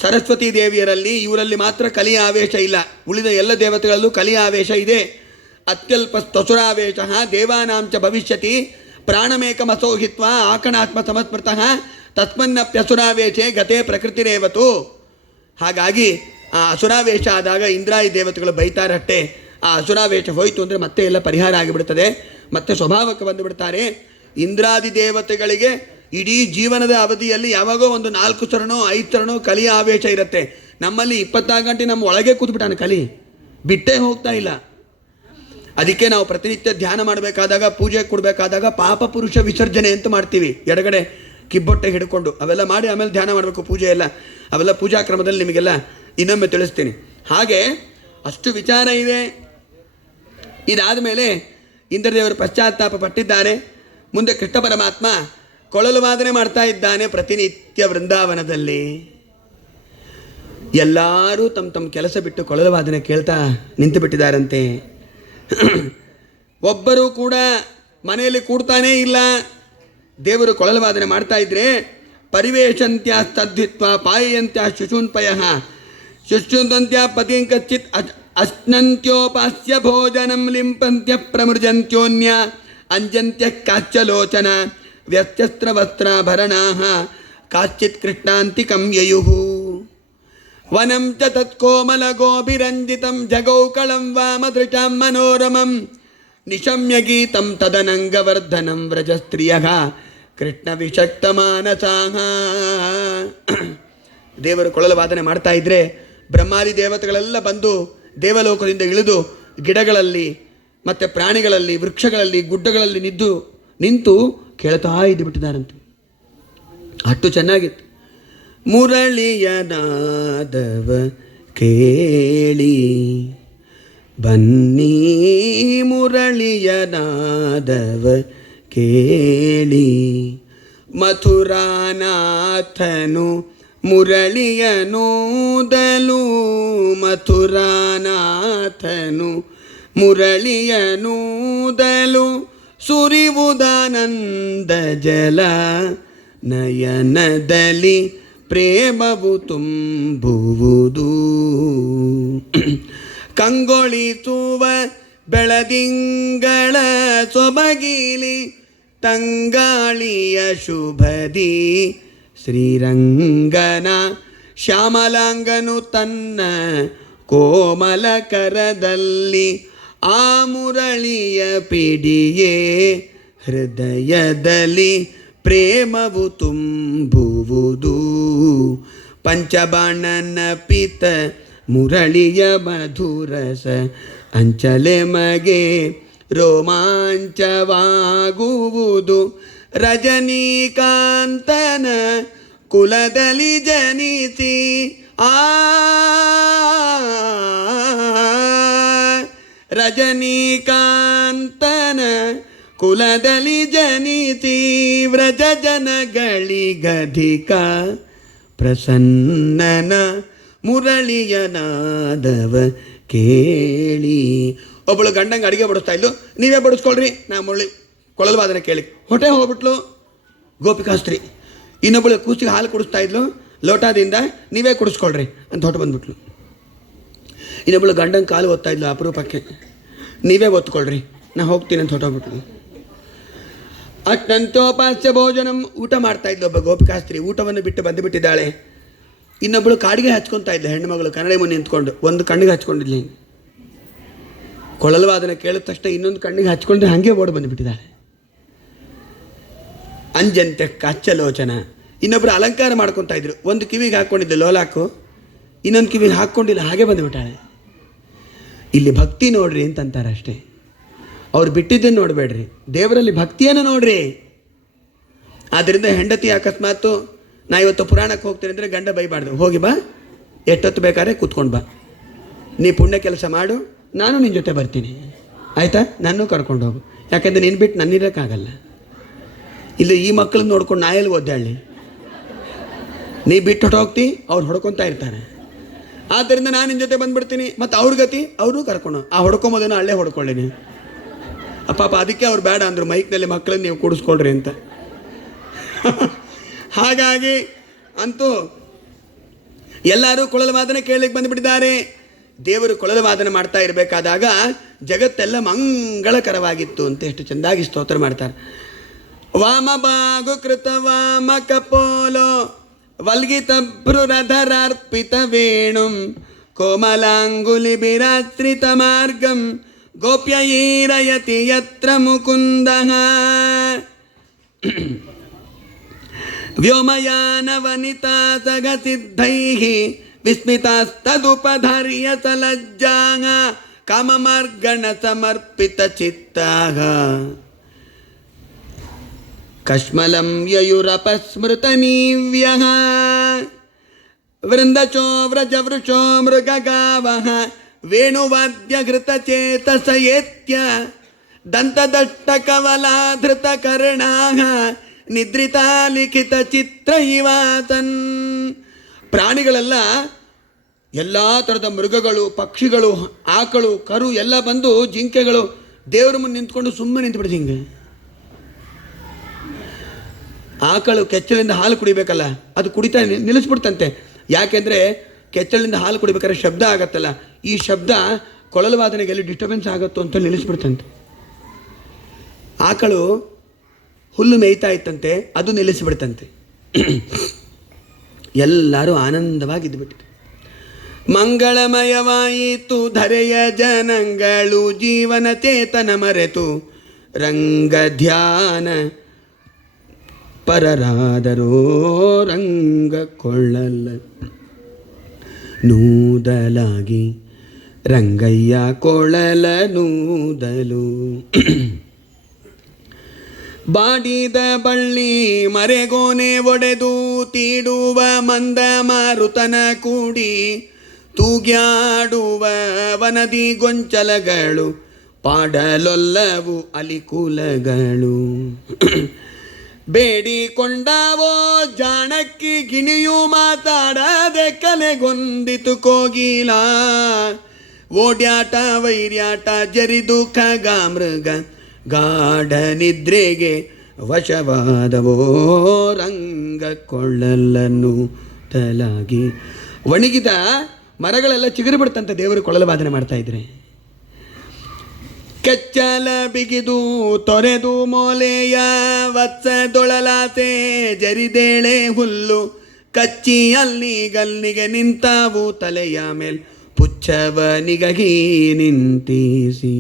ಸರಸ್ವತಿ ದೇವಿಯರಲ್ಲಿ, ಇವರಲ್ಲಿ ಮಾತ್ರ ಕಲಿಯ ಆವೇಶ ಇಲ್ಲ. ಉಳಿದ ಎಲ್ಲ ದೇವತೆಗಳಲ್ಲೂ ಕಲಿಯ ಆವೇಶ ಇದೆ. ಅತ್ಯಲ್ಪ ಸ್ತಸುರಾವೇಶ ದೇವಾನಾಂಚ ಭವಿಷ್ಯತಿ ಪ್ರಾಣಮೇಕಮಸೋಹಿತ್ವ ಆಕಣಾತ್ಮ ಸಮಸ್ಮೃತಃ ತಸ್ಮನ್ನಪ್ಯಸುರಾವೇಶೆ ಗತೆ ಪ್ರಕೃತಿರೇವತು. ಹಾಗಾಗಿ ಆ ಅಸುರಾವೇಶ ಆದಾಗ ಇಂದ್ರಾದಿ ದೇವತೆಗಳು ಬೈತಾರಟ್ಟೆ. ಆ ಅಸುರಾವೇಶ ಹೋಯಿತು ಅಂದರೆ ಮತ್ತೆ ಎಲ್ಲ ಪರಿಹಾರ ಆಗಿಬಿಡ್ತದೆ, ಮತ್ತೆ ಸ್ವಭಾವಕ್ಕೆ ಬಂದುಬಿಡ್ತಾರೆ. ಇಂದ್ರಾದಿ ದೇವತೆಗಳಿಗೆ ಇಡೀ ಜೀವನದ ಅವಧಿಯಲ್ಲಿ ಯಾವಾಗೋ ಒಂದು 4 ಸರಣೋ 5 ಸರಣೋ ಕಲಿಯ ಆವೇಶ ಇರುತ್ತೆ. ನಮ್ಮಲ್ಲಿ 24 ಗಂಟೆ ನಮ್ಮ ಒಳಗೆ ಕೂತ್ಬಿಟ್ಟಾನೆ ಕಲಿ, ಬಿಟ್ಟೇ ಹೋಗ್ತಾ ಇಲ್ಲ. ಅದಕ್ಕೆ ನಾವು ಪ್ರತಿನಿತ್ಯ ಧ್ಯಾನ ಮಾಡಬೇಕಾದಾಗ, ಪೂಜೆ ಕೊಡಬೇಕಾದಾಗ ಪಾಪ ಪುರುಷ ವಿಸರ್ಜನೆ ಅಂತ ಮಾಡ್ತೀವಿ, ಎಡಗಡೆ ಕಿಬ್ಬೊಟ್ಟೆ ಹಿಡ್ಕೊಂಡು. ಅವೆಲ್ಲ ಮಾಡಿ ಆಮೇಲೆ ಧ್ಯಾನ ಮಾಡಬೇಕು, ಪೂಜೆ ಎಲ್ಲ ಅವೆಲ್ಲ ಪೂಜಾ ಕ್ರಮದಲ್ಲಿ ನಿಮಗೆಲ್ಲ ಇನ್ನೊಮ್ಮೆ ತಿಳಿಸ್ತೀನಿ. ಹಾಗೆ ಅಷ್ಟು ವಿಚಾರ ಇದೆ. ಇದಾದ ಮೇಲೆ ಇಂದ್ರದೇವರು ಪಶ್ಚಾತ್ತಾಪ ಪಟ್ಟಿದ್ದಾರೆ. ಮುಂದೆ ಕೃಷ್ಣ ಪರಮಾತ್ಮ ಕೊಳಲು ವಾದನೆ ಮಾಡ್ತಾ ಇದ್ದಾನೆ ಪ್ರತಿನಿತ್ಯ ವೃಂದಾವನದಲ್ಲಿ. ಎಲ್ಲರೂ ತಮ್ಮ ತಮ್ಮ ಕೆಲಸ ಬಿಟ್ಟು ಕೊಳಲು ವಾದನೆ ಕೇಳ್ತಾ ನಿಂತು ಬಿಟ್ಟಿದ್ದಾರಂತೆ. ಒಬ್ಬರೂ ಕೂಡ ಮನೆಯಲ್ಲಿ ಕೂಡ್ತಾನೇ ಇಲ್ಲ. ದೇವರು ಕೊಳಲು ವಾದನೆ ಮಾಡ್ತಾ ಇದ್ರೆ ಪರಿವೇಶಂತ್ಯ ತದ್ವಿತ್ವ ಪಾಯಂತ್ಯ ಶುಶೂನ್ಪಯ ಶುಶ್ರುಂತ್ಯ ಪತಿಂ ಕಚ್ಚಿತ್ ಅಶ್ನಂತ್ಯೋಪಾಸ್ಯ ಭೋಜನಂ ಲಿಂಪಂತ್ಯ ಪ್ರಮೃಜಂತ್ಯೋನ್ಯ ಅಂಜಂತ್ಯ ಕಾಚ್ಚಲೋಚನ ವ್ಯಸ್ತ್ಯಸ್ತ್ರವಸ್ತ್ರಾಭರಣಾ ಕಾಶ್ಚಿತ್ ಕೃಷ್ಣಾಂತಿಕಂ ಯಯುಃ ವನಂ ಚ ತತ್ಕೋಮಲಗೋಭಿರಂಜಿತಂ ಜಗೌಕಳಂ ವಾಮದೃಶಾಂ ಮನೋರಮಂ ನಿಶಮ್ಯ ಗೀತಂ ತದನಂಗವರ್ಧನಂ ವ್ರಜಸ್ತ್ರಿಯಃ ಕೃಷ್ಣ ವಿಷಕ್ತ ಮಾನಸಾಃ. ದೇವರು ಕೊಳಲು ವಾದನೆ ಮಾಡ್ತಾ ಇದ್ರೆ ಬ್ರಹ್ಮಾದಿ ದೇವತೆಗಳೆಲ್ಲ ಬಂದು ದೇವಲೋಕದಿಂದ ಇಳಿದು ಗಿಡಗಳಲ್ಲಿ ಮತ್ತು ಪ್ರಾಣಿಗಳಲ್ಲಿ, ವೃಕ್ಷಗಳಲ್ಲಿ, ಗುಡ್ಡಗಳಲ್ಲಿ ನಿಂತು ಕೇಳ್ತಾ ಇದ್ದು ಬಿಟ್ಟಿದ್ದಾರಂತೆ. ಅಷ್ಟು ಚೆನ್ನಾಗಿತ್ತು. ಮುರಳಿಯ ನಾದವ ಕೇಳಿ ಬನ್ನಿ, ಮುರಳಿಯ ನಾದವ ಕೇಳಿ, ಮಥುರಾನಾಥನು ಮುರಳಿಯನೂದಲು, ಮಥುರಾನಾಥನು ಮುರಳಿಯನೂದಲು, ಸುರಿವುದಾನಂದ ಜಲ ನಯನದಲ್ಲಿ ಪ್ರೇಮವು ತುಂಬುವುದು, ಕಂಗೊಳಿಸುವ ಬೆಳದಿಂಗಳ ಸೊಬಗಿಲಿ ತಂಗಾಳಿಯ ಶುಭದಿ, ಶ್ರೀರಂಗನ ಶ್ಯಾಮಲಾಂಗನು ತನ್ನ ಕೋಮಲ ಕರದಲ್ಲಿ, ಆ ಮುರಳಿಯ ಪಿಡಿಯೇ ಹೃದಯದಲ್ಲಿ ಪ್ರೇಮವು ತುಂಬುವುದು, ಪಂಚಬಾಣನ ಪಿತ ಮುರಳಿಯ ಮಧುರಸ ಅಂಚಲೆ ಮಗೆ ರೋಮಾಂಚವಾಗುವುದು, ರಜನೀಕಾಂತನ ಕುಲದಲ್ಲಿ ಜನಿಸಿ ರಜನೀಕಾಂತನ ಕುಲದಲ್ಲಿ ಜನಿಸಿ ವ್ರಜ ಜನಗಳಿಗಧಿಕ ಪ್ರಸನ್ನನ ಮುರಳಿಯ ನಾದವ ಕೇಳಿ. ಒಬ್ಬಳು ಗಂಡಂಗೆ ಅಡುಗೆ ಬಡಿಸ್ತಾ ಇದ್ಲು, ನೀವೇ ಬಡಿಸ್ಕೊಳ್ರಿ, ನಾ ಕೊಳಲು ವಾದನೆ ಕೇಳಿ ಹೊಟ್ಟೆ ಹೋಗ್ಬಿಟ್ಲು ಗೋಪಿಕಾಸ್ತ್ರಿ. ಇನ್ನೊಬ್ಬಳು ಕೂಸಿಗೆ ಹಾಲು ಕುಡಿಸ್ತಾ ಇದ್ಲು ಲೋಟದಿಂದ, ನೀವೇ ಕುಡಿಸ್ಕೊಳ್ರಿ ಅಂತ ಹೊಟ್ಟು ಬಂದ್ಬಿಟ್ಲು. ಇನ್ನೊಬ್ಬಳು ಗಂಡಂಗೆ ಕಾಲು ಓದ್ತಾ ಇದ್ಲು ಅಪರೂಪಕ್ಕೆ, ನೀವೇ ಒತ್ಕೊಳ್ರಿ, ನಾ ಹೋಗ್ತೀನಿ ಅಂತ ಹೊಟ್ಟೋಗ್ಬಿಟ್ರು. ಅಷ್ಟಂತೋಪಾಸ್ಯ ಭೋಜನಂ. ಊಟ ಮಾಡ್ತಾ ಇದ್ಲು ಒಬ್ಬ ಗೋಪಿಕಾಸ್ತ್ರೀ, ಊಟವನ್ನು ಬಿಟ್ಟು ಬಂದುಬಿಟ್ಟಿದ್ದಾಳೆ. ಇನ್ನೊಬ್ಬಳು ಕಾಡಿಗೆ ಹಚ್ಕೊತಾ ಇದ್ದ ಹೆಣ್ಣುಮಗಳು ಕನ್ನಡಿ ಮುನ್ನ ನಿಂತ್ಕೊಂಡು, ಒಂದು ಕಣ್ಣಿಗೆ ಹಚ್ಕೊಂಡಿದ್ಲಿ. ಕೊಳಲವಾದನ ಕೇಳಿದ ತಕ್ಷಣ ಇನ್ನೊಂದು ಕಣ್ಣಿಗೆ ಹಚ್ಕೊಂಡ್ರೆ ಹಾಗೆ ಓಡಿ ಬಂದುಬಿಟ್ಟಿದ್ದಾಳೆ. ಅಂಜಂತೆ ಕಚ್ಚಲೋಚನ. ಇನ್ನೊಬ್ಬರು ಅಲಂಕಾರ ಮಾಡ್ಕೊತಾ ಇದ್ರು, ಒಂದು ಕಿವಿಗೆ ಹಾಕ್ಕೊಂಡಿದ್ದೆ ಲೋಲಾಕು, ಇನ್ನೊಂದು ಕಿವಿಗೆ ಹಾಕ್ಕೊಂಡಿಲ್ಲ, ಹಾಗೆ ಬಂದುಬಿಟ್ಟಾಳೆ. ಇಲ್ಲಿ ಭಕ್ತಿ ನೋಡ್ರಿ ಅಂತಂತಾರೆ ಅಷ್ಟೇ, ಅವ್ರು ಬಿಟ್ಟಿದ್ದನ್ನು ನೋಡಬೇಡ್ರಿ, ದೇವರಲ್ಲಿ ಭಕ್ತಿಯನ್ನು ನೋಡ್ರಿ. ಆದ್ದರಿಂದ ಹೆಂಡತಿ ಅಕಸ್ಮಾತು ನಾ ಇವತ್ತು ಪುರಾಣಕ್ಕೆ ಹೋಗ್ತೇನೆ ಅಂದರೆ ಗಂಡ ಬೈಬಾರ್ದು, ಹೋಗಿ ಬಾ, ಎಷ್ಟೊತ್ತು ಬೇಕಾದ್ರೆ ಕೂತ್ಕೊಂಡು ಬಾ, ನೀ ಪುಣ್ಯ ಕೆಲಸ ಮಾಡು, ನಾನು ನಿನ್ನ ಜೊತೆ ಬರ್ತೀನಿ, ಆಯಿತಾ, ನನ್ನೂ ಕರ್ಕೊಂಡು ಹೋಗು, ಯಾಕೆಂದರೆ ನೀನು ಬಿಟ್ಟು ನನ್ನಿರೋಕ್ಕಾಗಲ್ಲ. ಇಲ್ಲ ಈ ಮಕ್ಕಳನ್ನ ನೋಡ್ಕೊಂಡು ನಾ ಎಲ್ಲಿ ಒದ್ದಾಳಿ, ನೀ ಬಿಟ್ಟು ಹೊಟ್ಟೋಗ್ತಿ, ಅವ್ರು ಹೊಡ್ಕೊತಾ ಇರ್ತಾರೆ. ಆದ್ದರಿಂದ ನಾನು ನಿನ್ನ ಜೊತೆ ಬಂದುಬಿಡ್ತೀನಿ, ಮತ್ತು ಅವ್ರ ಗತಿ ಅವರು ಕರ್ಕೊಂಡು, ಆ ಹೊಡ್ಕೊಂಬೋದನ್ನು ಅಲ್ಲೇ ಹೊಡ್ಕೊಳ್ಳಿ ಅಪ್ಪಾಪ. ಅದಕ್ಕೆ ಅವ್ರು ಬೇಡ ಅಂದರು, ಮೈಕ್ನಲ್ಲಿ ಮಕ್ಕಳನ್ನ ನೀವು ಕೂಡಿಸ್ಕೊಳ್ರಿ ಅಂತ. ಹಾಗಾಗಿ ಅಂತೂ ಎಲ್ಲರೂ ಕೊಳಲ ವಾದನ ಕೇಳಲಿಕ್ಕೆ ಬಂದುಬಿಟ್ಟಿದ್ದಾರೆ. ದೇವರು ಕೊಳಲ ವಾದನ ಮಾಡ್ತಾ ಇರಬೇಕಾದಾಗ ಜಗತ್ತೆಲ್ಲ ಮಂಗಳಕರವಾಗಿತ್ತು ಅಂತ ಎಷ್ಟು ಚೆಂದಾಗಿ ಸ್ತೋತ್ರ ಮಾಡ್ತಾರೆ. ವಾಮ ಬಾಗು ಕೃತ ವಾಮ ಕಪೋಲೋ ವಲ್ಗಿತ ಭ್ರುರಧರಾರ್ಪಿತ ವೇಣುಂ ಕೋಮಲಾಂಗುಲಿ ಬಿರಾತ್ರಿತ ಮಾರ್ಗಂ ಗೋಪ್ಯೈರಯತಿ ಯತ್ರ ಮುಕುಂದಃ ವ್ಯೋಮಯಾನ ವನಿತಾ ಸಗಸಿದ್ಧೈಃ ವಿಸ್ಮಿತಾಸ್ತದುಪಧಾರ್ಯ ಸಲಜ್ಜಾಃ ಕಾಮಮಾರ್ಗಣ ಸಮರ್ಪಿತ ಚಿತ್ತಾಃ ಕಶ್ಮಲಂ ಯಯುರಪಸ್ಮೃತನೀವ್ಯಃ ವೃಂದಚೋ ವ್ರಜವೃಷೋ ಮೃಗಗಾವಃ ವೇಣುವಾದ್ಯಘೃತಚೇತಸಯೇತ್ಯ ದಂತದಷ್ಟಕವಲಾಧೃತಕರ್ಣಾಃ ನಿದ್ರಿತಾ ಲಿಖಿತ ಚಿತ್ರ ಇವಾತನ್. ಪ್ರಾಣಿಗಳೆಲ್ಲ, ಎಲ್ಲ ಥರದ ಮೃಗಗಳು, ಪಕ್ಷಿಗಳು, ಆಕಳು, ಕರು ಎಲ್ಲ ಬಂದು, ಜಿಂಕೆಗಳು ದೇವ್ರ ಮುಂದೆ ನಿಂತ್ಕೊಂಡು ಸುಮ್ಮನೆ ನಿಂತ್ಬಿಡ್ತು ಹಿಂಗೆ. ಆಕಳು ಕೆಚ್ಚಲಿಂದ ಹಾಲು ಕುಡಿಬೇಕಲ್ಲ, ಅದು ಕುಡಿತಾ ನಿಲ್ಲಿಸ್ಬಿಡ್ತಂತೆ. ಯಾಕೆಂದರೆ ಕೆಚ್ಚಲಿಂದ ಹಾಲು ಕುಡಿಬೇಕಾದ್ರೆ ಶಬ್ದ ಆಗತ್ತಲ್ಲ, ಈ ಶಬ್ದ ಕೊಳಲು ವಾದನೆಗೆ ಎಲ್ಲಿ ಡಿಸ್ಟರ್ಬೆನ್ಸ್ ಆಗುತ್ತೋ ಅಂತ ನಿಲ್ಲಿಸ್ಬಿಡ್ತಂತೆ. ಆಕಳು ಹುಲ್ಲು ಮೇಯ್ತಾ ಇತ್ತಂತೆ, ಅದು ನಿಲ್ಲಿಸಿಬಿಡ್ತಂತೆ. ಎಲ್ಲರೂ ಆನಂದವಾಗಿದ್ದುಬಿಟ್ಟಿತು. ಮಂಗಳಮಯವಾಯಿತು ಧರೆಯ ಜನಗಳು, ಜೀವನ ಚೇತನ ಮರೆತು ರಂಗ ಧ್ಯಾನ ಪರರಾದರೋ ರಂಗ ಕೊಳ್ಳಲ್ಲ ನೂದಲಾಗಿ ರಂಗಯ್ಯ ಕೊಳಲ ನೂದಲು. ಬಾಡಿದ ಬಳ್ಳಿ ಮರೆಗೋನೆ ಒಡೆದು ತೀಡುವ ಮಂದ ಮಾರುತನ ಕೂಡಿ ತೂಗ್ಯಾಡುವ ವನದಿ ಗೊಂಚಲಗಳು ಪಾಡಲೊಲ್ಲವು ಅಲಿಕುಲಗಳು. ಬೇಡಿಕೊಂಡವೋ ಜಾಣಕ್ಕಿ ಗಿಣಿಯು ಮಾತಾಡದೆ ಕಲೆಗೊಂದಿತು ಕೋಗಿಲ. ಓಡ್ಯಾಟ ವೈರ್ಯಾಟ ಜರಿದು ಖಗಾಮೃಗ ಗಾಢ ನಿದ್ರೆಗೆ ವಶವಾದವೋ ರಂಗ ಕೊಳ್ಳಲನ್ನು ತಲಾಗಿ. ಒಣಗಿದ ಮರಗಳೆಲ್ಲ ಚಿಗುರು ಬಿಡ್ತಂತೆ ದೇವರು ಕೊಳಲು ವಾದನೆ ಮಾಡ್ತಾ ಇದ್ರೆ. ಕೆಚ್ಚಲ ಬಿಗಿದು ತೊರೆದು ಮೋಲೆಯ ವತ್ಸದೊಳಲಾಸೆ ಜರಿದೇಳೆ ಹುಲ್ಲು ಕಚ್ಚಿ ಅಲ್ಲಿ ಗಲ್ಲಿಗೆ ನಿಂತಾವು ತಲೆಯ ಮೇಲ್ ಪುಚ್ಛವ ನಿಗಹಿ ನಿಂತಿಸಿ.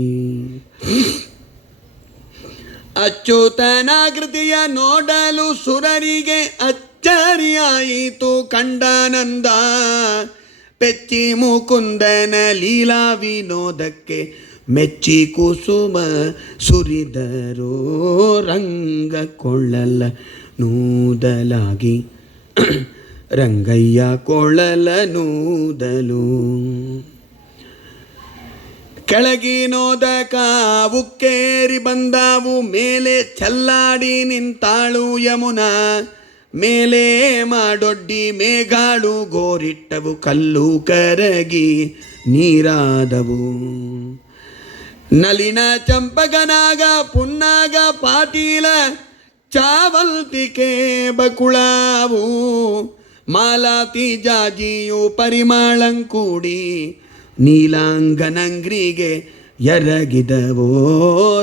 ಅಚ್ಯುತನಾಕೃತಿಯ ನೋಡಲು ಸುರರಿಗೆ ಅಚ್ಚರಿಯಾಯಿತು ಕಂಡಾನಂದ. ಪೆಚ್ಚಿ ಮುಕುಂದನ ಲೀಲಾ ವಿನೋದಕ್ಕೆ ಮೆಚ್ಚಿ ಕುಸುಮ ಸುರಿದರೋ ರಂಗ ಕೊಳ್ಳಲ ನೂದಲಾಗಿ ರಂಗಯ್ಯ ಕೊಳಲ ನೂದಲು. ಕೆಳಗಿನೋದಕ ಉಕ್ಕೇರಿ ಬಂದಾವು ಮೇಲೆ ಚಲ್ಲಾಡಿ ನಿಂತಾಳು ಯಮುನಾ. ಮೇಲೆ ಮಾಡೊಡ್ಡಿ ಮೇಘಾಳು ಗೋರಿಟ್ಟವು ಕಲ್ಲು ಕರಗಿ ನೀರಾದವು. ನಲಿನ ಚಂಪಕನಾಗ ಪುನ್ನಾಗ ಪಾಟೀಲ ಚಾವಲ್ತಿಕೆ ಬಕುಳಾವು. ಮಾಲಾತಿ ಜಾಜಿಯು ಪರಿಮಾಳಂಕೂಡಿ ನೀಲಾಂಗನಂಗ್ರಿಗೆ ಎರಗಿದವೋ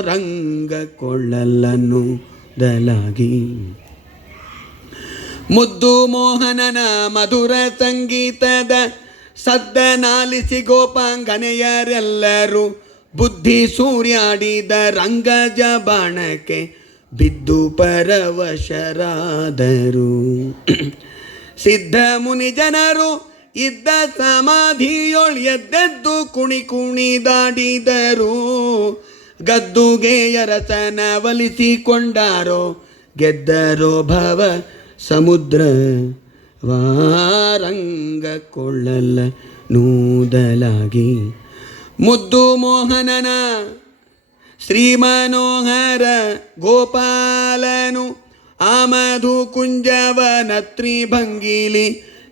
ರಂಗ ಕೊಳ್ಳಲ್ಲನ್ನು ದಲಾಗಿ. ಮುದ್ದು ಮೋಹನನ ಮಧುರ ಸಂಗೀತದ ಸದ್ದನಾಲಿಸಿ ಗೋಪಾಂಗನೆಯರೆಲ್ಲರೂ ಬುದ್ಧಿ ಸೂರ್ಯಾಡಿದ ರಂಗಜ ಬಾಣಕ್ಕೆ ಬಿದ್ದು ಪರವಶರಾದರು. ಸಿದ್ಧ ಮುನಿ ಜನರು ಇದ್ದ ಸಮಾಧಿಯೊಳೆದ್ದೆದ್ದು ಕುಣಿ ಕುಣಿದಾಡಿದರು. ಗದ್ದುಗೆಯ ರಸನ ಒಲಿಸಿಕೊಂಡಾರೋ ಗೆದ್ದರೋ ಭವ ಸಮುದ್ರ ವಾರಂಗ ಕೊಳ್ಳಲ್ಲ ನೂದಲಾಗಿ. ಮುದ್ದು ಮೋಹನನ ಶ್ರೀ ಮನೋಹರ ಗೋಪಾಲನು ಆಮಧು ಕುಂಜವನತ್ರಿ ಭಂಗಿಲಿ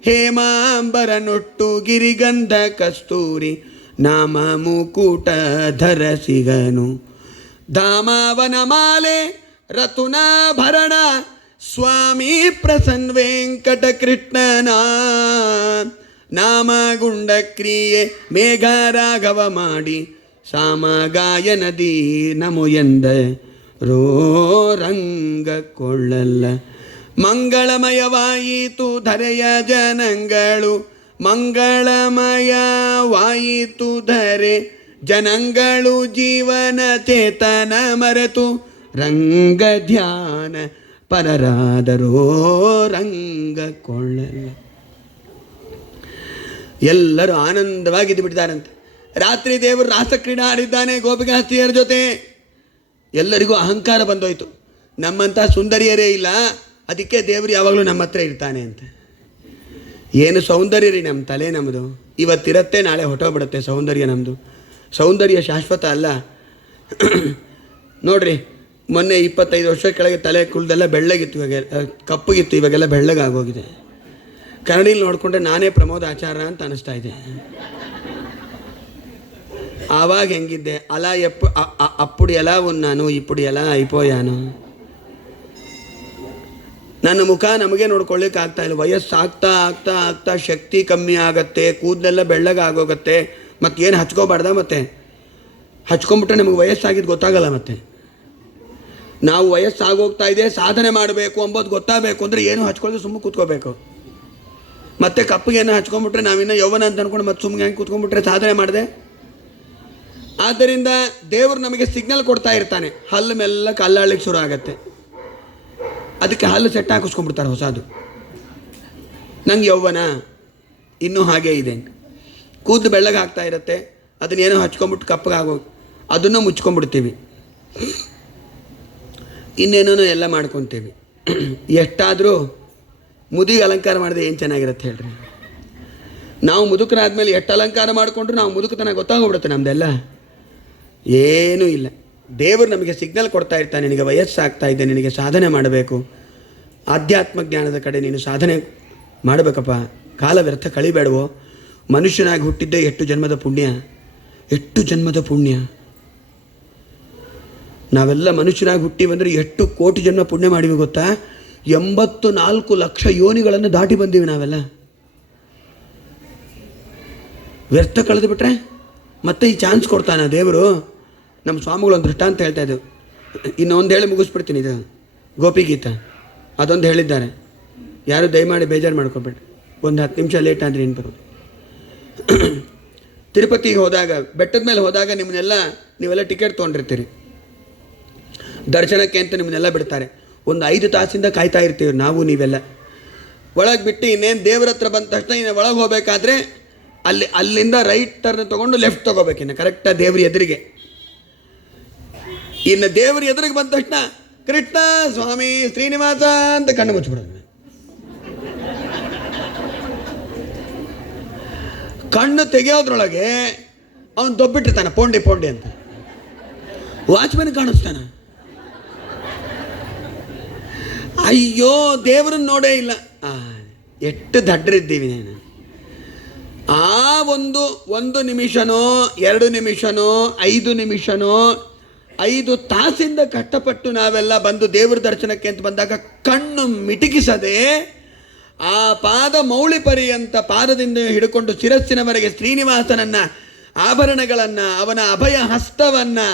ಹೇಮಾಂಬರನೊಟ್ಟು ಗಿರಿಗಂಧ ಕಸ್ತೂರಿ ನಾಮ ಮುಕುಟ ಧರಸಿಗನು. ಧಾಮವನ ಮಾಲೆ ರತುನಾಭರಣ ಸ್ವಾಮಿ ಪ್ರಸನ್ನ ವೆಂಕಟ ಕೃಷ್ಣನ ನಾಮಗುಂಡ ಕ್ರಿಯೆ ಮೇಘ ರಾಘವ ಮಾಡಿ ಸಾಮಗಾಯನದಿ ನಮು ಎಂದ ರೋ ರಂಗ ಕೊಳ್ಳಲ್ಲ. ಮಂಗಳಮಯವಾಯಿತು ಧರೆಯ ಜನಗಳು, ಮಂಗಳಮಯವಾಯಿತು ಧರೆ ಜನಗಳು, ಜೀವನ ಚೇತನ ಮರೆತು ರಂಗ ಧ್ಯಾನ ಪರರಾದರೋ ರಂಗ ಕೊಳ್ಳಲ್ಲ. ಎಲ್ಲರೂ ಆನಂದವಾಗಿದ್ದು ಬಿಟ್ಟಿದ್ದಾರಂತೆ. ರಾತ್ರಿ ದೇವರು ರಾಸಕ್ರೀಡಾ ಆಡಿದ್ದಾನೆ ಗೋಪಿಕಾಸ್ತ್ರೀಯರ ಜೊತೆ. ಎಲ್ಲರಿಗೂ ಅಹಂಕಾರ ಬಂದೋಯ್ತು, ನಮ್ಮಂಥ ಸುಂದರಿಯರೇ ಇಲ್ಲ, ಅದಕ್ಕೆ ದೇವರು ಯಾವಾಗಲೂ ನಮ್ಮ ಹತ್ರ ಇರ್ತಾನೆ ಅಂತ. ಏನು ಸೌಂದರ್ಯ ರೀ, ನಮ್ಮ ತಲೆ ನಮ್ಮದು. ಇವತ್ತಿರತ್ತೆ, ನಾಳೆ ಹೊಟ್ಟೋಗ್ಬಿಡುತ್ತೆ ಸೌಂದರ್ಯ ನಮ್ಮದು. ಸೌಂದರ್ಯ ಶಾಶ್ವತ ಅಲ್ಲ. ನೋಡ್ರಿ, ಮೊನ್ನೆ 25 ವರ್ಷ ಕೆಳಗೆ ತಲೆ ಕುಳ್ದೆಲ್ಲ ಬೆಳ್ಳಗಿತ್ತು, ಇವಾಗ ಕಪ್ಪಗಿತ್ತು, ಇವಾಗೆಲ್ಲ ಬೆಳ್ಳಗಾಗೋಗಿದೆ. ಕನ್ನಡಿಲಿ ನೋಡಿಕೊಂಡ್ರೆ ನಾನೇ ಪ್ರಮೋದ್ ಆಚಾರ ಅಂತ ಅನ್ನಿಸ್ತಾ ಇದೆ. ಆವಾಗ ಹೆಂಗಿದ್ದೆ ಅಲ ಅಪ್ಪುಡಿ ಎಲ್ಲ ಉನ್ನಾನು ಇಪ್ಪುಡಿ ಎಲ್ಲ ಐಪೋಯಾನು. ನನ್ನ ಮುಖ ನಮಗೆ ನೋಡ್ಕೊಳ್ಳಿಕ್ಕೆ ಆಗ್ತಾ ಇಲ್ಲ. ವಯಸ್ಸು ಆಗ್ತಾ ಆಗ್ತಾ ಆಗ್ತಾ ಶಕ್ತಿ ಕಮ್ಮಿ ಆಗತ್ತೆ, ಕೂದಲೆಲ್ಲ ಬೆಳ್ಳಗಾಗೋಗತ್ತೆ. ಮತ್ತೇನು ಹಚ್ಕೋಬಾರ್ದ? ಮತ್ತೆ ಹಚ್ಕೊಂಬಿಟ್ರೆ ನಮಗೆ ವಯಸ್ಸಾಗಿದ್ದು ಗೊತ್ತಾಗಲ್ಲ. ಮತ್ತೆ ನಾವು ವಯಸ್ಸಾಗೋಗ್ತಾ ಇದೆ, ಸಾಧನೆ ಮಾಡಬೇಕು ಅಂಬೋದು ಗೊತ್ತಾಗಬೇಕು ಅಂದರೆ ಏನು ಹಚ್ಕೊಳ್ಳೋದು ಸುಮ್ಮನೆ ಕೂತ್ಕೋಬೇಕು. ಮತ್ತೆ ಕಪ್ಪಿಗೆ ಏನೋ ಹಚ್ಕೊಂಡ್ಬಿಟ್ರೆ ನಾವಿನ್ನೂ ಯೌವನ ಅಂತ ಅಂದ್ಕೊಂಡು ಮತ್ತೆ ಸುಮ್ಮನೆ ಹೆಂಗೆ ಕೂತ್ಕೊಂಡ್ಬಿಟ್ರೆ ಸಾಧನೆ ಮಾಡಿದೆ. ಆದ್ದರಿಂದ ದೇವರು ನಮಗೆ ಸಿಗ್ನಲ್ ಕೊಡ್ತಾ ಇರ್ತಾನೆ. ಹಲ್ಲು ಮೆಲ್ಲ ಕಲ್ಲಾಡ್ಲಿಕ್ಕೆ ಶುರು ಆಗತ್ತೆ. ಅದಕ್ಕೆ ಹಲ್ಲು ಸೆಟ್ ಹಾಕಿಸ್ಕೊಂಡ್ಬಿಡ್ತಾರೆ ಹೊಸದು. ನಂಗೆ ಯೌವನ ಇನ್ನೂ ಹಾಗೇ ಇದೆ. ಕೂದಲು ಬೆಳ್ಳಗೆ ಆಗ್ತಾ ಇರುತ್ತೆ, ಅದನ್ನೇನೋ ಹಚ್ಕೊಂಡ್ಬಿಟ್ಟು ಕಪ್ಪಗಾಗೋ ಅದನ್ನು ಮುಚ್ಕೊಂಡ್ಬಿಡ್ತೀವಿ, ಇನ್ನೇನೋ ಎಲ್ಲ ಮಾಡ್ಕೊತೀವಿ. ಎಷ್ಟಾದರೂ ಮುದಿಗೆ ಅಲಂಕಾರ ಮಾಡಿದ್ರೆ ಏನು ಚೆನ್ನಾಗಿರುತ್ತೆ ಹೇಳ್ರಿ. ನಾವು ಮುದುಕರಾದ್ಮೇಲೆ ಎಷ್ಟು ಅಲಂಕಾರ ಮಾಡಿಕೊಂಡ್ರು ನಾವು ಮುದುಕತನ ಗೊತ್ತಾಗೋಗ್ಬಿಡುತ್ತೆ ನಮ್ಮದೆಲ್ಲ. ಏನೂ ಇಲ್ಲ. ದೇವರು ನಮಗೆ ಸಿಗ್ನಲ್ ಕೊಡ್ತಾ ಇರ್ತಾನೆ, ನಿನಗೆ ವಯಸ್ಸಾಗ್ತಾ ಇದೆ, ನಿನಗೆ ಸಾಧನೆ ಮಾಡಬೇಕು, ಆಧ್ಯಾತ್ಮ ಜ್ಞಾನದ ಕಡೆ ನೀನು ಸಾಧನೆ ಮಾಡಬೇಕಪ್ಪ, ಕಾಲ ವ್ಯರ್ಥ ಕಳಿಬೇಡವೋ. ಮನುಷ್ಯನಾಗಿ ಹುಟ್ಟಿದ್ದೇ ಎಷ್ಟು ಜನ್ಮದ ಪುಣ್ಯ, ಎಷ್ಟು ಜನ್ಮದ ಪುಣ್ಯ. ನಾವೆಲ್ಲ ಮನುಷ್ಯನಾಗಿ ಹುಟ್ಟಿ ಬಂದರೆ ಎಷ್ಟು ಕೋಟಿ ಜನ್ಮ ಪುಣ್ಯ ಮಾಡಿವಿ ಗೊತ್ತಾ? 84 ಲಕ್ಷ ಯೋನಿಗಳನ್ನು ದಾಟಿ ಬಂದೀವಿ ನಾವೆಲ್ಲ. ವ್ಯರ್ಥ ಕಳೆದು ಬಿಟ್ರೆ ಮತ್ತೆ ಈ ಚಾನ್ಸ್ ಕೊಡ್ತಾನೆ ದೇವರು. ನಮ್ಮ ಸ್ವಾಮಿಗಳು ಒಂದು ದೃಷ್ಟಾಂತ ಹೇಳ್ತಾ ಇದ್ದೆವು. ಇನ್ನೊಂದು ಹೇಳಿ ಮುಗಿಸ್ಬಿಡ್ತೀನಿ. ಇದು ಗೋಪಿಗೀತ ಅದೊಂದು ಹೇಳಿದ್ದಾರೆ. ಯಾರು ದಯಮಾಡಿ ಬೇಜಾರು ಮಾಡ್ಕೊಬೇಡಿ, ಒಂದು 10 ನಿಮಿಷ ಲೇಟ್ ಆದರೆ ಏನು ಬರೋದು. ತಿರುಪತಿಗೆ ಹೋದಾಗ, ಬೆಟ್ಟದ ಮೇಲೆ ಹೋದಾಗ ನೀವೆಲ್ಲ ಟಿಕೆಟ್ ತೊಗೊಂಡಿರ್ತೀರಿ ದರ್ಶನಕ್ಕೆ ಅಂತ. ನಿಮ್ಮನ್ನೆಲ್ಲ ಬಿಡ್ತಾರೆ. ಒಂದು 5 ತಾಸಿಂದ ಕಾಯ್ತಾ ಇರ್ತೀವಿ ನೀವೆಲ್ಲ. ಒಳಗೆ ಬಿಟ್ಟು ಇನ್ನೇನು ದೇವ್ರ ಹತ್ರ ಬಂದ ತಕ್ಷಣ ಇನ್ನು ಒಳಗೆ ಹೋಗಬೇಕಾದ್ರೆ ಅಲ್ಲಿಂದ ರೈಟ್ ಟರ್ನ್ ತೊಗೊಂಡು ಲೆಫ್ಟ್ ತೊಗೋಬೇಕು. ಇನ್ನು ಕರೆಕ್ಟಾಗಿ ದೇವ್ರ ಎದುರಿಗೆ. ಇನ್ನು ದೇವ್ರ ಎದುರಿಗೆ ಬಂದ ತಕ್ಷಣ ಕೃಷ್ಣ ಸ್ವಾಮಿ ಶ್ರೀನಿವಾಸ ಅಂತ ಕಣ್ಣು ಮುಚ್ಚಿಬಿಡೋದು. ಕಣ್ಣು ತೆಗೆಯೋದ್ರೊಳಗೆ ಅವನು ದೊಬ್ಬಿಟ್ಟಿರ್ತಾನೆ, ಪೋಂಡಿ ಪೋಂಡಿ ಅಂತ. ವಾಚ್ಮನ್ ಕಾಣಿಸ್ತಾನೆ. ಅಯ್ಯೋ ದೇವ್ರನ್ನ ನೋಡೇ ಇಲ್ಲ. ಎಷ್ಟು ದಡ್ರಿದ್ದೀವಿ ನಾನು. ಆ ಒಂದು ನಿಮಿಷನೋ 2 ನಿಮಿಷನೋ 5 ನಿಮಿಷನೋ 5 ತಾಸಿಂದ ಕಷ್ಟಪಟ್ಟು ನಾವೆಲ್ಲ ಬಂದು ದೇವ್ರ ದರ್ಶನಕ್ಕೆ ಅಂತ ಬಂದಾಗ ಕಣ್ಣು ಮಿಟುಕಿಸದೆ ಆ ಪಾದ ಮೌಳಿ ಪರ್ಯಂತ ಪಾದದಿಂದ ಹಿಡ್ಕೊಂಡು ಶಿರಸ್ಸಿನವರೆಗೆ ಶ್ರೀನಿವಾಸನನ್ನು ಆಭರಣಗಳನ್ನು, ಅವನ ಅಭಯ ಹಸ್ತವನ್ನು,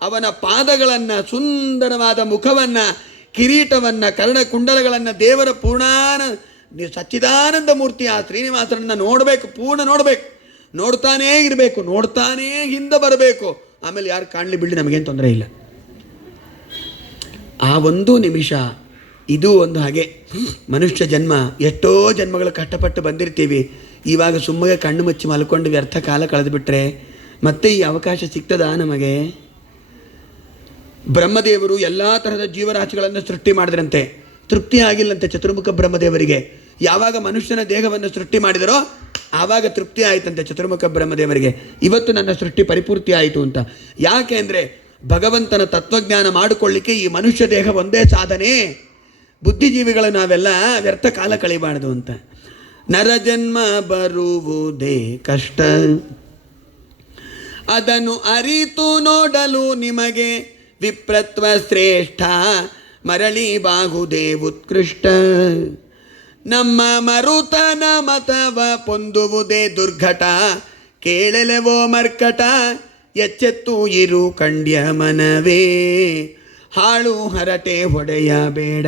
ಅವನ ಪಾದಗಳನ್ನು, ಸುಂದರವಾದ ಮುಖವನ್ನು, ಕಿರೀಟವನ್ನು, ಕರ್ಣಕುಂಡಲಗಳನ್ನು, ದೇವರ ಸಚ್ಚಿದಾನಂದ ಮೂರ್ತಿ ಆ ಶ್ರೀನಿವಾಸನನ್ನು ನೋಡಬೇಕು, ಪೂರ್ಣ ನೋಡಬೇಕು, ನೋಡ್ತಾನೇ ಇರಬೇಕು, ನೋಡ್ತಾನೇ ಹಿಂದೆ ಬರಬೇಕು. ಆಮೇಲೆ ಯಾರು ಕಾಣಲಿ ಬಿಡಲಿ ನಮಗೇನು ತೊಂದರೆ ಇಲ್ಲ. ಆ ಒಂದು ನಿಮಿಷ ಇದು ಒಂದು ಹಾಗೆ. ಮನುಷ್ಯ ಜನ್ಮ ಎಷ್ಟೋ ಜನ್ಮಗಳು ಕಷ್ಟಪಟ್ಟು ಬಂದಿರ್ತೀವಿ. ಇವಾಗ ಸುಮ್ಮನೆ ಕಣ್ಣು ಮುಚ್ಚಿ ಮಲ್ಕೊಂಡು ವ್ಯರ್ಥ ಕಾಲ ಕಳೆದುಬಿಟ್ರೆ ಮತ್ತೆ ಈ ಅವಕಾಶ ಸಿಗ್ತದಾ ನಮಗೆ? ಬ್ರಹ್ಮದೇವರು ಎಲ್ಲ ತರಹದ ಜೀವರಾಶಿಗಳನ್ನು ಸೃಷ್ಟಿ ಮಾಡಿದ್ರಂತೆ, ತೃಪ್ತಿ ಆಗಿಲ್ಲಂತೆ ಚತುರ್ಮುಖ ಬ್ರಹ್ಮದೇವರಿಗೆ. ಯಾವಾಗ ಮನುಷ್ಯನ ದೇಹವನ್ನು ಸೃಷ್ಟಿ ಮಾಡಿದರೋ ಆವಾಗ ತೃಪ್ತಿ ಆಯಿತಂತೆ ಚತುರ್ಮುಖ ಬ್ರಹ್ಮದೇವರಿಗೆ. ಇವತ್ತು ನನ್ನ ಸೃಷ್ಟಿ ಪರಿಪೂರ್ತಿ ಆಯಿತು ಅಂತ. ಯಾಕೆ ಅಂದರೆ ಭಗವಂತನ ತತ್ವಜ್ಞಾನ ಮಾಡಿಕೊಳ್ಳಿಕ್ಕೆ ಈ ಮನುಷ್ಯ ದೇಹ ಒಂದೇ ಸಾಧನೆ. ಬುದ್ಧಿಜೀವಿಗಳು ನಾವೆಲ್ಲ ವ್ಯರ್ಥ ಕಾಲ ಕಳಿಬಾರ್ದು ಅಂತ. ನರಜನ್ಮ ಬರುವುದೇ ಕಷ್ಟ, ಅದನ್ನು ಅರಿತು ನೋಡಲು ನಿಮಗೆ ವಿಪ್ರತ್ವ ಶ್ರೇಷ್ಠ, ಮರಳಿ ಬಾಗುದೇ ಉತ್ಕೃಷ್ಟ. ನಮ್ಮ ಮರುತನ ಮತವ ಪೊಂದುವುದೇ ದುರ್ಘಟ, ಕೇಳಲೆವೋ ಮರ್ಕಟ, ಎಚ್ಚೆತ್ತು ಇರು ಕಂಡ್ಯ ಮನವೇ. ಹಾಳು ಹರಟೆ ಹೊಡೆಯಬೇಡ,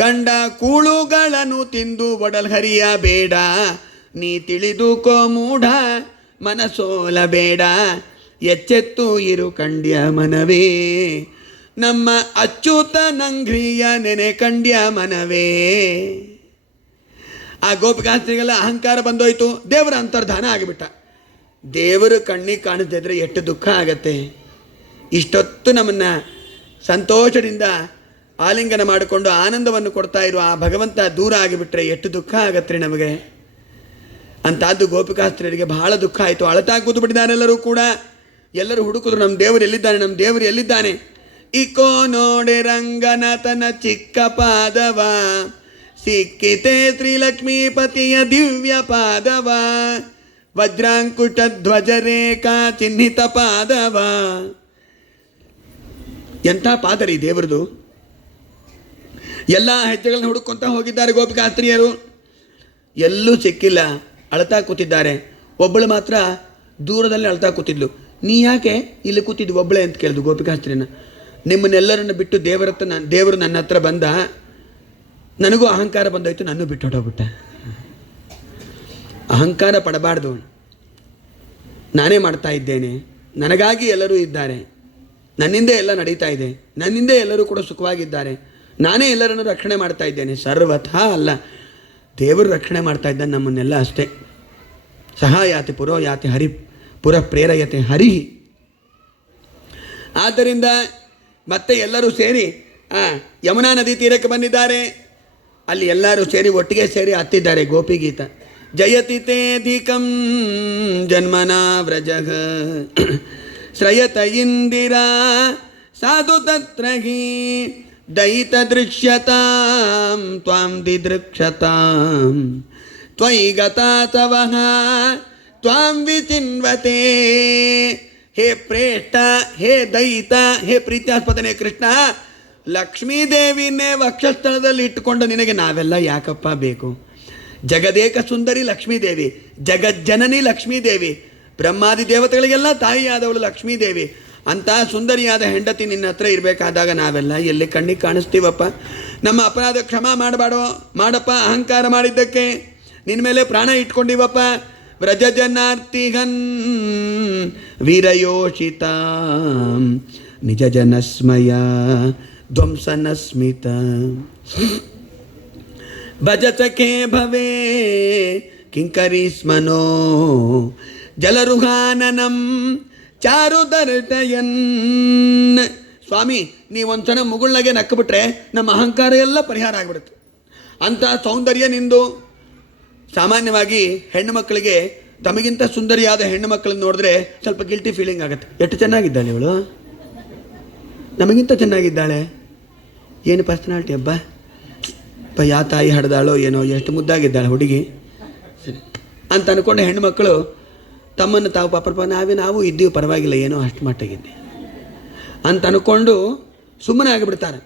ಕಂಡ ಕೂಳುಗಳನ್ನು ತಿಂದು ಒಡಲ್ ಹರಿಯಬೇಡ. ನೀ ತಿಳಿದುಕೋ ಮೂಢ ಮನಸೋಲಬೇಡ, ಎಚ್ಚೆತ್ತು ಇರು ಕಂಡ್ಯ ಮನವೇ. ನಮ್ಮ ಅಚ್ಯುತ ನಂಘ್ರಿಯ ನೆನೆ ಕಂಡ್ಯ ಮನವೇ. ಆ ಗೋಪಿಕಾಸ್ತ್ರಿಗೆಲ್ಲ ಅಹಂಕಾರ ಬಂದೋಯ್ತು, ದೇವರ ಅಂತರ್ಧಾನ ಆಗಿಬಿಟ್ಟ. ದೇವರು ಕಣ್ಣಿಗೆ ಕಾಣಿಸ್ದಿದ್ರೆ ಎಷ್ಟು ದುಃಖ ಆಗತ್ತೆ. ಇಷ್ಟೊತ್ತು ನಮ್ಮನ್ನು ಸಂತೋಷದಿಂದ ಆಲಿಂಗನ ಮಾಡಿಕೊಂಡು ಆನಂದವನ್ನು ಕೊಡ್ತಾ ಇರುವ ಆ ಭಗವಂತ ದೂರ ಆಗಿಬಿಟ್ರೆ ಎಷ್ಟು ದುಃಖ ಆಗತ್ತೆ ನಮಗೆ. ಅಂಥದ್ದು ಗೋಪಿಕಾಸ್ತ್ರೀಯರಿಗೆ ಬಹಳ ದುಃಖ ಆಯಿತು. ಅಳತಾ ಕೂತು ಬಿಟ್ಟಿದ್ದಾರೆ ಎಲ್ಲರೂ ಕೂಡ. ಎಲ್ಲರೂ ಹುಡುಕಿದ್ರು, ನಮ್ಮ ದೇವರು ಎಲ್ಲಿದ್ದಾನೆ, ನಮ್ಮ ದೇವರು ಎಲ್ಲಿದ್ದಾನೆ. ಇಕೋ ನೋಡೆ ರಂಗನಾಥನ ಚಿಕ್ಕ ಪಾದವ, ಸಿಕ್ಕಿತೆ ಶ್ರೀಲಕ್ಷ್ಮೀಪತಿಯ ದಿವ್ಯ ಪಾದವ, ವಜ್ರಾಂಕುಶ ಧ್ವಜರೇಖಾ ಚಿಹ್ನಿತ ಪಾದವ. ಎಂಥ ಪಾದರಿ ದೇವರದು. ಎಲ್ಲ ಹೆಜ್ಜೆಗಳನ್ನು ಹುಡುಕೊಂತ ಹೋಗಿದ್ದಾರೆ ಗೋಪಿಕಾಸ್ತ್ರೀಯರು, ಎಲ್ಲೂ ಸಿಕ್ಕಿಲ್ಲ. ಅಳ್ತಾ ಕೂತಿದ್ದಾರೆ. ಒಬ್ಬಳು ಮಾತ್ರ ದೂರದಲ್ಲಿ ಅಳ್ತಾ ಕೂತಿದ್ಲು. ನೀ ಯಾಕೆ ಇಲ್ಲಿ ಕೂತಿದ್ದು ಒಬ್ಬಳೆ ಅಂತ ಕೇಳಿದ್ರು ಗೋಪಿಕಾಸ್ತ್ರೀನ. ನಿಮ್ಮನ್ನೆಲ್ಲರನ್ನು ಬಿಟ್ಟು ದೇವರು ನನ್ನ ಹತ್ರ ಬಂದ, ನನಗೂ ಅಹಂಕಾರ ಬಂದೋಯ್ತು, ನಾನು ಬಿಟ್ಟು ಹೊಟ್ಟೋಗ್ಬಿಟ್ಟೆ. ಅಹಂಕಾರ ಪಡಬಾರ್ದು. ನಾನೇ ಮಾಡ್ತಾ ಇದ್ದೇನೆ, ನನಗಾಗಿ ಎಲ್ಲರೂ ಇದ್ದಾರೆ, ನನ್ನಿಂದ ಎಲ್ಲ ನಡೀತಾ ಇದೆ, ನನ್ನಿಂದ ಎಲ್ಲರೂ ಕೂಡ ಸುಖವಾಗಿದ್ದಾರೆ, ನಾನೇ ಎಲ್ಲರನ್ನು ರಕ್ಷಣೆ ಮಾಡ್ತಾ ಇದ್ದೇನೆ. ಸರ್ವಥಾ ಅಲ್ಲ, ದೇವರು ರಕ್ಷಣೆ ಮಾಡ್ತಾ ಇದ್ದಾನೆ ನಮ್ಮನ್ನೆಲ್ಲ ಅಷ್ಟೇ. ಸಹಾಯಾತಿ ಪುರೋ ಯಾತಿ ಹರಿ ಪುರ ಪ್ರೇರಯತೆ ಹರಿ. ಆದ್ದರಿಂದ ಮತ್ತೆ ಎಲ್ಲರೂ ಸೇರಿ ಯಮುನಾ ನದಿ ತೀರಕ್ಕೆ ಬಂದಿದ್ದಾರೆ. ಅಲ್ಲಿ ಎಲ್ಲರೂ ಸೇರಿ ಒಟ್ಟಿಗೆ ಸೇರಿ ಹತ್ತಿದ್ದಾರೆ ಗೋಪಿಗೀತ. ಜಯತಿ ತೇಧಿಕಂ ಜನ್ಮನಾ ವ್ರಜಗ ಶ್ರಯತ ಇಂದಿರಾ ಸಾಧು ತತ್ರ ಹಿ ದಯಿತ ದೃಶ್ಯತಾಂ ತ್ವಾಂ ದಿದೃಕ್ಷತಾಂ ತ್ವಯಿ ಗತಾ ತವಃ ತ್ವಾಂ ವಿಚಿನ್ವತೆ. ಹೇ ಪ್ರೇಷ್ಠ, ಹೇ ದಯಿತ, ಹೇ ಪ್ರೀತ್ಯಾಸ್ಪದನೇ ಕೃಷ್ಣ, ಲಕ್ಷ್ಮೀದೇವಿನೇ ವಕ್ಷಸ್ಥಳದಲ್ಲಿ ಇಟ್ಟುಕೊಂಡು ನಿನಗೆ ನಾವೆಲ್ಲ ಯಾಕಪ್ಪ ಬೇಕು? ಜಗದೇಕ ಸುಂದರಿ ಲಕ್ಷ್ಮೀದೇವಿ, ಜಗಜ್ಜನನಿ ಲಕ್ಷ್ಮೀದೇವಿ, ಬ್ರಹ್ಮಾದಿ ದೇವತೆಗಳಿಗೆಲ್ಲ ತಾಯಿಯಾದವಳು ಲಕ್ಷ್ಮೀದೇವಿ. ಅಂಥ ಸುಂದರಿಯಾದ ಹೆಂಡತಿ ನಿನ್ನ ಹತ್ರ ಇರಬೇಕಾದಾಗ ನಾವೆಲ್ಲ ಎಲ್ಲಿ ಕಣ್ಣಿಗೆ ಕಾಣಿಸ್ತೀವಪ್ಪ? ನಮ್ಮ ಅಪರಾಧ ಕ್ಷಮಾ ಮಾಡಪ್ಪ. ಅಹಂಕಾರ ಮಾಡಿದ್ದಕ್ಕೆ ನಿನ್ನ ಮೇಲೆ ಪ್ರಾಣ ಇಟ್ಕೊಂಡಿವಪ್ಪ. ವ್ರಜ ಜನಾರ್ತಿಹನ್ ವೀರಯೋಷಿತ ನಿಜ ಜನಸ್ಮಯ ಧ್ವಂಸನ ಸ್ಮಿತ ಭಜತಕೆ ಭವೇ ಕಿಂಕರಿ ಸ್ಮನೋ ಜಲರುಹಾನನಂ ಚಾರುದರ್ಟಯನ್. ಸ್ವಾಮಿ, ನೀವೊಂದ್ಸಲ ಮುಗುಳ್ನಾಗೆ ನಕ್ಕಬಿಟ್ರೆ ನಮ್ಮ ಅಹಂಕಾರ ಎಲ್ಲ ಪರಿಹಾರ ಆಗಿಬಿಡುತ್ತೆ. ಅಂಥ ಸೌಂದರ್ಯ ನಿಂದು. ಸಾಮಾನ್ಯವಾಗಿ ಹೆಣ್ಣು ಮಕ್ಕಳಿಗೆ ತಮಗಿಂತ ಸುಂದರಿಯಾದ ಹೆಣ್ಣು ಮಕ್ಕಳನ್ನ ನೋಡಿದ್ರೆ ಸ್ವಲ್ಪ ಗಿಲ್ಟಿ ಫೀಲಿಂಗ್ ಆಗುತ್ತೆ. ಎಷ್ಟು ಚೆನ್ನಾಗಿದ್ದಾಳೆ ಇವಳು, ನಮಗಿಂತ ಚೆನ್ನಾಗಿದ್ದಾಳೆ, ಏನು ಪರ್ಸನಾಲಿಟಿ ಹಬ್ಬ, ಯಾವ ತಾಯಿ ಹಡ್ದಾಳೋ ಏನೋ, ಎಷ್ಟು ಮುದ್ದಾಗಿದ್ದಾಳೆ ಹುಡುಗಿ ಅಂತ ಅಂದ್ಕೊಂಡು ಹೆಣ್ಣು ಮಕ್ಕಳು ತಮ್ಮನ್ನು ತಾವು ಪಾಪ ನಾವು ಇದ್ದೀವಿ ಪರವಾಗಿಲ್ಲ, ಏನೋ ಅಷ್ಟು ಮಟ್ಟಿಗಿದ್ದೆ ಅಂತ ಅಂದ್ಕೊಂಡು ಸುಮ್ಮನೆ ಆಗಿಬಿಡ್ತಾರೆ.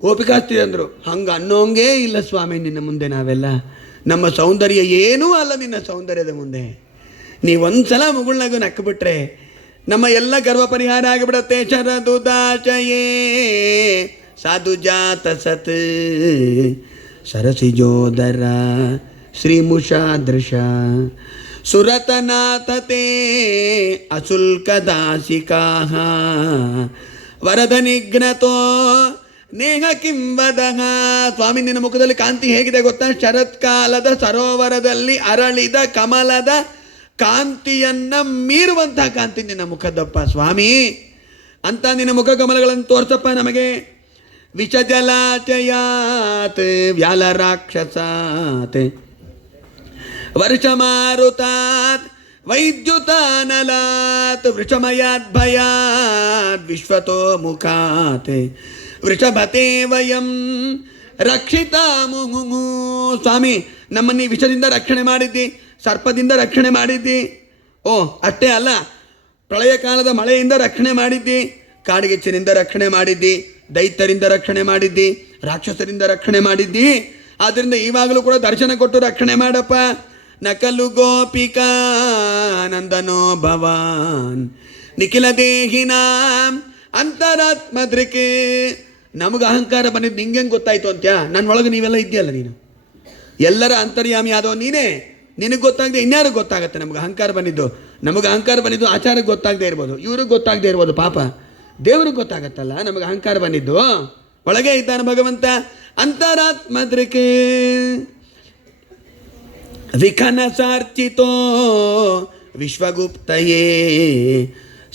ಗೋಪಿಕಾಸ್ತ್ರೀ ಅಂದರು, ಹಂಗೆ ಅನ್ನೋಂಗೇ ಇಲ್ಲ ಸ್ವಾಮಿ ನಿನ್ನ ಮುಂದೆ ನಾವೆಲ್ಲ, ನಮ್ಮ ಸೌಂದರ್ಯ ಏನೂ ಅಲ್ಲ ನಿನ್ನ ಸೌಂದರ್ಯದ ಮುಂದೆ. ನೀವೊಂದ್ಸಲ ಮುಗುಳ್ನಾಗೂ ನಕ್ಬಿಟ್ರೆ ನಮ್ಮ ಎಲ್ಲ ಗರ್ವ ಪರಿಹಾರ ಆಗಿಬಿಡತ್ತೆ. ಶರದುದಾಚಯೇ ಸಾಧುಜಾತ ಸತ್ ಸರಸಿಜೋದರ ಶ್ರೀಮುಷಾದೃಶ ಸುರತನಾಥತೆ ಅಸುಲ್ಕದಾಸಿಕಾ ವರದ ನಿಘ್ನತೋ ನೇಹ ಕಿಂವದಹ. ಸ್ವಾಮಿ ನಿನ್ನ ಮುಖದಲ್ಲಿ ಕಾಂತಿ ಹೇಗಿದೆ ಗೊತ್ತಾ? ಶರತ್ಕಾಲದ ಸರೋವರದಲ್ಲಿ ಅರಳಿದ ಕಮಲದ ಕಾಂತಿಯನ್ನ ಮೀರುವಂತಹ ಕಾಂತಿ ನಿನ್ನ ಮುಖದಪ್ಪ ಸ್ವಾಮಿ. ಅಂತ ನಿನ್ನ ಮುಖ ಕಮಲಗಳನ್ನು ತೋರ್ಸಪ್ಪ ನಮಗೆ. ವಿಷಜಲಾಚಯಾತ್ ವ್ಯಾಲರಾಕ್ಷಸಾತ್ ವರ್ಷಮಾರುತಾತ್ ವೈದ್ಯುತಾನಲಾತ್ ವೃಷಮಯಾತ್ ಭಯಾತ್ ವಿಶ್ವತೋ ಮುಖಾತ್ ವೃಷಭತೆ ವಯಂ ರಕ್ಷಿತಾ ಮುಹುಮು. ಸ್ವಾಮಿ ನಮ್ಮನ್ನು ವಿಷದಿಂದ ರಕ್ಷಣೆ ಮಾಡಿದ್ದಿ, ಸರ್ಪದಿಂದ ರಕ್ಷಣೆ ಮಾಡಿದ್ದಿ. ಅಷ್ಟೇ ಅಲ್ಲ, ಪ್ರಳಯ ಕಾಲದ ಮಳೆಯಿಂದ ರಕ್ಷಣೆ ಮಾಡಿದ್ದಿ, ಕಾಡಿಗೆಚ್ಚಿನಿಂದ ರಕ್ಷಣೆ ಮಾಡಿದ್ದಿ, ದೈತ್ಯರಿಂದ ರಕ್ಷಣೆ ಮಾಡಿದ್ದಿ, ರಾಕ್ಷಸರಿಂದ ರಕ್ಷಣೆ ಮಾಡಿದ್ದಿ. ಆದ್ದರಿಂದ ಇವಾಗಲೂ ಕೂಡ ದರ್ಶನ ಕೊಟ್ಟು ರಕ್ಷಣೆ ಮಾಡಪ್ಪ. ನಕಲು ಗೋಪಿಕಾ ನಂದನೋ ಭವಾನ್ ನಿಖಿಲ ದೇಹಿನಾಂ ಅಂತರಾತ್ಮದೃಕೆ. ನಮಗೆ ಅಹಂಕಾರ ಬಂದಿದ್ದು ನಿಂಗೆ ಗೊತ್ತಾಯ್ತು ಅಂತ್ಯಾ? ನನ್ನೊಳಗೆ ನೀವೆಲ್ಲ ಇದೆಯಲ್ಲ, ನೀನು ಎಲ್ಲರ ಅಂತರ್ಯಾಮಿ ಆದೋ ನೀನೇ. ನಿನಗೆ ಗೊತ್ತಾಗದೆ ಇನ್ಯಾರಿಗೆ ಗೊತ್ತಾಗತ್ತೆ? ನಮಗೆ ಅಹಂಕಾರ ಬಂದಿದ್ದು ಆಚಾರಕ್ಕೆ ಗೊತ್ತಾಗದೇ ಇರ್ಬೋದು, ಇವ್ರಿಗೆ ಗೊತ್ತಾಗದೇ ಇರ್ಬೋದು, ಪಾಪ ದೇವ್ರಿಗೆ ಗೊತ್ತಾಗತ್ತಲ್ಲ. ನಮಗೆ ಅಹಂಕಾರ ಬಂದಿದ್ದು ಒಳಗೆ ಇದ್ದಾನೆ ಭಗವಂತ. ಅಂತರಾತ್ಮದೃಕೆ ವಿಖನಸಾರ್ಚಿತೋ ವಿಶ್ವಗುಪ್ತಯೇ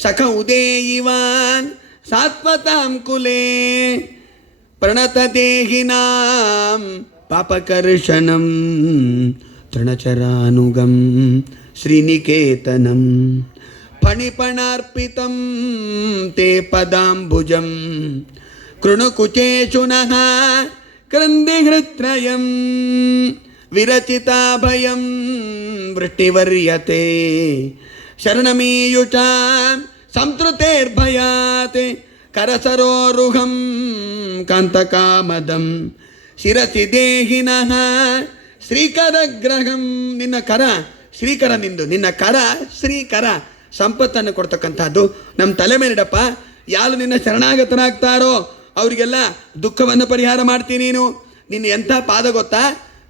ಸಖ ಉದೇಯಿವಾನ್ ಸಾತ್ವತಾಂ ಕುಲೇ ಪ್ರಣತ ದೇಹಿನಾಂ ಪಾಪಕರ್ಷಣಂ ತೃಣಚರಾನುಗಂ ಶ್ರೀನಿಕೇತನಂ ಫಣಿಪಣಾರ್ಪಿತಂ ತೇ ಪದಾಂಬುಜಂ ಕೃಣುಕುಚೇಶು ನಃ ಕ್ರಂದಿಹೃತ್ರಯಂ ವಿರಚಿತಾಭಯಂ ವೃಷ್ಟಿವರ್ಯತೆ ಶರಣಮೀಯುಚ ಸಂತೃತೇರ್ಭಯಾತ್ ಕರಸರೋರುಹಂ ಕಾಂತಕಾಮದಂ ಶಿರಸಿ ದೇಹಿನಃ ಶ್ರೀಕರಗ್ರಹಂ. ನಿನ್ನ ಕರ ಶ್ರೀಕರ, ನಿನ್ನ ಕರ ಶ್ರೀಕರ, ಸಂಪತ್ತನ್ನು ಕೊಡ್ತಕ್ಕಂಥದ್ದು ನಮ್ಮ ತಲೆ ಮೇಲಿಡಪ್ಪ. ಯಾರು ನಿನ್ನ ಶರಣಾಗತನಾಗ್ತಾರೋ ಅವರಿಗೆಲ್ಲ ದುಃಖವನ್ನು ಪರಿಹಾರ ಮಾಡ್ತೀನಿ ನೀನು. ನಿನ್ನ ಎಂಥ ಪಾದ ಗೊತ್ತಾ?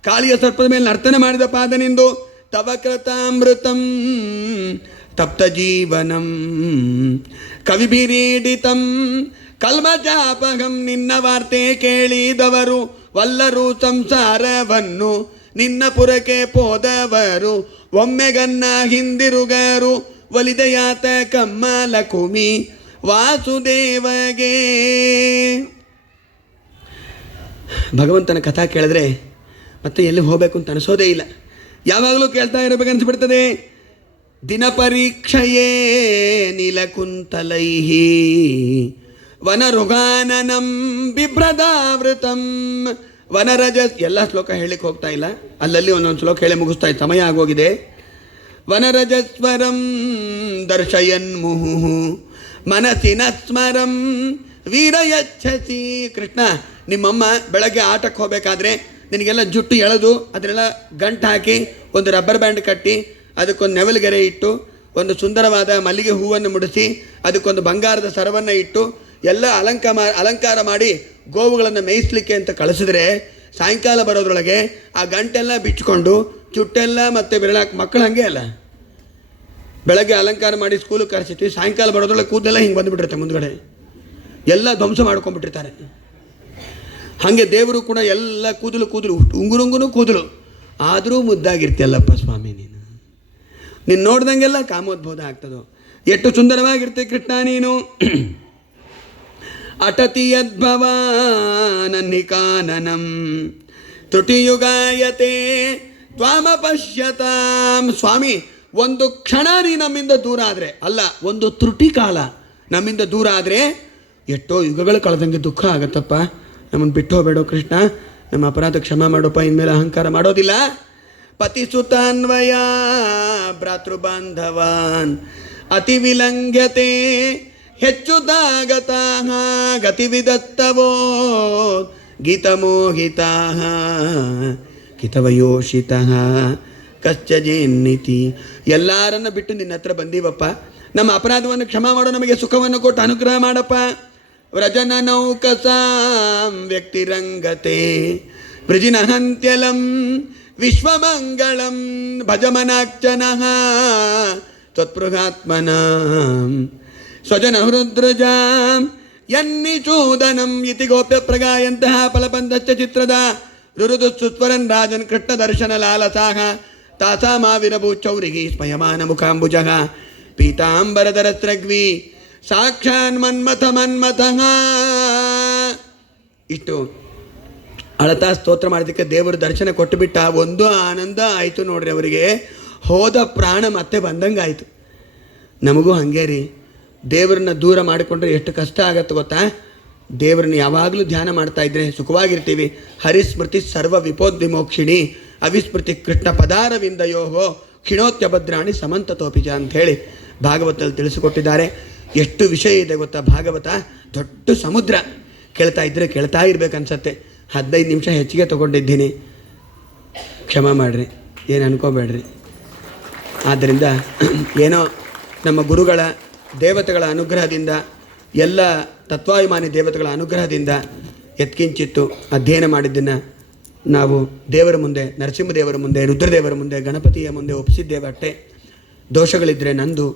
ಕಾಳಿಯ ಸರ್ಪದ ಮೇಲೆ ನರ್ತನೆ ಮಾಡಿದ ಪಾದ ನಿಂದು. ತವ ಕೃತಾಮೃತಂ ತಪ್ತ ಜೀವನಂ ಕವಿಭಿರೀಡಿತಂ ಕಲ್ಮಜಾಪಹಂ. ನಿನ್ನ ವಾರ್ತೆ ಕೇಳಿದವರು ವಲ್ಲರು ಸಂಸಾರವನ್ನು, ನಿನ್ನ ಪುರಕ್ಕೆ ಪೋದವರು ಒಮ್ಮೆಗನ್ನ ಹಿಂದಿರುಗರು. ಒಲಿದಯಾತ ಕಮ್ಮಲ ಕುಮಿ ವಾಸುದೇವಗೆ. ಭಗವಂತನ ಕಥಾ ಕೇಳಿದ್ರೆ ಮತ್ತೆ ಎಲ್ಲಿ ಹೋಗಬೇಕು ಅಂತ ಅನಿಸೋದೇ ಇಲ್ಲ. ಯಾವಾಗಲೂ ಕೇಳ್ತಾ ಇರಬೇಕು ಅನಿಸ್ಬಿಡ್ತದೆ. ದಿನ ಪರೀಕ್ಷೆಯೇ ನೀಲಕುಂತಲೈಹಿ ವನರುಗಾನನಂ ಬಿಭ್ರದಾವೃತಂ ವನರಜ. ಎಲ್ಲ ಶ್ಲೋಕ ಹೇಳಿಕ್ಕೆ ಹೋಗ್ತಾ ಇಲ್ಲ, ಅಲ್ಲಲ್ಲಿ ಒಂದೊಂದು ಶ್ಲೋಕ ಹೇಳಿ ಮುಗಿಸ್ತಾ ಇತ್ತು, ಸಮಯ ಆಗೋಗಿದೆ. ವನರಜಸ್ವರಂ ದರ್ಶಯನ್ ಮುಹು ಮನಸ್ಸಿನ ಸ್ಮರಂ ವೀರಯಚ್ಛಸಿ. ಕೃಷ್ಣ, ನಿಮ್ಮಮ್ಮ ಬೆಳಗ್ಗೆ ಆಟಕ್ಕೆ ಹೋಗಬೇಕಾದ್ರೆ ನಿನಗೆಲ್ಲ ಜುಟ್ಟು ಎಳೆದು ಅದನ್ನೆಲ್ಲ ಗಂಟು ಹಾಕಿ ಒಂದು ರಬ್ಬರ್ ಬ್ಯಾಂಡ್ ಕಟ್ಟಿ ಅದಕ್ಕೊಂದು ನೆವಲುಗೆರೆ ಇಟ್ಟು ಒಂದು ಸುಂದರವಾದ ಮಲ್ಲಿಗೆ ಹೂವನ್ನು ಮುಡಿಸಿ ಅದಕ್ಕೊಂದು ಬಂಗಾರದ ಸರವನ್ನು ಇಟ್ಟು ಎಲ್ಲ ಅಲಂಕಾರ ಮಾಡಿ ಗೋವುಗಳನ್ನು ಮೇಯಿಸ್ಲಿಕ್ಕೆ ಅಂತ ಕಳಿಸಿದ್ರೆ ಸಾಯಂಕಾಲ ಬರೋದ್ರೊಳಗೆ ಆ ಗಂಟೆಲ್ಲ ಬಿಚ್ಚಿಕೊಂಡು ಚುಟ್ಟೆಲ್ಲ ಮತ್ತು ಬೆರಳಾಕಿ ಮಕ್ಕಳು ಹಾಗೆ ಅಲ್ಲ, ಬೆಳಗ್ಗೆ ಅಲಂಕಾರ ಮಾಡಿ ಸ್ಕೂಲಿಗೆ ಕರೆಸಿರ್ತೀವಿ, ಸಾಯಂಕಾಲ ಬರೋದ್ರೊಳಗೆ ಕೂದಲೆಲ್ಲ ಹಿಂಗೆ ಬಂದುಬಿಟ್ಟಿರುತ್ತೆ, ಮುಂದ್ಗಡೆ ಎಲ್ಲ ಧ್ವಂಸ ಮಾಡ್ಕೊಂಡ್ಬಿಟ್ಟಿರ್ತಾರೆ. ಹಾಗೆ ದೇವರು ಕೂಡ ಎಲ್ಲ ಕೂದಲು ಉಂಗುರುಂಗುನು ಕೂದಲು, ಆದರೂ ಮುದ್ದಾಗಿರ್ತೀಯಲ್ಲಪ್ಪ ಸ್ವಾಮಿ ನೀನು. ನೀನು ನೋಡ್ದಂಗೆಲ್ಲ ಕಾಮೋದ್ಬೋಧ ಆಗ್ತದೋ. ಎಷ್ಟು ಸುಂದರವಾಗಿರ್ತೀಯ ಕೃಷ್ಣ ನೀನು. ಅಟತಿ ಯದ್ಭವಾನನ್ನಿಕಾನನಂ ತ್ರುಟಿಯುಗಾಯತೆ ತ್ವಾಮ ಪಶ್ಯತಾಂ. ಸ್ವಾಮಿ, ಒಂದು ಕ್ಷಣ ನೀ ನಮ್ಮಿಂದ ದೂರ ಆದರೆ, ಅಲ್ಲ ಒಂದು ತ್ರುಟಿ ಕಾಲ ನಮ್ಮಿಂದ ದೂರ ಆದರೆ ಎಷ್ಟೋ ಯುಗಗಳು ಕಳೆದಂಗೆ ದುಃಖ ಆಗತ್ತಪ್ಪ. ನಮ್ಮನ್ನು ಬಿಟ್ಟು ಹೋಗಬೇಡೋ ಕೃಷ್ಣ, ನಮ್ಮ ಅಪರಾಧ ಕ್ಷಮ ಮಾಡೋಪ್ಪ, ಇನ್ಮೇಲೆ ಅಹಂಕಾರ ಮಾಡೋದಿಲ್ಲ. ಪತಿಸುತಾನ್ವಯ ಭ್ರಾತೃಬಾಂಧವಾನ್ ಅತಿ ವಿಲಂಘ್ಯತೆ ಹೆಚ್ಚುತಾಗತ ಗತಿವಿದತ್ತವೋ ಗೀತಮೋಹಿತ ಕಿತವಯೋಷಿತ ಕಶ್ಚಜೇನ್ನಿತಿ. ಎಲ್ಲರನ್ನ ಬಿಟ್ಟು ನಿನ್ನ ಹತ್ರ ಬಂದೀವಪ್ಪ, ನಮ್ಮ ಅಪರಾಧವನ್ನು ಕ್ಷಮಾ ಮಾಡು, ನಮಗೆ ಸುಖವನ್ನು ಕೊಟ್ಟು ಅನುಗ್ರಹ ಮಾಡಪ್ಪ. ವ್ರಜನ ನೌಕಸಾಂ ವ್ಯಕ್ತಿರಂಗತೆ ವೃಜಿನಹಂತ್ಯಲಂ ವಿಶ್ವಮಂಗಳಂ ಭಜಮನಾಕ್ಷನಃ ತ್ವತ್ಪೃಹಾತ್ಮನಾಂ ಸ್ವಜನ ಹೃದ್ರಜಾಂ ಯನ್ನಿಚೂದನಂ ಇತಿ ಗೋಪ್ಯ ಪ್ರಗಾಯಂತಹ ಫಲಪಂಥಶ್ಚ ಚಿತ್ರದ ರುರುದು ಸುಸ್ವರನ್ ರಾಜನ್ ಕೃಷ್ಣ ದರ್ಶನ ಲಾಲಸಾಹ ತಾಸಾಮಾವಿರಭೂಚೌರಿಗಿ ಸ್ಮಯಮಾನ ಮುಖಾಂಬುಜಃ ಪೀತಾಂಬರಧರಸ್ರಗ್ವಿ ಸಾಕ್ಷಾನ್ ಮನ್ಮಥ ಮನ್ಮಥಃ. ಇಷ್ಟು ಅಳತಾ ಸ್ತೋತ್ರ ಮಾಡೋದಕ್ಕೆ ದೇವರು ದರ್ಶನ ಕೊಟ್ಟು ಬಿಟ್ಟ. ಒಂದು ಆನಂದ ಆಯಿತು ನೋಡ್ರಿ ಅವರಿಗೆ, ಹೋದ ಪ್ರಾಣ ಮತ್ತೆ ಬಂದಂಗೆ ಆಯಿತು. ನಮಗೂ ಹಾಗೆ ರೀ, ದೇವರನ್ನ ದೂರ ಮಾಡಿಕೊಂಡ್ರೆ ಎಷ್ಟು ಕಷ್ಟ ಆಗತ್ತೆ ಗೊತ್ತಾ. ದೇವರನ್ನ ಯಾವಾಗಲೂ ಧ್ಯಾನ ಮಾಡ್ತಾ ಇದ್ರೆ ಸುಖವಾಗಿರ್ತೀವಿ. ಹರಿಸ್ಮೃತಿ ಸರ್ವ ವಿಪೋದ್ವಿಮೋಕ್ಷಿಣಿ ಅವಿಸ್ಮೃತಿ ಕೃಷ್ಣ ಪದಾರವಿಂದಯೋಹೋ ಕ್ಷಿಣೋತ್ಯಭದ್ರಾಣಿ ಸಮಂತತೋಪಿಜ ಅಂಥೇಳಿ ಭಾಗವತದಲ್ಲಿ ತಿಳಿಸಿಕೊಟ್ಟಿದ್ದಾರೆ. ಎಷ್ಟು ವಿಷಯ ಇದೆ ಗೊತ್ತಾ ಭಾಗವತ, ದೊಡ್ಡ ಸಮುದ್ರ. ಕೇಳ್ತಾ ಇದ್ದರೆ ಕೇಳ್ತಾ ಇರ್ಬೇಕನ್ಸತ್ತೆ. 15 ನಿಮಿಷ ಹೆಚ್ಚಿಗೆ ತೊಗೊಂಡಿದ್ದೀನಿ, ಕ್ಷಮಾ ಮಾಡಿರಿ, ಏನು ಅನ್ಕೋಬೇಡ್ರಿ. ಆದ್ದರಿಂದ ಏನೋ ನಮ್ಮ ಗುರುಗಳ ದೇವತೆಗಳ ಅನುಗ್ರಹದಿಂದ, ಎಲ್ಲ ತತ್ವಾಭಿಮಾನಿ ದೇವತೆಗಳ ಅನುಗ್ರಹದಿಂದ ಎತ್ಕಿಂಚಿತ್ತು ಅಧ್ಯಯನ ಮಾಡಿದ್ದನ್ನು ನಾವು ದೇವರ ಮುಂದೆ, ನರಸಿಂಹದೇವರ ಮುಂದೆ, ರುದ್ರದೇವರ ಮುಂದೆ, ಗಣಪತಿಯ ಮುಂದೆ ಒಪ್ಪಿಸಿದ್ದೇವೆ. ಅಷ್ಟೇ ದೋಷಗಳಿದ್ದರೆ ನಂದು,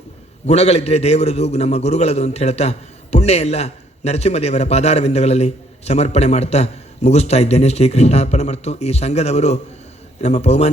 ಗುಣಗಳಿದ್ದರೆ ದೇವರದು, ನಮ್ಮ ಗುರುಗಳದು ಅಂತ ಹೇಳ್ತಾ ಪುಣ್ಯ ಎಲ್ಲ ನರಸಿಂಹದೇವರ ಪಾದಾರವಿಂದಗಳಲ್ಲಿ ಸಮರ್ಪಣೆ ಮಾಡ್ತಾ ಮುಗಿಸ್ತಾ ಇದ್ದೇನೆ. ಶ್ರೀಕೃಷ್ಣಾರ್ಪಣ. ಮತ್ತು ಈ ಸಂಘದವರು ನಮ್ಮ ಪವಮಾನ